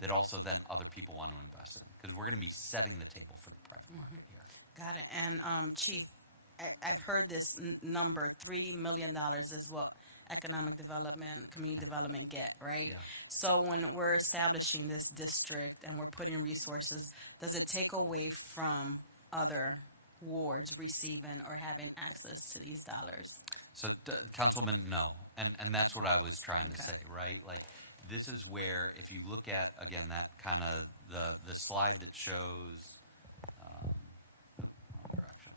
that also then other people want to invest in? Because we're going to be setting the table for the private market here. Got it. And Chief, I've heard this number, $3 million is what economic development, community development get, right? Yeah. So when we're establishing this district and we're putting resources, does it take away from other wards receiving or having access to these dollars? So, Councilman, no. And that's what I was trying to say, right? Like, this is where, if you look at, again, that kind of the slide that shows, wrong direction,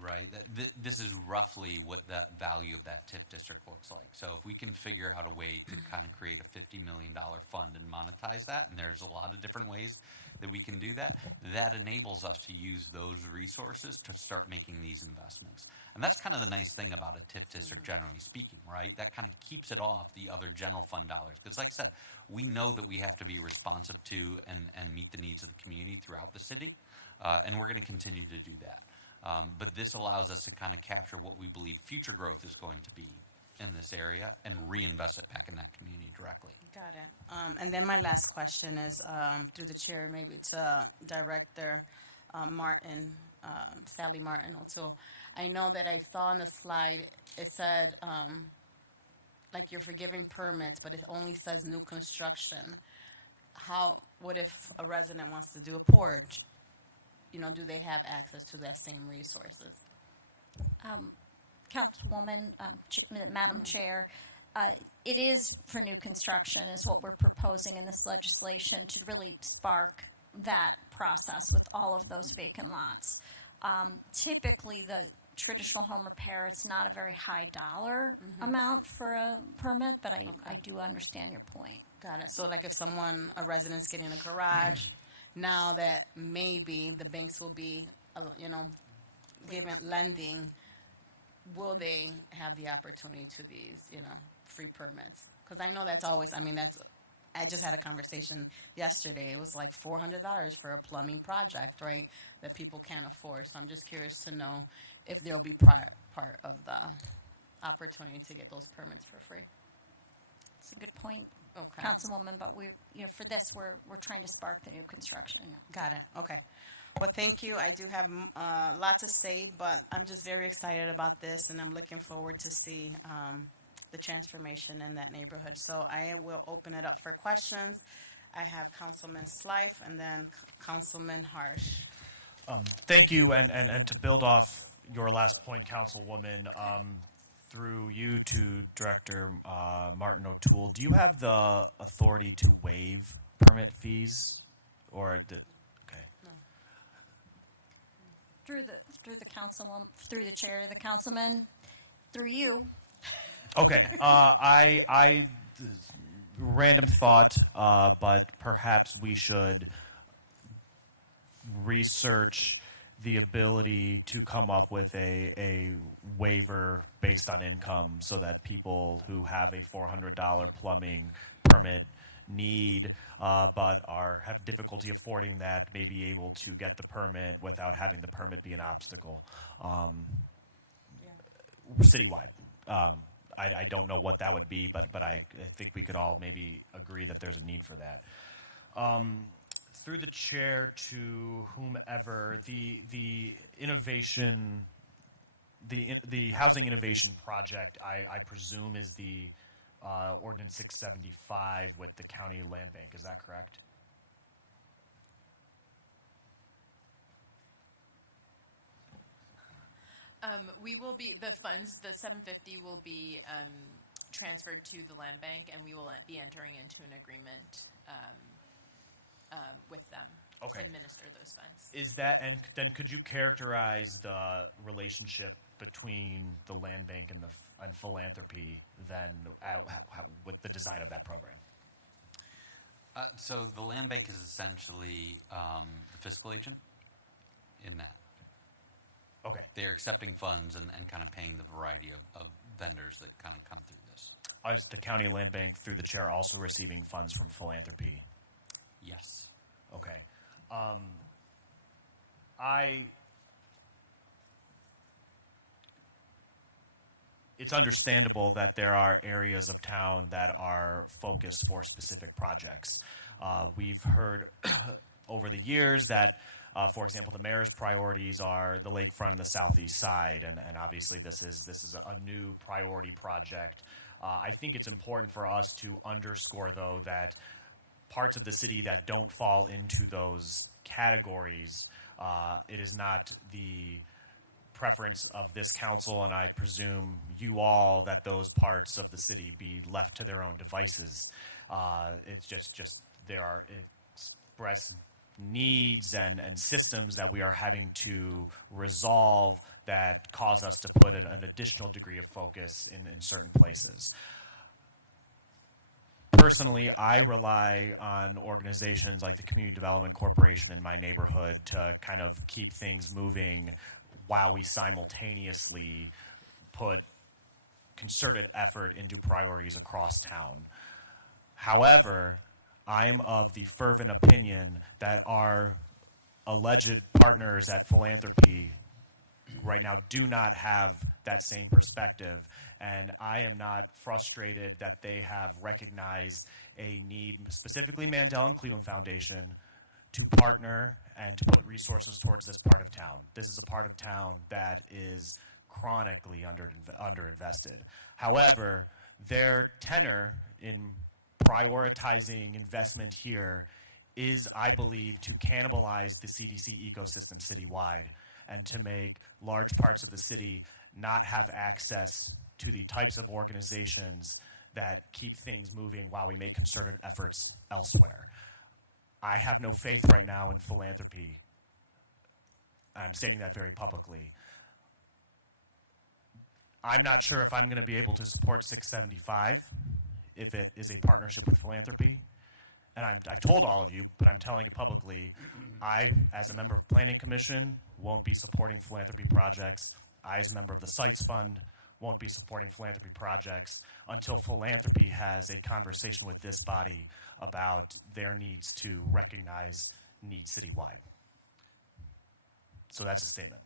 right? right? This is roughly what that value of that TIF district looks like. So if we can figure out a way to kind of create a $50 million fund and monetize that, and there's a lot of different ways that we can do that, that enables us to use those resources to start making these investments. And that's kind of the nice thing about a TIF district, generally speaking, right? That kind of keeps it off the other general fund dollars. Because like I said, we know that we have to be responsive to and meet the needs of the community throughout the city, and we're going to continue to do that. But this allows us to kind of capture what we believe future growth is going to be in this area and reinvest it back in that community directly. Got it. And then my last question is through the chair, maybe to Director Martin, Sally Martin O'Toole. I know that I saw on the slide it said like you're forgiving permits, but it only says new construction. What if a resident wants to do a porch? You know, do they have access to that same resources? Councilwoman, Madam Chair, it is for new construction is what we're proposing in this legislation to really spark that process with all of those vacant lots. Typically, the traditional home repair, it's not a very high dollar amount for a permit, but I do understand your point. Got it. So like if a resident's getting a garage, now that maybe the banks will be, lending, will they have the opportunity to these, free permits? Because I know that's always, I just had a conversation yesterday. It was like $400 for a plumbing project, right, that people can't afford. So I'm just curious to know if there'll be part of the opportunity to get those permits for free. It's a good point, Okay. Councilwoman, but for this, we're trying to spark the new construction. Got it. Okay. Well, thank you. I do have a lot to say, but I'm just very excited about this, and I'm looking forward to see the transformation in that neighborhood. So I will open it up for questions. I have Councilman Slife and then Councilman Harsh. Thank you, and to build off your last point, Councilwoman, through you to Director Martin O'Toole, do you have the authority to waive permit fees, or okay? No. Through the councilwoman, through the chair, the councilman, through you. Okay, I random thought, but perhaps we should research the ability to come up with a waiver based on income so that people who have a $400 plumbing permit need but have difficulty affording that may be able to get the permit without having the permit be an obstacle citywide. I don't know what that would be, but I think we could all maybe agree that there's a need for that. Through the chair to whomever, the innovation, the housing innovation project, I presume is the Ordinance 675 with the county land bank. Is that correct? We will be, the funds, the 750 will be transferred to the land bank, and we will be entering into an agreement with them to administer those funds. Is that, and then could you characterize the relationship between the land bank and philanthropy then with the design of that program? So the land bank is essentially the fiscal agent in that. Okay. They're accepting funds and kind of paying the variety of vendors that kind of come through this. Is the county land bank through the chair also receiving funds from philanthropy? Yes. Okay. It's understandable that there are areas of town that are focused for specific projects. We've heard over the years that, for example, the mayor's priorities are the lakefront and the southeast side, and obviously this is a new priority project. I think it's important for us to underscore, though, that parts of the city that don't fall into those categories, it is not the preference of this council, and I presume you all, that those parts of the city be left to their own devices. It's just there are express needs and systems that we are having to resolve that cause us to put an additional degree of focus in certain places. Personally, I rely on organizations like the Community Development Corporation in my neighborhood to kind of keep things moving while we simultaneously put concerted effort into priorities across town. However, I'm of the fervent opinion that our alleged partners at Philanthropy right now do not have that same perspective, and I am not frustrated that they have recognized a need, specifically Mandel and Cleveland Foundation, to partner and to put resources towards this part of town. This is a part of town that is chronically underinvested. However, their tenor in prioritizing investment here is, I believe, to cannibalize the CDC ecosystem citywide and to make large parts of the city not have access to the types of organizations that keep things moving while we make concerted efforts elsewhere. I have no faith right now in philanthropy. I'm stating that very publicly. I'm not sure if I'm going to be able to support 675 if it is a partnership with philanthropy. And I've told all of you, but I'm telling it publicly, I, as a member of the Planning Commission, won't be supporting philanthropy projects. I, as a member of the Sites Fund, won't be supporting philanthropy projects until philanthropy has a conversation with this body about their needs to recognize needs citywide. So that's a statement.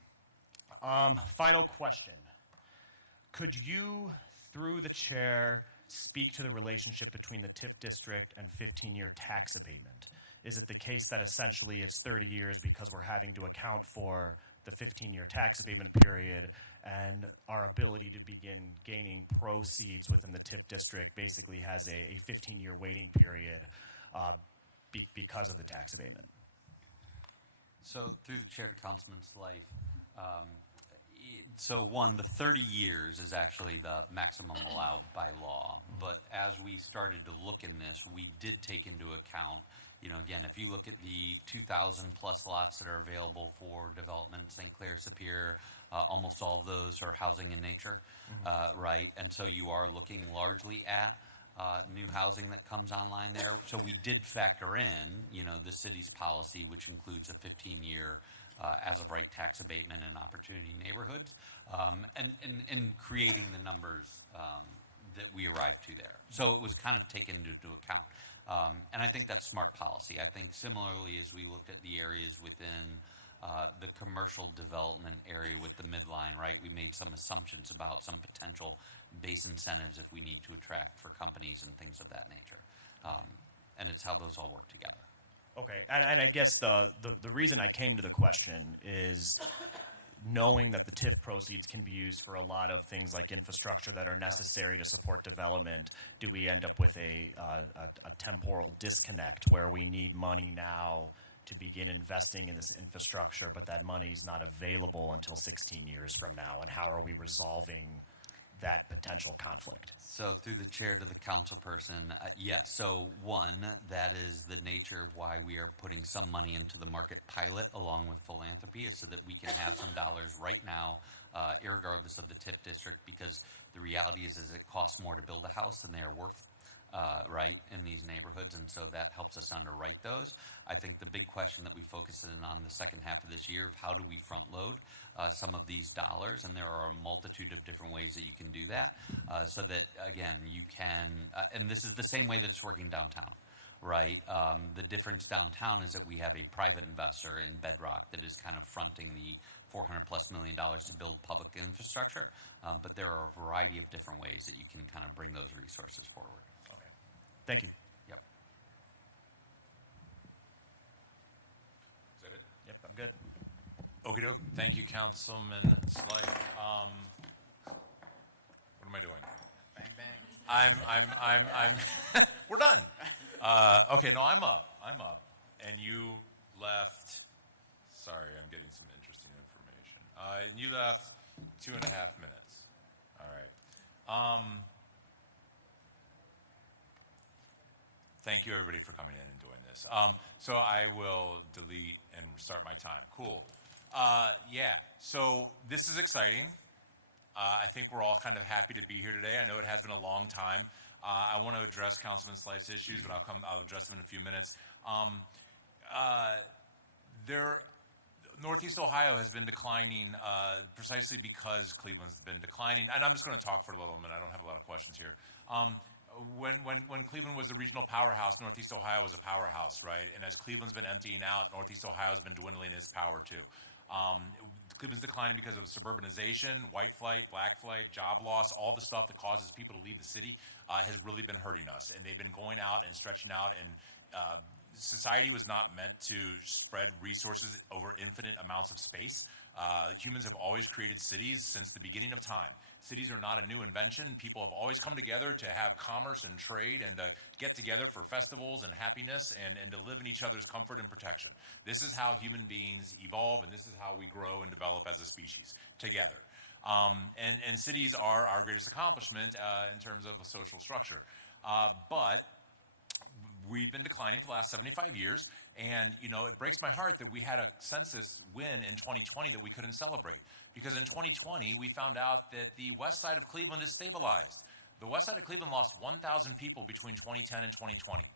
Final question. Could you, through the chair, speak to the relationship between the TIF district and 15-year tax abatement? Is it the case that essentially it's 30 years because we're having to account for the 15-year tax abatement period, and our ability to begin gaining proceeds within the TIF district basically has a 15-year waiting period because of the tax abatement? So through the chair to Councilman Slife, so one, the 30 years is actually the maximum allowed by law. But as we started to look in this, we did take into account, you know, again, if you look at the 2,000 plus lots that are available for development, St. Clair, Superior, almost all of those are housing in nature, right? And so you are looking largely at new housing that comes online there. So we did factor in, you know, the city's policy, which includes a 15-year as of right tax abatement in opportunity neighborhoods, and creating the numbers that we arrived to there. So it was kind of taken into account. And I think that's smart policy. I think similarly as we looked at the areas within the commercial development area with the midline, right, we made some assumptions about some potential base incentives if we need to attract for companies and things of that nature. And it's how those all work together. Okay, and I guess the reason I came to the question is knowing that the TIF proceeds can be used for a lot of things like infrastructure that are necessary to support development. Do we end up with a temporal disconnect where we need money now to begin investing in this infrastructure, but that money is not available until 16 years from now? And how are we resolving that potential conflict? So through the chair to the council person, yes. So one, that is the nature of why we are putting some money into the market pilot along with philanthropy, is so that we can have some dollars right now, irregardless of the TIF district, because the reality is it costs more to build a house than they are worth. Right, in these neighborhoods, and so that helps us underwrite those. I think the big question that we focus in on the second half of this year of how do we front load some of these dollars, and there are a multitude of different ways that you can do that, so that again you can, and this is the same way that it's working downtown, right? The difference downtown is that we have a private investor in Bedrock that is kind of fronting the $400+ million to build public infrastructure, but there are a variety of different ways that you can kind of bring those resources forward. Thank you. Yep. Is that it? Yep, I'm good. Okie doke. Thank you, Councilman Slife. What am I doing? Bang, bang. I'm we're done. Okay, no, I'm up. And you left, sorry, I'm getting some interesting information. You left 2.5 minutes. All right. Thank you, everybody, for coming in and doing this. So I will delete and start my time. Cool. Yeah, so this is exciting. I think we're all kind of happy to be here today. I know it has been a long time. I want to address Councilman Slice's issues, but I'll address them in a few minutes. Northeast Ohio has been declining precisely because Cleveland's been declining. And I'm just going to talk for a little minute. I don't have a lot of questions here. When Cleveland was the regional powerhouse, Northeast Ohio was a powerhouse, right? And as Cleveland's been emptying out, Northeast Ohio has been dwindling its power too. Cleveland's declining because of suburbanization, white flight, black flight, job loss, all the stuff that causes people to leave the city has really been hurting us. And they've been going out and stretching out, and society was not meant to spread resources over infinite amounts of space. Humans have always created cities since the beginning of time. Cities are not a new invention. People have always come together to have commerce and trade and to get together for festivals and happiness and to live in each other's comfort and protection. This is how human beings evolve, and this is how we grow and develop as a species, together. And cities are our greatest accomplishment in terms of a social structure. But we've been declining for the last 75 years, and it breaks my heart that we had a census win in 2020 that we couldn't celebrate. Because in 2020, we found out that the west side of Cleveland is stabilized. The west side of Cleveland lost 1,000 people between 2010 and 2020.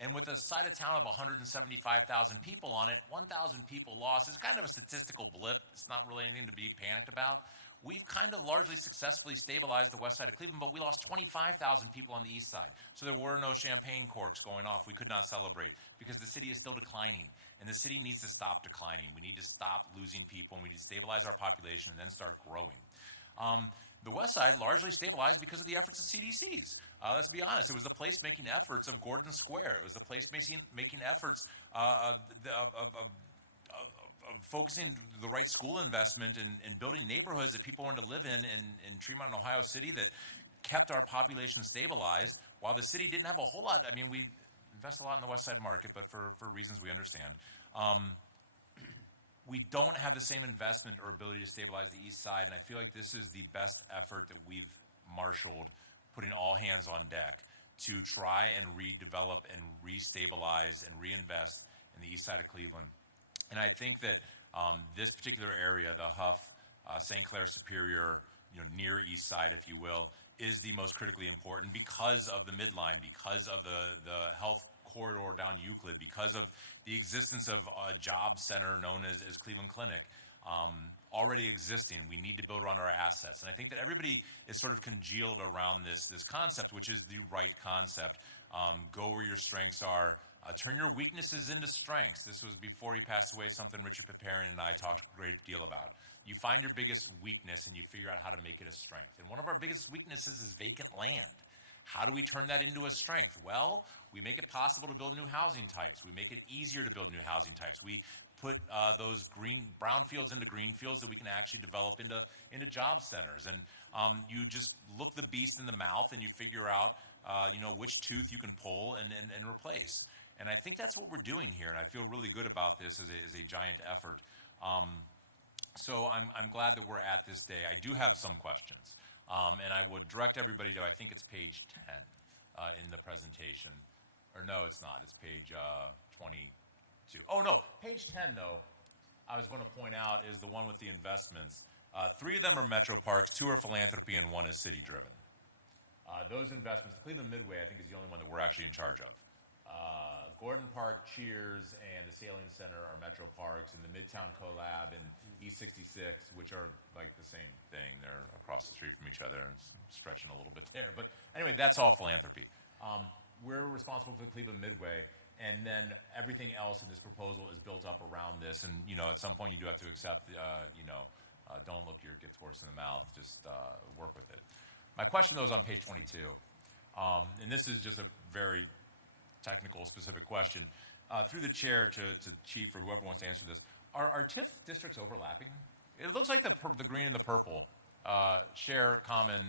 And with a side of town of 175,000 people on it, 1,000 people lost is kind of a statistical blip. It's not really anything to be panicked about. We've kind of largely successfully stabilized the west side of Cleveland, but we lost 25,000 people on the east side. So there were no champagne corks going off. We could not celebrate because the city is still declining, and the city needs to stop declining. We need to stop losing people, and we need to stabilize our population and then start growing. The west side largely stabilized because of the efforts of CDCs. Let's be honest, it was the place-making efforts of Gordon Square. It was the place-making efforts of focusing the right school investment and building neighborhoods that people wanted to live in Tremont and Ohio City that kept our population stabilized while the city didn't have a whole lot. I mean, we invest a lot in the west side market, but for reasons we understand. We don't have the same investment or ability to stabilize the east side, and I feel like this is the best effort that we've marshaled, putting all hands on deck to try and redevelop and restabilize and reinvest in the east side of Cleveland. And I think that this particular area, the Huff, St. Clair Superior, near east side, if you will, is the most critically important because of the midline, because of the health corridor down Euclid, because of the existence of a job center known as Cleveland Clinic already existing. We need to build around our assets. And I think that everybody is sort of congealed around this concept, which is the right concept. Go where your strengths are. Turn your weaknesses into strengths. This was before he passed away, something Richard Peparian and I talked a great deal about. You find your biggest weakness and you figure out how to make it a strength. And one of our biggest weaknesses is vacant land. How do we turn that into a strength? Well, we make it possible to build new housing types. We make it easier to build new housing types. We put those brown fields into green fields that we can actually develop into job centers. And you just look the beast in the mouth and you figure out which tooth you can pull and replace. And I think that's what we're doing here, and I feel really good about this as a giant effort. So I'm glad that we're at this day. I do have some questions, and I would direct everybody to, I think it's page 10 in the presentation. Or no, it's not. It's page 22. Oh, no. Page 10, though, I was going to point out is the one with the investments. 3 of them are Metro Parks, 2 are philanthropy, and 1 is city-driven. Those investments, the Cleveland Midway, I think, is the only one that we're actually in charge of. Gordon Park, Cheers, and the Sailing Center are Metro Parks, and the Midtown Collab and East 66, which are like the same thing. They're across the street from each other and stretching a little bit there. But anyway, that's all philanthropy. We're responsible for the Cleveland Midway, and then everything else in this proposal is built up around this. And, at some point you do have to accept, don't look your gift horse in the mouth. Just work with it. My question, though, is on page 22. And this is just a very technical, specific question. Through the chair to Chief or whoever wants to answer this, are TIF districts overlapping? It looks like the green and the purple share common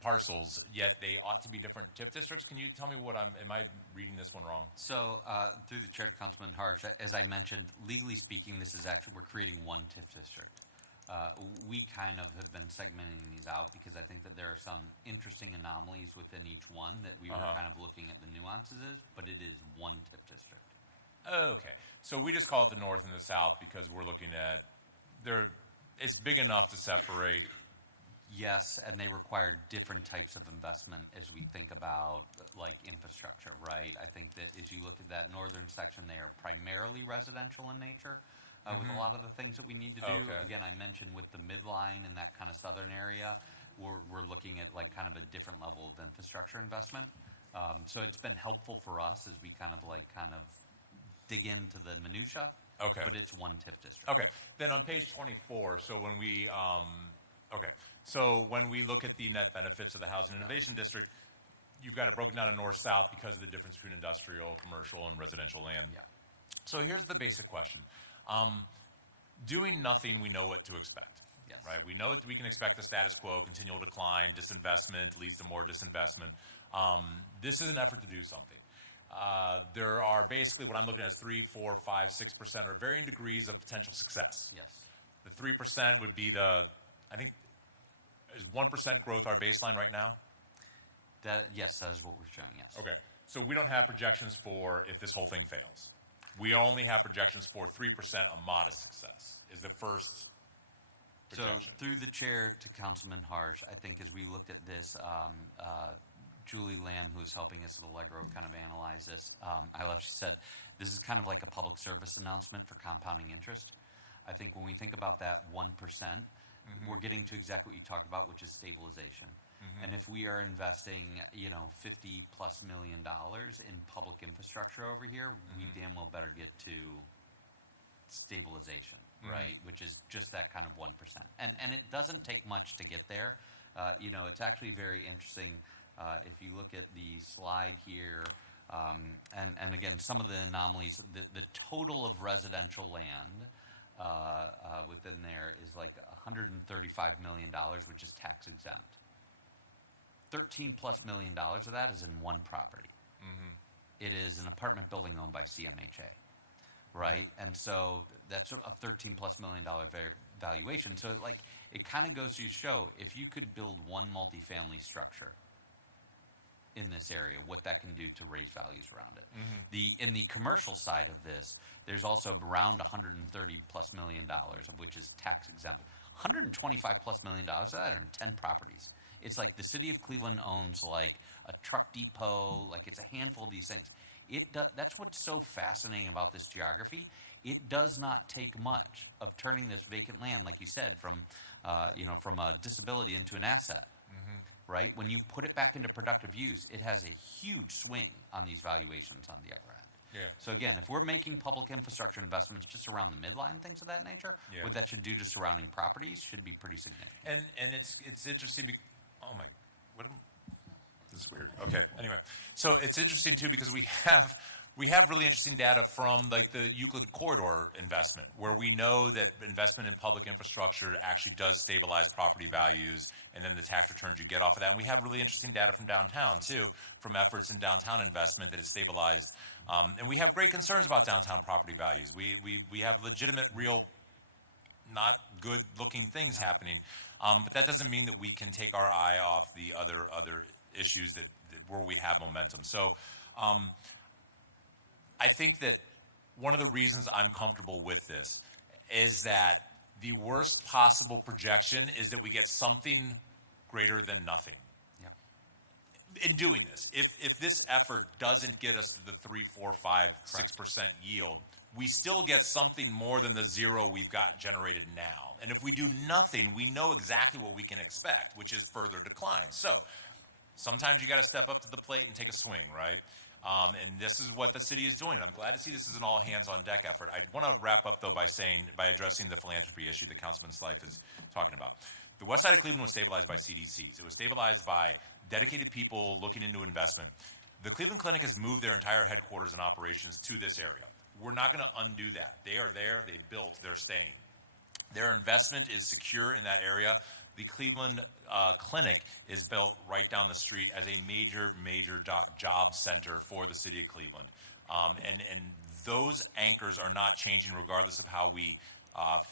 parcels, yet they ought to be different TIF districts. Can you tell me am I reading this one wrong? So through the chair to Councilman Harsh, as I mentioned, legally speaking, this is actually, we're creating one TIF district. We kind of have been segmenting these out because I think that there are some interesting anomalies within each one that we were kind of looking at the nuances is, but it is one TIF district. Okay, so we just call it the north and the south because we're looking at, it's big enough to separate. Yes, and they require different types of investment as we think about like infrastructure, right? I think that as you look at that northern section, they are primarily residential in nature with a lot of the things that we need to do. Okay. Again, I mentioned with the midline and that kind of southern area, we're looking at like kind of a different level of infrastructure investment. So it's been helpful for us as we kind of dig into the minutia. Okay. But it's one TIF district. Okay, then on page 24, so when we, so when we look at the net benefits of the Housing Innovation District, you've got it broken down in north-south because of the difference between industrial, commercial, and residential land. Yeah. So here's the basic question. Doing nothing, we know what to expect. Yes. Right? We know that we can expect the status quo, continual decline, disinvestment leads to more disinvestment. This is an effort to do something. There are basically what I'm looking at is 3, 4, 5, 6% or varying degrees of potential success. Yes. The 3% would be I think, is 1% growth our baseline right now? Yes, that is what we're showing, yes. Okay, so we don't have projections for if this whole thing fails. We only have projections for 3%, a modest success is the first projection. So through the chair to Councilman Harsh, I think as we looked at this, Julie Lamb, who is helping us at Allegro kind of analyze this, I love she said, this is kind of like a public service announcement for compounding interest. I think when we think about that 1%, we're getting to exactly what you talked about, which is stabilization. And if we are investing, $50+ million in public infrastructure over here, we damn well better get to stabilization, right? Which is just that kind of 1%. And it doesn't take much to get there. It's actually very interesting. If you look at the slide here, and again, some of the anomalies, the total of residential land within there is like $135 million, which is tax exempt. $13+ million of that is in one property. It is an apartment building owned by CMHA, right? And so that's a $13+ million valuation. So it kind of goes to show if you could build one multifamily structure in this area, what that can do to raise values around it. In the commercial side of this, there's also around $130+ million of which is tax exempt. $125+ million of that are in 10 properties. It's like the city of Cleveland owns like a truck depot, like it's a handful of these things. That's what's so fascinating about this geography. It does not take much of turning this vacant land, like you said, from a disability into an asset. Right? When you put it back into productive use, it has a huge swing on these valuations on the other end. Yeah. So again, if we're making public infrastructure investments just around the midline, things of that nature, what that should do to surrounding properties should be pretty significant. And it's interesting. Oh my, this is weird. Okay. Anyway, so it's interesting too because we have really interesting data from like the Euclid Corridor investment, where we know that investment in public infrastructure actually does stabilize property values and then the tax returns you get off of that. And we have really interesting data from downtown too, from efforts in downtown investment that has stabilized. And we have great concerns about downtown property values. We have legitimate, real, not good looking things happening. But that doesn't mean that we can take our eye off the other issues where we have momentum. So, I think that one of the reasons I'm comfortable with this is that the worst possible projection is that we get something greater than nothing. Yeah. In doing this, if this effort doesn't get us to the 3, 4, 5, 6% yield, we still get something more than the zero we've got generated now. And if we do nothing, we know exactly what we can expect, which is further decline. So sometimes you got to step up to the plate and take a swing, right? And this is what the city is doing. I'm glad to see this is an all hands on deck effort. I want to wrap up though by addressing the philanthropy issue that Councilman Slife is talking about. The west side of Cleveland was stabilized by CDCs. It was stabilized by dedicated people looking into investment. The Cleveland Clinic has moved their entire headquarters and operations to this area. We're not going to undo that. They are there, they built, they're staying. Their investment is secure in that area. The Cleveland Clinic is built right down the street as a major job center for the city of Cleveland. And those anchors are not changing regardless of how we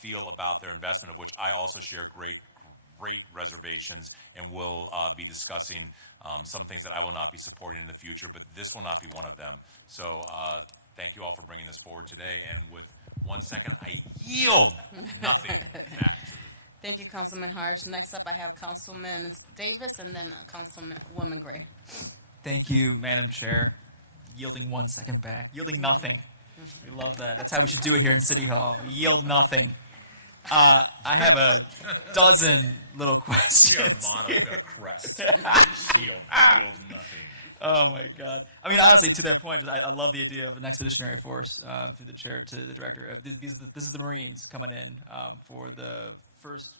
feel about their investment, of which I also share great reservations, and will be discussing some things that I will not be supporting in the future, but this will not be one of them. So thank you all for bringing this forward today, and with 1 second, I yield nothing back to the Thank you, Councilman Harsh. Next up, I have Councilman Davis and then Councilwoman Gray. Thank you, Madam Chair. Yielding 1 second back. Yielding nothing. We love that. That's how we should do it here in City Hall. We yield nothing. I have a dozen little questions. I've got a crest. Yield nothing. Oh my God! I mean, honestly, to that point, I love the idea of an expeditionary force through the chair to the director. This is the Marines coming in for the first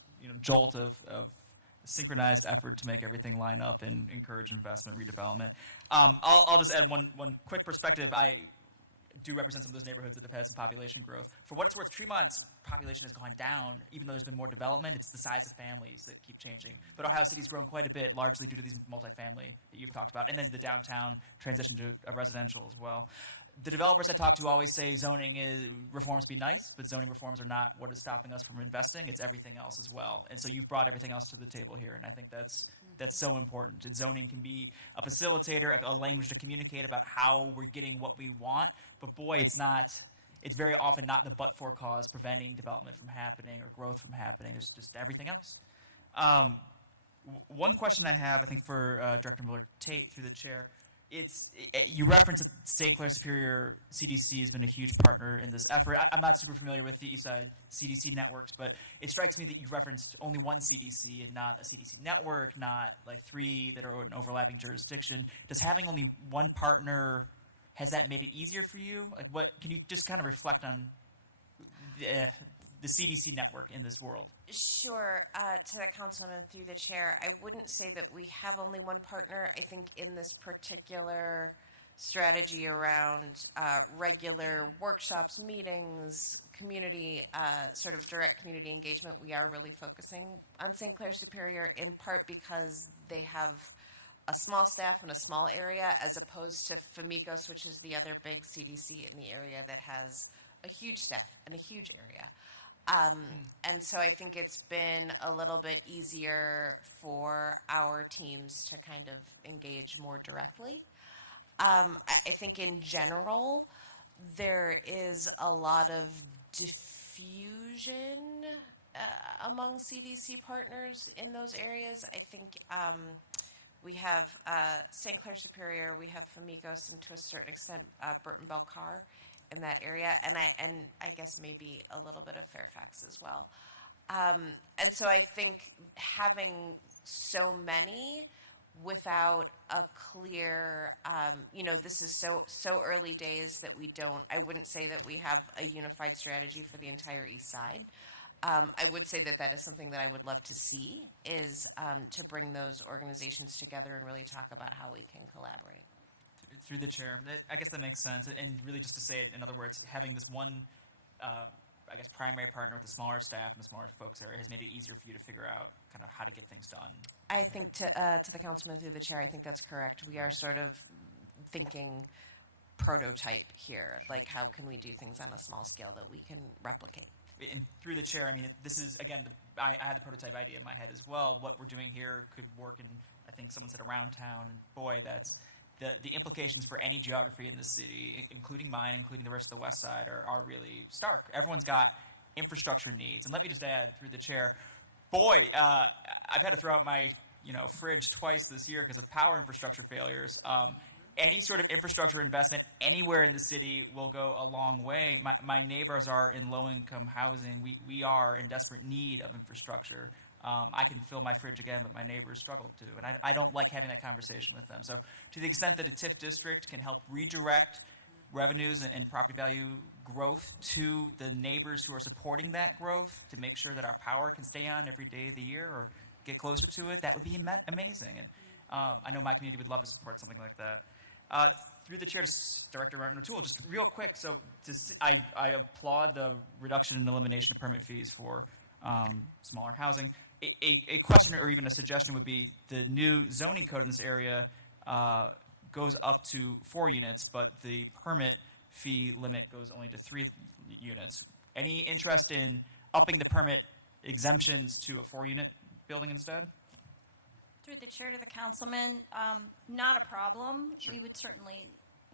jolt of synchronized effort to make everything line up and encourage investment, redevelopment. I'll just add one quick perspective. I do represent some of those neighborhoods that have had some population growth. For what it's worth, Tremont's population has gone down, even though there's been more development. It's the size of families that keep changing. But Ohio City's grown quite a bit, largely due to these multifamily that you've talked about, and then the downtown transition to a residential as well. The developers I talk to always say reforms be nice, but zoning reforms are not what is stopping us from investing. It's everything else as well. And so you've brought everything else to the table here, and I think that's so important. And zoning can be a facilitator, a language to communicate about how we're getting what we want, but boy, it's very often not the but-for cause preventing development from happening or growth from happening. There's just everything else. One question I have, I think, for Director Miller-Tate through the chair, you referenced that St. Clair Superior CDC has been a huge partner in this effort. I'm not super familiar with the Eastside CDC networks, but it strikes me that you referenced only one CDC and not a CDC network, not like 3 that are in overlapping jurisdiction. Does having only one partner, has that made it easier for you? Like, can you just kind of reflect on the CDC network in this world? Sure. To the councilman through the chair, I wouldn't say that we have only one partner. I think in this particular strategy around regular workshops, meetings, community, sort of direct community engagement, we are really focusing on St. Clair Superior, in part because they have a small staff in a small area, as opposed to Famicos, which is the other big CDC in the area that has a huge staff and a huge area. And so I think it's been a little bit easier for our teams to kind of engage more directly. I think in general, there is a lot of diffusion among CDC partners in those areas. I think we have St. Clair Superior, we have Famicos, and to a certain extent, Burton Bell Carr in that area, and I guess maybe a little bit of Fairfax as well. And so I think having so many without a clear, this is so early days that I wouldn't say that we have a unified strategy for the entire East Side. I would say that is something that I would love to see, is to bring those organizations together and really talk about how we can collaborate. Through the chair, I guess that makes sense. And really, just to say it, in other words, having this one, primary partner with a smaller staff and a smaller folks area has made it easier for you to figure out kind of how to get things done. I think to the councilman through the chair, I think that's correct. We are sort of thinking prototype here, like how can we do things on a small scale that we can replicate. And through the chair, I mean, this is, again, I had the prototype idea in my head as well. What we're doing here could work in, I think someone said, around town, and boy, that's the implications for any geography in the city, including mine, including the rest of the West Side, are really stark. Everyone's got infrastructure needs. And let me just add, through the chair, boy, I've had to throw out my fridge twice this year because of power infrastructure failures. Any sort of infrastructure investment anywhere in the city will go a long way. My neighbors are in low-income housing. We are in desperate need of infrastructure. I can fill my fridge again, but my neighbors struggle to. And I don't like having that conversation with them. So to the extent that a TIF district can help redirect revenues and property value growth to the neighbors who are supporting that growth to make sure that our power can stay on every day of the year or get closer to it, that would be amazing. And I know my community would love to support something like that. Through the chair to Director Martin O'Toole, just real quick, so I applaud the reduction and elimination of permit fees for smaller housing. A question or even a suggestion would be the new zoning code in this area goes up to 4 units, but the permit fee limit goes only to 3 units. Any interest in upping the permit exemptions to a 4-unit building instead? Through the chair to the councilman, not a problem. We would certainly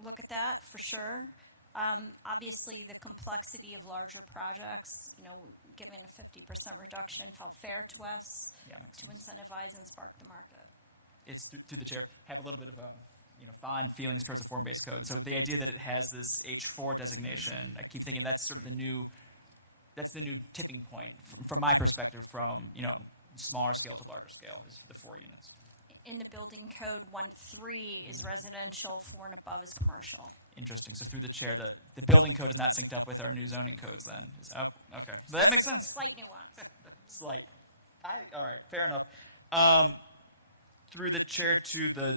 look at that for sure. Obviously, the complexity of larger projects, giving a 50% reduction felt fair to us to incentivize and spark the market. It's through the chair, have a little bit of fond feelings towards the form-based code. So the idea that it has this H4 designation, I keep thinking that's sort of the new tipping point from my perspective, from smaller scale to larger scale is for the 4 units. In the building code, 1.3 is residential, 4 and above is commercial. Interesting. So through the chair, the building code is not synced up with our new zoning codes then. Okay. But that makes sense. Slight nuance. Slight. All right, fair enough. Through the chair to the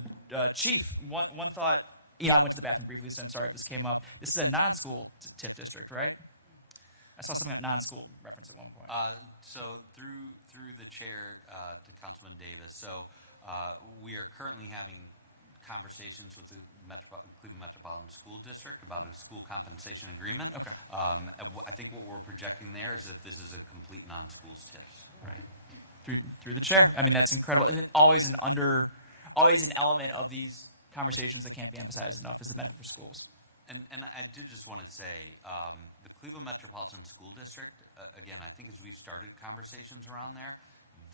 chief, one thought, I went to the bathroom briefly, so I'm sorry if this came up. This is a non-school TIF district, right? I saw something about non-school reference at one point. So through the chair to Councilman Davis, so we are currently having conversations with the Cleveland Metropolitan School District about a school compensation agreement. Okay. I think what we're projecting there is that this is a complete non-schools TIF, right? Through the chair. I mean, that's incredible. And then always an element of these conversations that can't be emphasized enough is the benefit for schools. And I did just want to say, the Cleveland Metropolitan School District, again, I think as we've started conversations around there,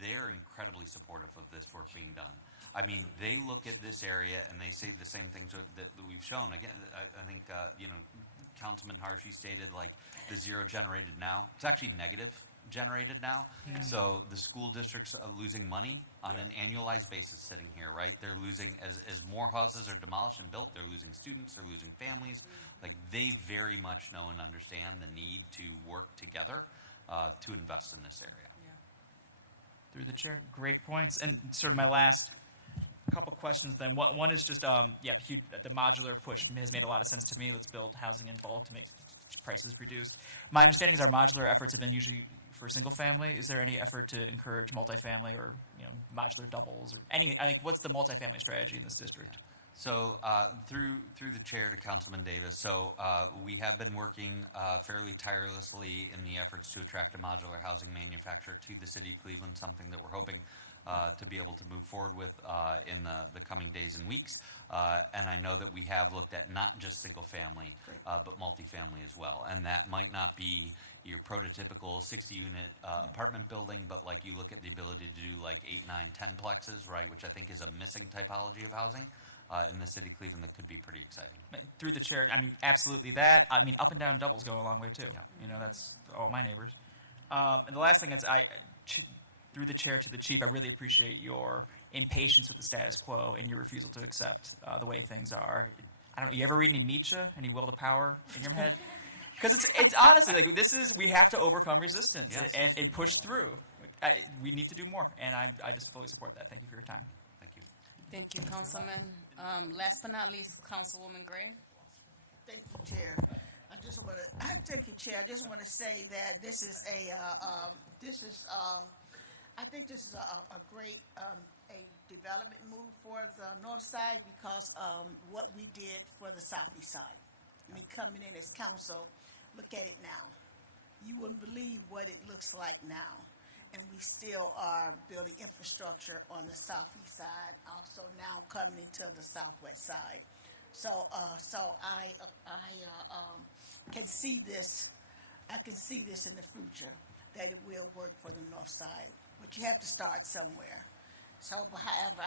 they're incredibly supportive of this work being done. I mean, they look at this area and they say the same things that we've shown. Again, I think, Councilman Harshy stated, like, the zero generated now. It's actually negative generated now. Yeah. So the school districts are losing money on an annualized basis sitting here, right? They're losing, as more houses are demolished and built, they're losing students, they're losing families. Like, they very much know and understand the need to work together to invest in this area. Through the chair, great points. And sort of my last couple questions then. One is just, the modular push has made a lot of sense to me. Let's build housing in bulk to make prices reduced. My understanding is our modular efforts have been usually for single family. Is there any effort to encourage multifamily or modular doubles or what's the multifamily strategy in this district? So through the chair to Councilman Davis, so we have been working fairly tirelessly in the efforts to attract a modular housing manufacturer to the city of Cleveland, something that we're hoping to be able to move forward with in the coming days and weeks. And I know that we have looked at not just single family, but multifamily as well. And that might not be your prototypical 60-unit apartment building, but like you look at the ability to do like 8, 9, 10 plexes, right, which I think is a missing typology of housing in the city of Cleveland that could be pretty exciting. Through the chair, I mean, absolutely that. I mean, up and down doubles go a long way too. Yeah. That's all my neighbors. And the last thing is, through the chair to the chief, I really appreciate your impatience with the status quo and your refusal to accept the way things are. I don't know, you ever read any Nietzsche, any will to power in your head? Because it's honestly, like, we have to overcome resistance. Yes. and push through. We need to do more, and I just fully support that. Thank you for your time. Thank you. Thank you, Councilman. Last but not least, Councilwoman Gray. Thank you, Chair. Thank you, Chair. I just want to say that this is I think this is a great a development move for the north side because what we did for the southeast side. I mean, coming in as council, look at it now. You wouldn't believe what it looks like now. And we still are building infrastructure on the southeast side, also now coming into the southwest side. So I can see this. I can see this in the future that it will work for the north side. But you have to start somewhere. So, however,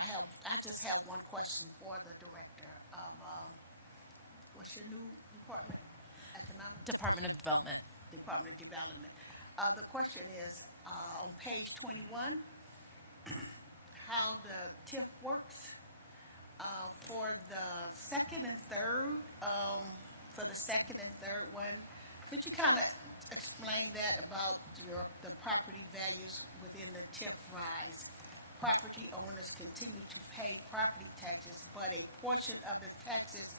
I just have one question for the director of what's your new department? Economic Department of Development. Department of Development. The question is on page 21, how the TIF works for the second and third. For the second and third one, could you kind of explain that about the property values within the TIF rise? Property owners continue to pay property taxes, but a portion of the taxes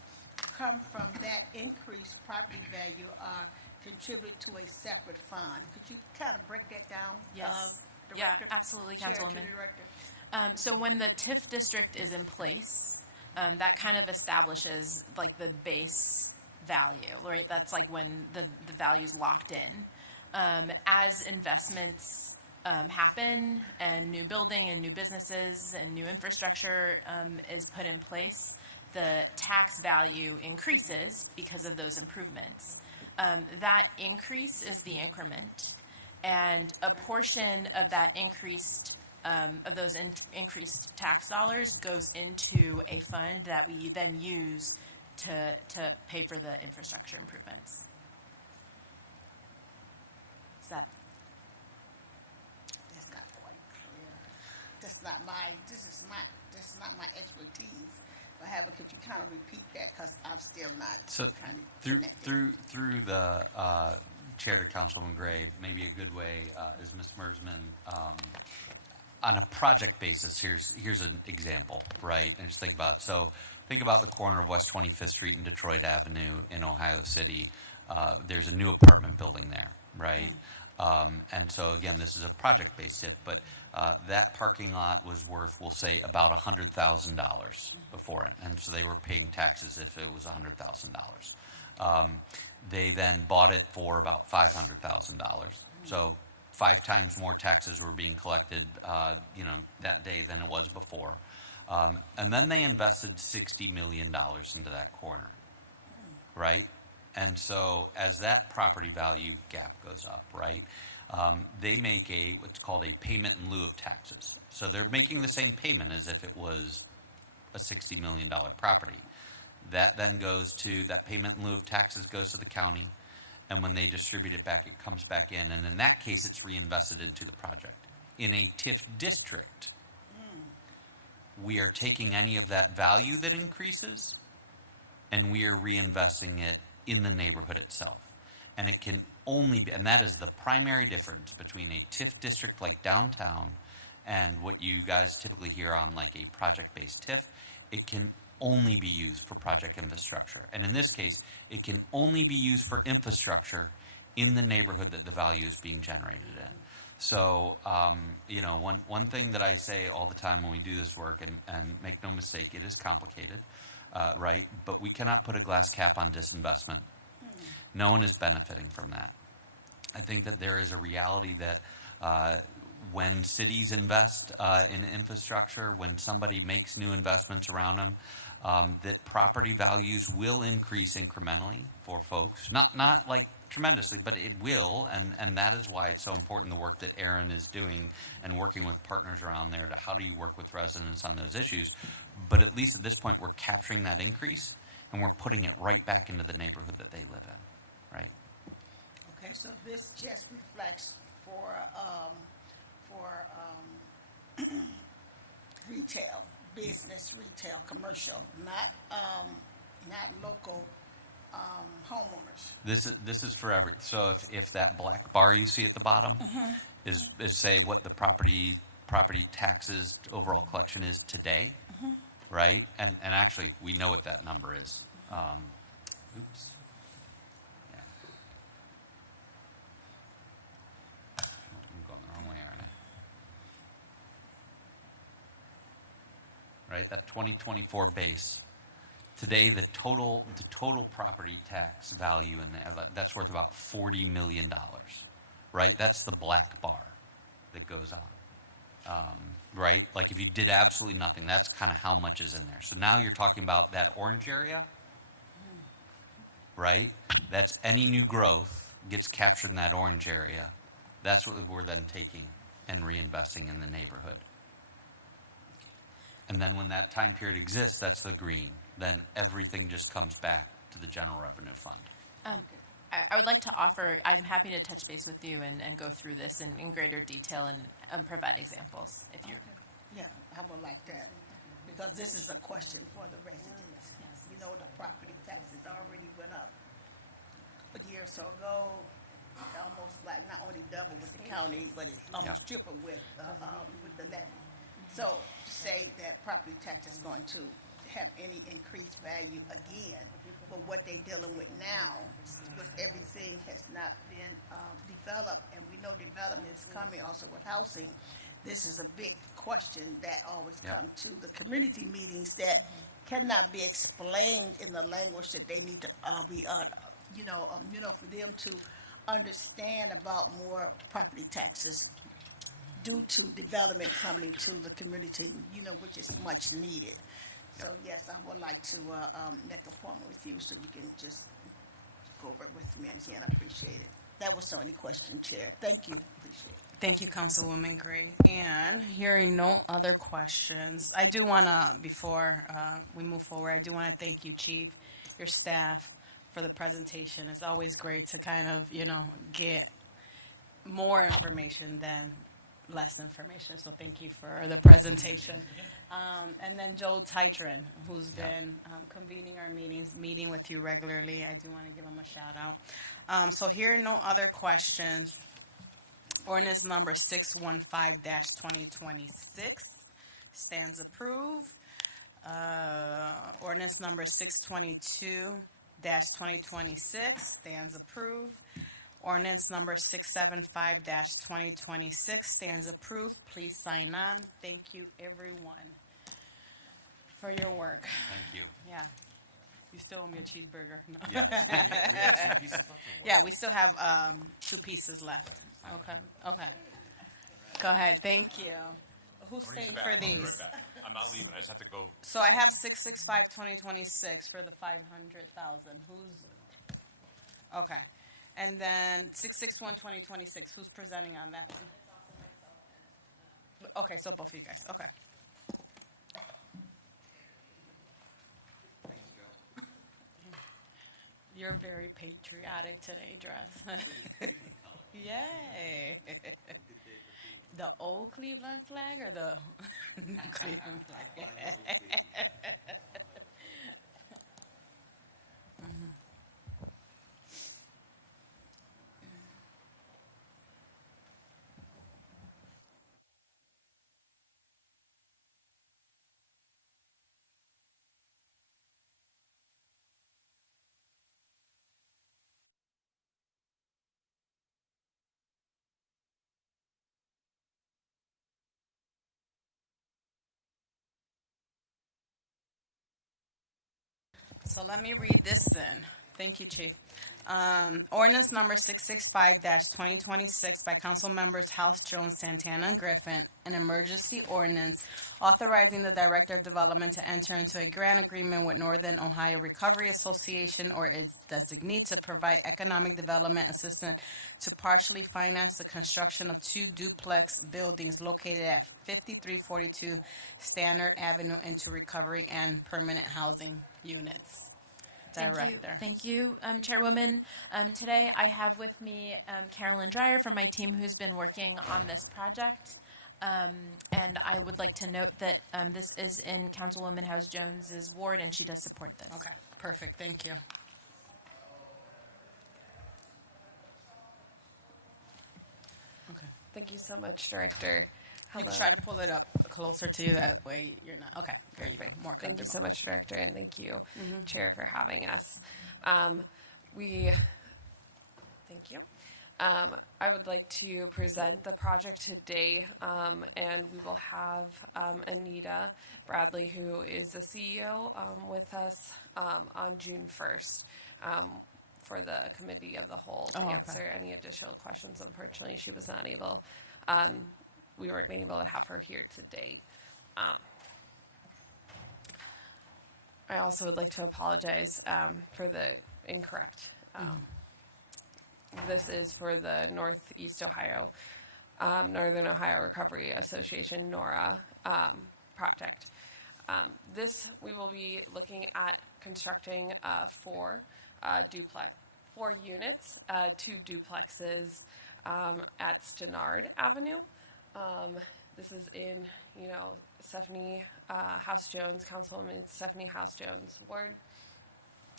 come from that increased property value are contributed to a separate fund. Could you kind of break that down? Yes. Yeah, absolutely, Chair to Councilwoman. Director. So when the TIF district is in place, that kind of establishes like the base value, right? That's like when the value is locked in. As investments happen and new building and new businesses and new infrastructure is put in place, the tax value increases because of those improvements. That increase is the increment, and a portion of that increased of those increased tax dollars goes into a fund that we then use to pay for the infrastructure improvements. Is that? That's not quite clear. This is not my expertise. But however, could you kind of repeat that, because I'm still not So kind of through the chair to Councilwoman Gray, maybe a good way is Ms. Mersman, on a project basis, here's an example, right? And just think about it. So think about the corner of West 25th Street and Detroit Avenue in Ohio City. There's a new apartment building there, right? And so again, this is a project-based TIF, but that parking lot was worth, we'll say, about $100,000 before it. And so they were paying taxes if it was $100,000. They then bought it for about $500,000. So 5 times more taxes were being collected, that day than it was before. And then they invested $60 million into that corner, right? And so as that property value gap goes up, right, they make what's called a payment in lieu of taxes. So they're making the same payment as if it was a $60 million property. That then that payment in lieu of taxes goes to the county. And when they distribute it back, it comes back in. And in that case, it's reinvested into the project. In a TIF district, we are taking any of that value that increases, and we are reinvesting it in the neighborhood itself. And it can only be, and that is the primary difference between a TIF district like downtown and what you guys typically hear on like a project-based TIF. It can only be used for project infrastructure. And in this case, it can only be used for infrastructure in the neighborhood that the value is being generated in. So, one thing that I say all the time when we do this work, and make no mistake, it is complicated, right? But we cannot put a glass cap on disinvestment. No one is benefiting from that. I think that there is a reality that when cities invest in infrastructure, when somebody makes new investments around them, that property values will increase incrementally for folks. Not like tremendously, but it will, and that is why it's so important, the work that Aaron is doing and working with partners around there to how do you work with residents on those issues. But at least at this point, we're capturing that increase, and we're putting it right back into the neighborhood that they live in, right? Okay, so this just reflects for retail, business, retail, commercial, not local homeowners. This is for every. So if that black bar you see at the bottom is say what the property taxes overall collection is today, right? And actually we know what that number is. Oops. Yeah. I'm going the wrong way, aren't I? Right, that 2024 base. Today, the total property tax value in there, that's worth about $40 million, right? That's the black bar that goes on, right? Like if you did absolutely nothing, that's kind of how much is in there. So now you're talking about that orange area, right? That's any new growth gets captured in that orange area. That's what we're then taking and reinvesting in the neighborhood. And then when that time period exists, that's the green. Then everything just comes back to the general revenue fund. I would like to offer, I'm happy to touch base with you and go through this in greater detail and provide examples if you're. Yeah, I would like that, because this is a question for the residents. You know, the property taxes already went up a year or so ago, almost like not only double with the county, but it almost tripled with the levy. So to say that property tax is going to have any increased value again, but what they're dealing with now, with everything has not been developed, and we know development is coming also with housing. This is a big question that always comes to the community meetings that cannot be explained in the language that they need to be, for them to understand about more property taxes due to development coming to the community, which is much needed. So yes, I would like to make an appointment with you so you can just go over it with me again. I appreciate it. That was the only question, Chair. Thank you. Appreciate it. Thank you, Councilwoman Gray. And hearing no other questions, I do want to, before we move forward, I do want to thank you, Chief, your staff, for the presentation. It's always great to kind of, get more information than less information. So thank you for the presentation. And then Joe Titron, who's been convening our meetings, meeting with you regularly. I do want to give him a shout out. So here are no other questions. Ordinance number 615-2026 stands approved. Ordinance number 622-2026 stands approved. Ordinance number 675-2026 stands approved. Please sign on. Thank you, everyone, for your work. Thank you. Yeah. You still owe me a cheeseburger. No. Yes. We have 2 pieces left or what? Yeah, we still have 2 pieces left. Okay. Okay. Go ahead. Thank you. Who's staying for these? I'm not leaving. I just have to go. So I have 665-2026 for the 500,000. Who's okay? And then 661-2026. Who's presenting on that one? Okay, so both of you guys. Okay. You're very patriotic today, dress. Yay! The old Cleveland flag or the new Cleveland flag? So let me read this then. Thank you, Chief. Ordinance number 665-2026 by Council Members House Jones, Santana, and Griffin, an emergency ordinance authorizing the Director of Development to enter into a grant agreement with Northern Ohio Recovery Association or its designee to provide economic development assistance to partially finance the construction of 2 duplex buildings located at 5342 Stannard Avenue into recovery and permanent housing units. Director. Thank you, Chairwoman. Today I have with me Carolyn Dreyer from my team who's been working on this project. And I would like to note that this is in Councilwoman House Jones's ward and she does support this. Okay, perfect. Thank you. Okay. Thank you so much, Director. You can Hello. try to pull it up closer to you. That way you're not. Okay, there you go. More Thank you comfortable. so much, Director, and thank you, Mhm. Chair, for having us. Thank you. I would like to present the project today, and we will have Anita Bradley, who is the CEO, with us on June 1st for the Committee of the Whole to answer any additional questions. Unfortunately, she was not able. We weren't able to have her here today. I also would like to apologize for the incorrect. This is for the Northeast Ohio, Northern Ohio Recovery Association, NORA, project. This, we will be looking at constructing 4 units, 2 duplexes at Stannard Avenue. This is in, Stephanie House Jones, Councilwoman Stephanie House Jones' ward.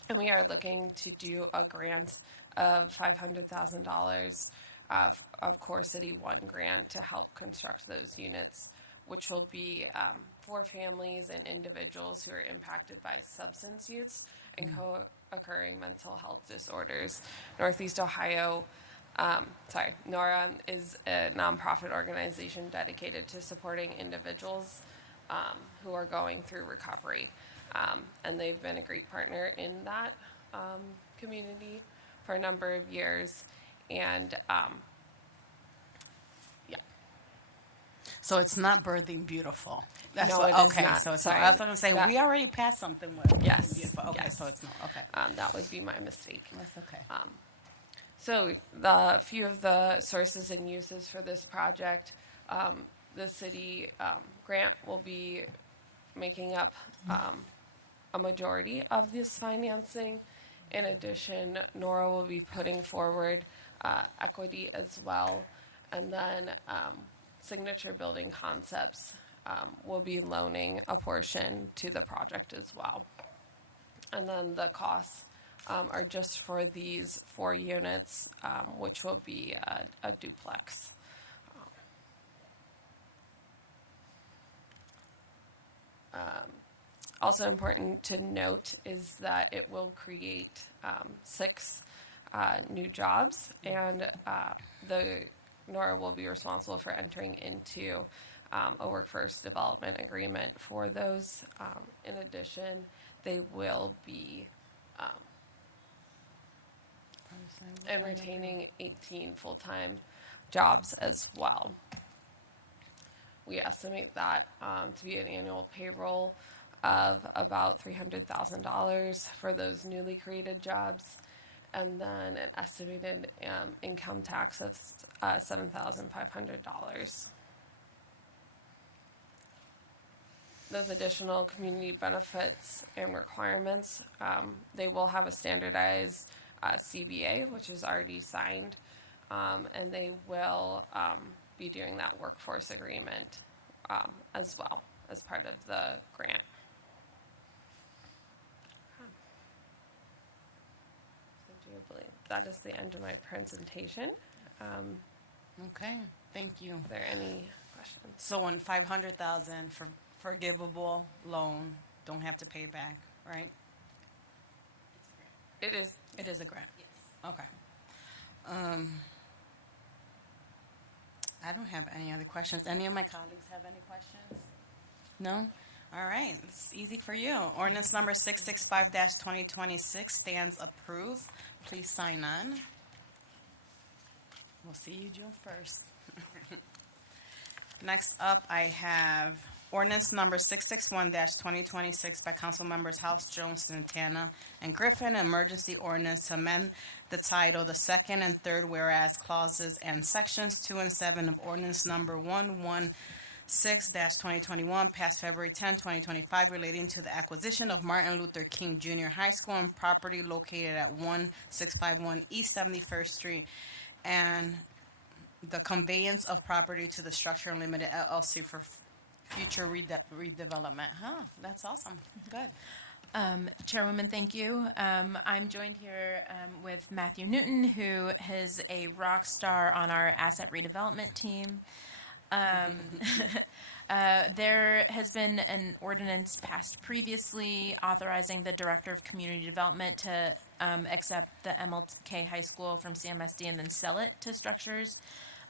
And we are looking to do a grant of $500,000 of Core City 1 grant to help construct those units, which will be for families and individuals who are impacted by substance use and co-occurring mental health disorders. Northeast Ohio NORA is a nonprofit organization dedicated to supporting individuals who are going through recovery. And they've been a great partner in that community for a number of years. and yeah. So it's not Birthing Beautiful. That's No, what, it is okay. not. So it's Sorry. not, I was going to say That- we already passed something with Birthing Yes. Beautiful. Okay, yes. so it's not okay. That would be my mistake. That's okay. So the few of the sources and uses for this project, the city grant will be making up a majority of this financing. In addition, Nora will be putting forward equity as well. And then Signature Building Concepts will be loaning a portion to the project as well. And then the costs are just for these 4 units, which will be a duplex. Also important to note is that it will create 6 new jobs, and the Nora will be responsible for entering into a workforce development agreement for those. In addition, they will be and retaining 18 full-time jobs as well. We estimate that to be an annual payroll of about $300,000 for those newly created jobs, and then an estimated income tax of $7,500. Those additional community benefits and requirements, they will have a standardized CBA, which is already signed, and they will be doing that workforce agreement as well as part of the grant. So I do believe that is the end of my presentation. Okay, thank you. Are there any questions? So on 500,000 for forgivable loan, don't have to pay back, right? It is. It is a grant. Yes. Okay. I don't have any other questions. Any of my colleagues have any questions? No? All right. It's easy for you. Ordinance number 665-2026 stands approved. Please sign on. We'll see you June 1st. Next up, I have ordinance number 661-2026 by council members House, Jones, Santana, and Griffin, emergency ordinance to amend the title, the second and third whereas clauses, and sections 2 and 7 of ordinance number 116-2021 passed February 10, 2025, relating to the acquisition of Martin Luther King Jr. High School and property located at 1651 East 71st Street, and the conveyance of property to the Structure Unlimited LLC for future redevelopment. Huh, that's awesome. Good. Chairwoman, thank you. I'm joined here with Matthew Newton, who is a rock star on our asset redevelopment team. There has been an ordinance passed previously authorizing the Director of Community Development to accept the MLK High School from CMSD and then sell it to Structures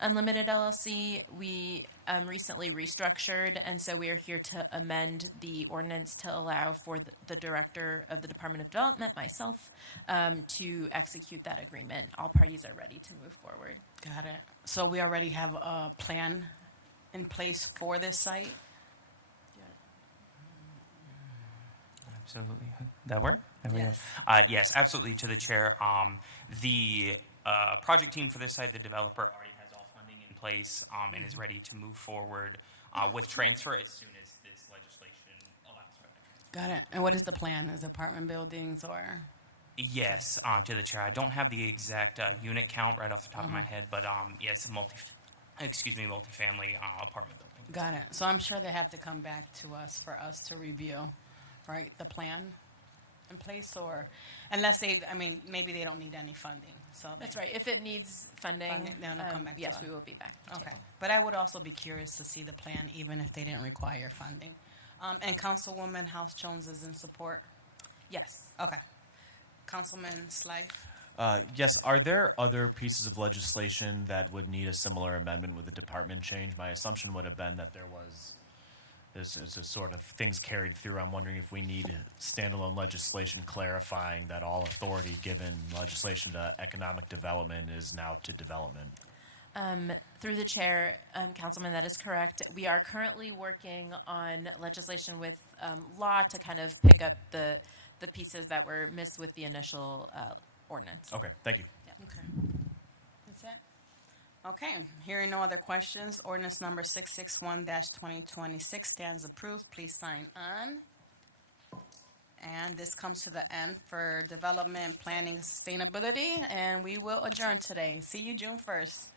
Unlimited LLC. We recently restructured, and so we are here to amend the ordinance to allow for the Director of the Department of Development, myself, to execute that agreement. All parties are ready to move forward. Got it. So we already have a plan in place for this site? Absolutely. That work? There we Yes. go. Yes, absolutely. To the chair. The project team for this site, the developer already has all funding in place and is ready to move forward with transfer as soon as this legislation allows for that. Got it. And what is the plan? Is it apartment buildings or? Yes, to the chair. I don't have the exact unit count right off the top of my head, but yes, multifamily apartment building. Got it. So I'm sure they have to come back to us for us to review, right, the plan in place, or unless they, I mean, maybe they don't need any funding. So That's right. If it needs funding, then it'll come back to yes, us. we will be back. to the Okay. table. But I would also be curious to see the plan, even if they didn't require funding. And Councilwoman House Jones is in support? Yes. Okay. Councilman Slife? Yes, are there other pieces of legislation that would need a similar amendment with the department change? My assumption would have been that there was as a sort of things carried through, I'm wondering if we need standalone legislation clarifying that all authority given legislation to economic development is now to development. Through the chair, Councilman, that is correct. We are currently working on legislation with law to kind of pick up the pieces that were missed with the initial ordinance. Okay, thank you. Okay. That's it? Okay, hearing no other questions, ordinance number 661-2026 stands approved. Please sign on. And this comes to the end for development, planning, sustainability, and we will adjourn today. See you June 1st.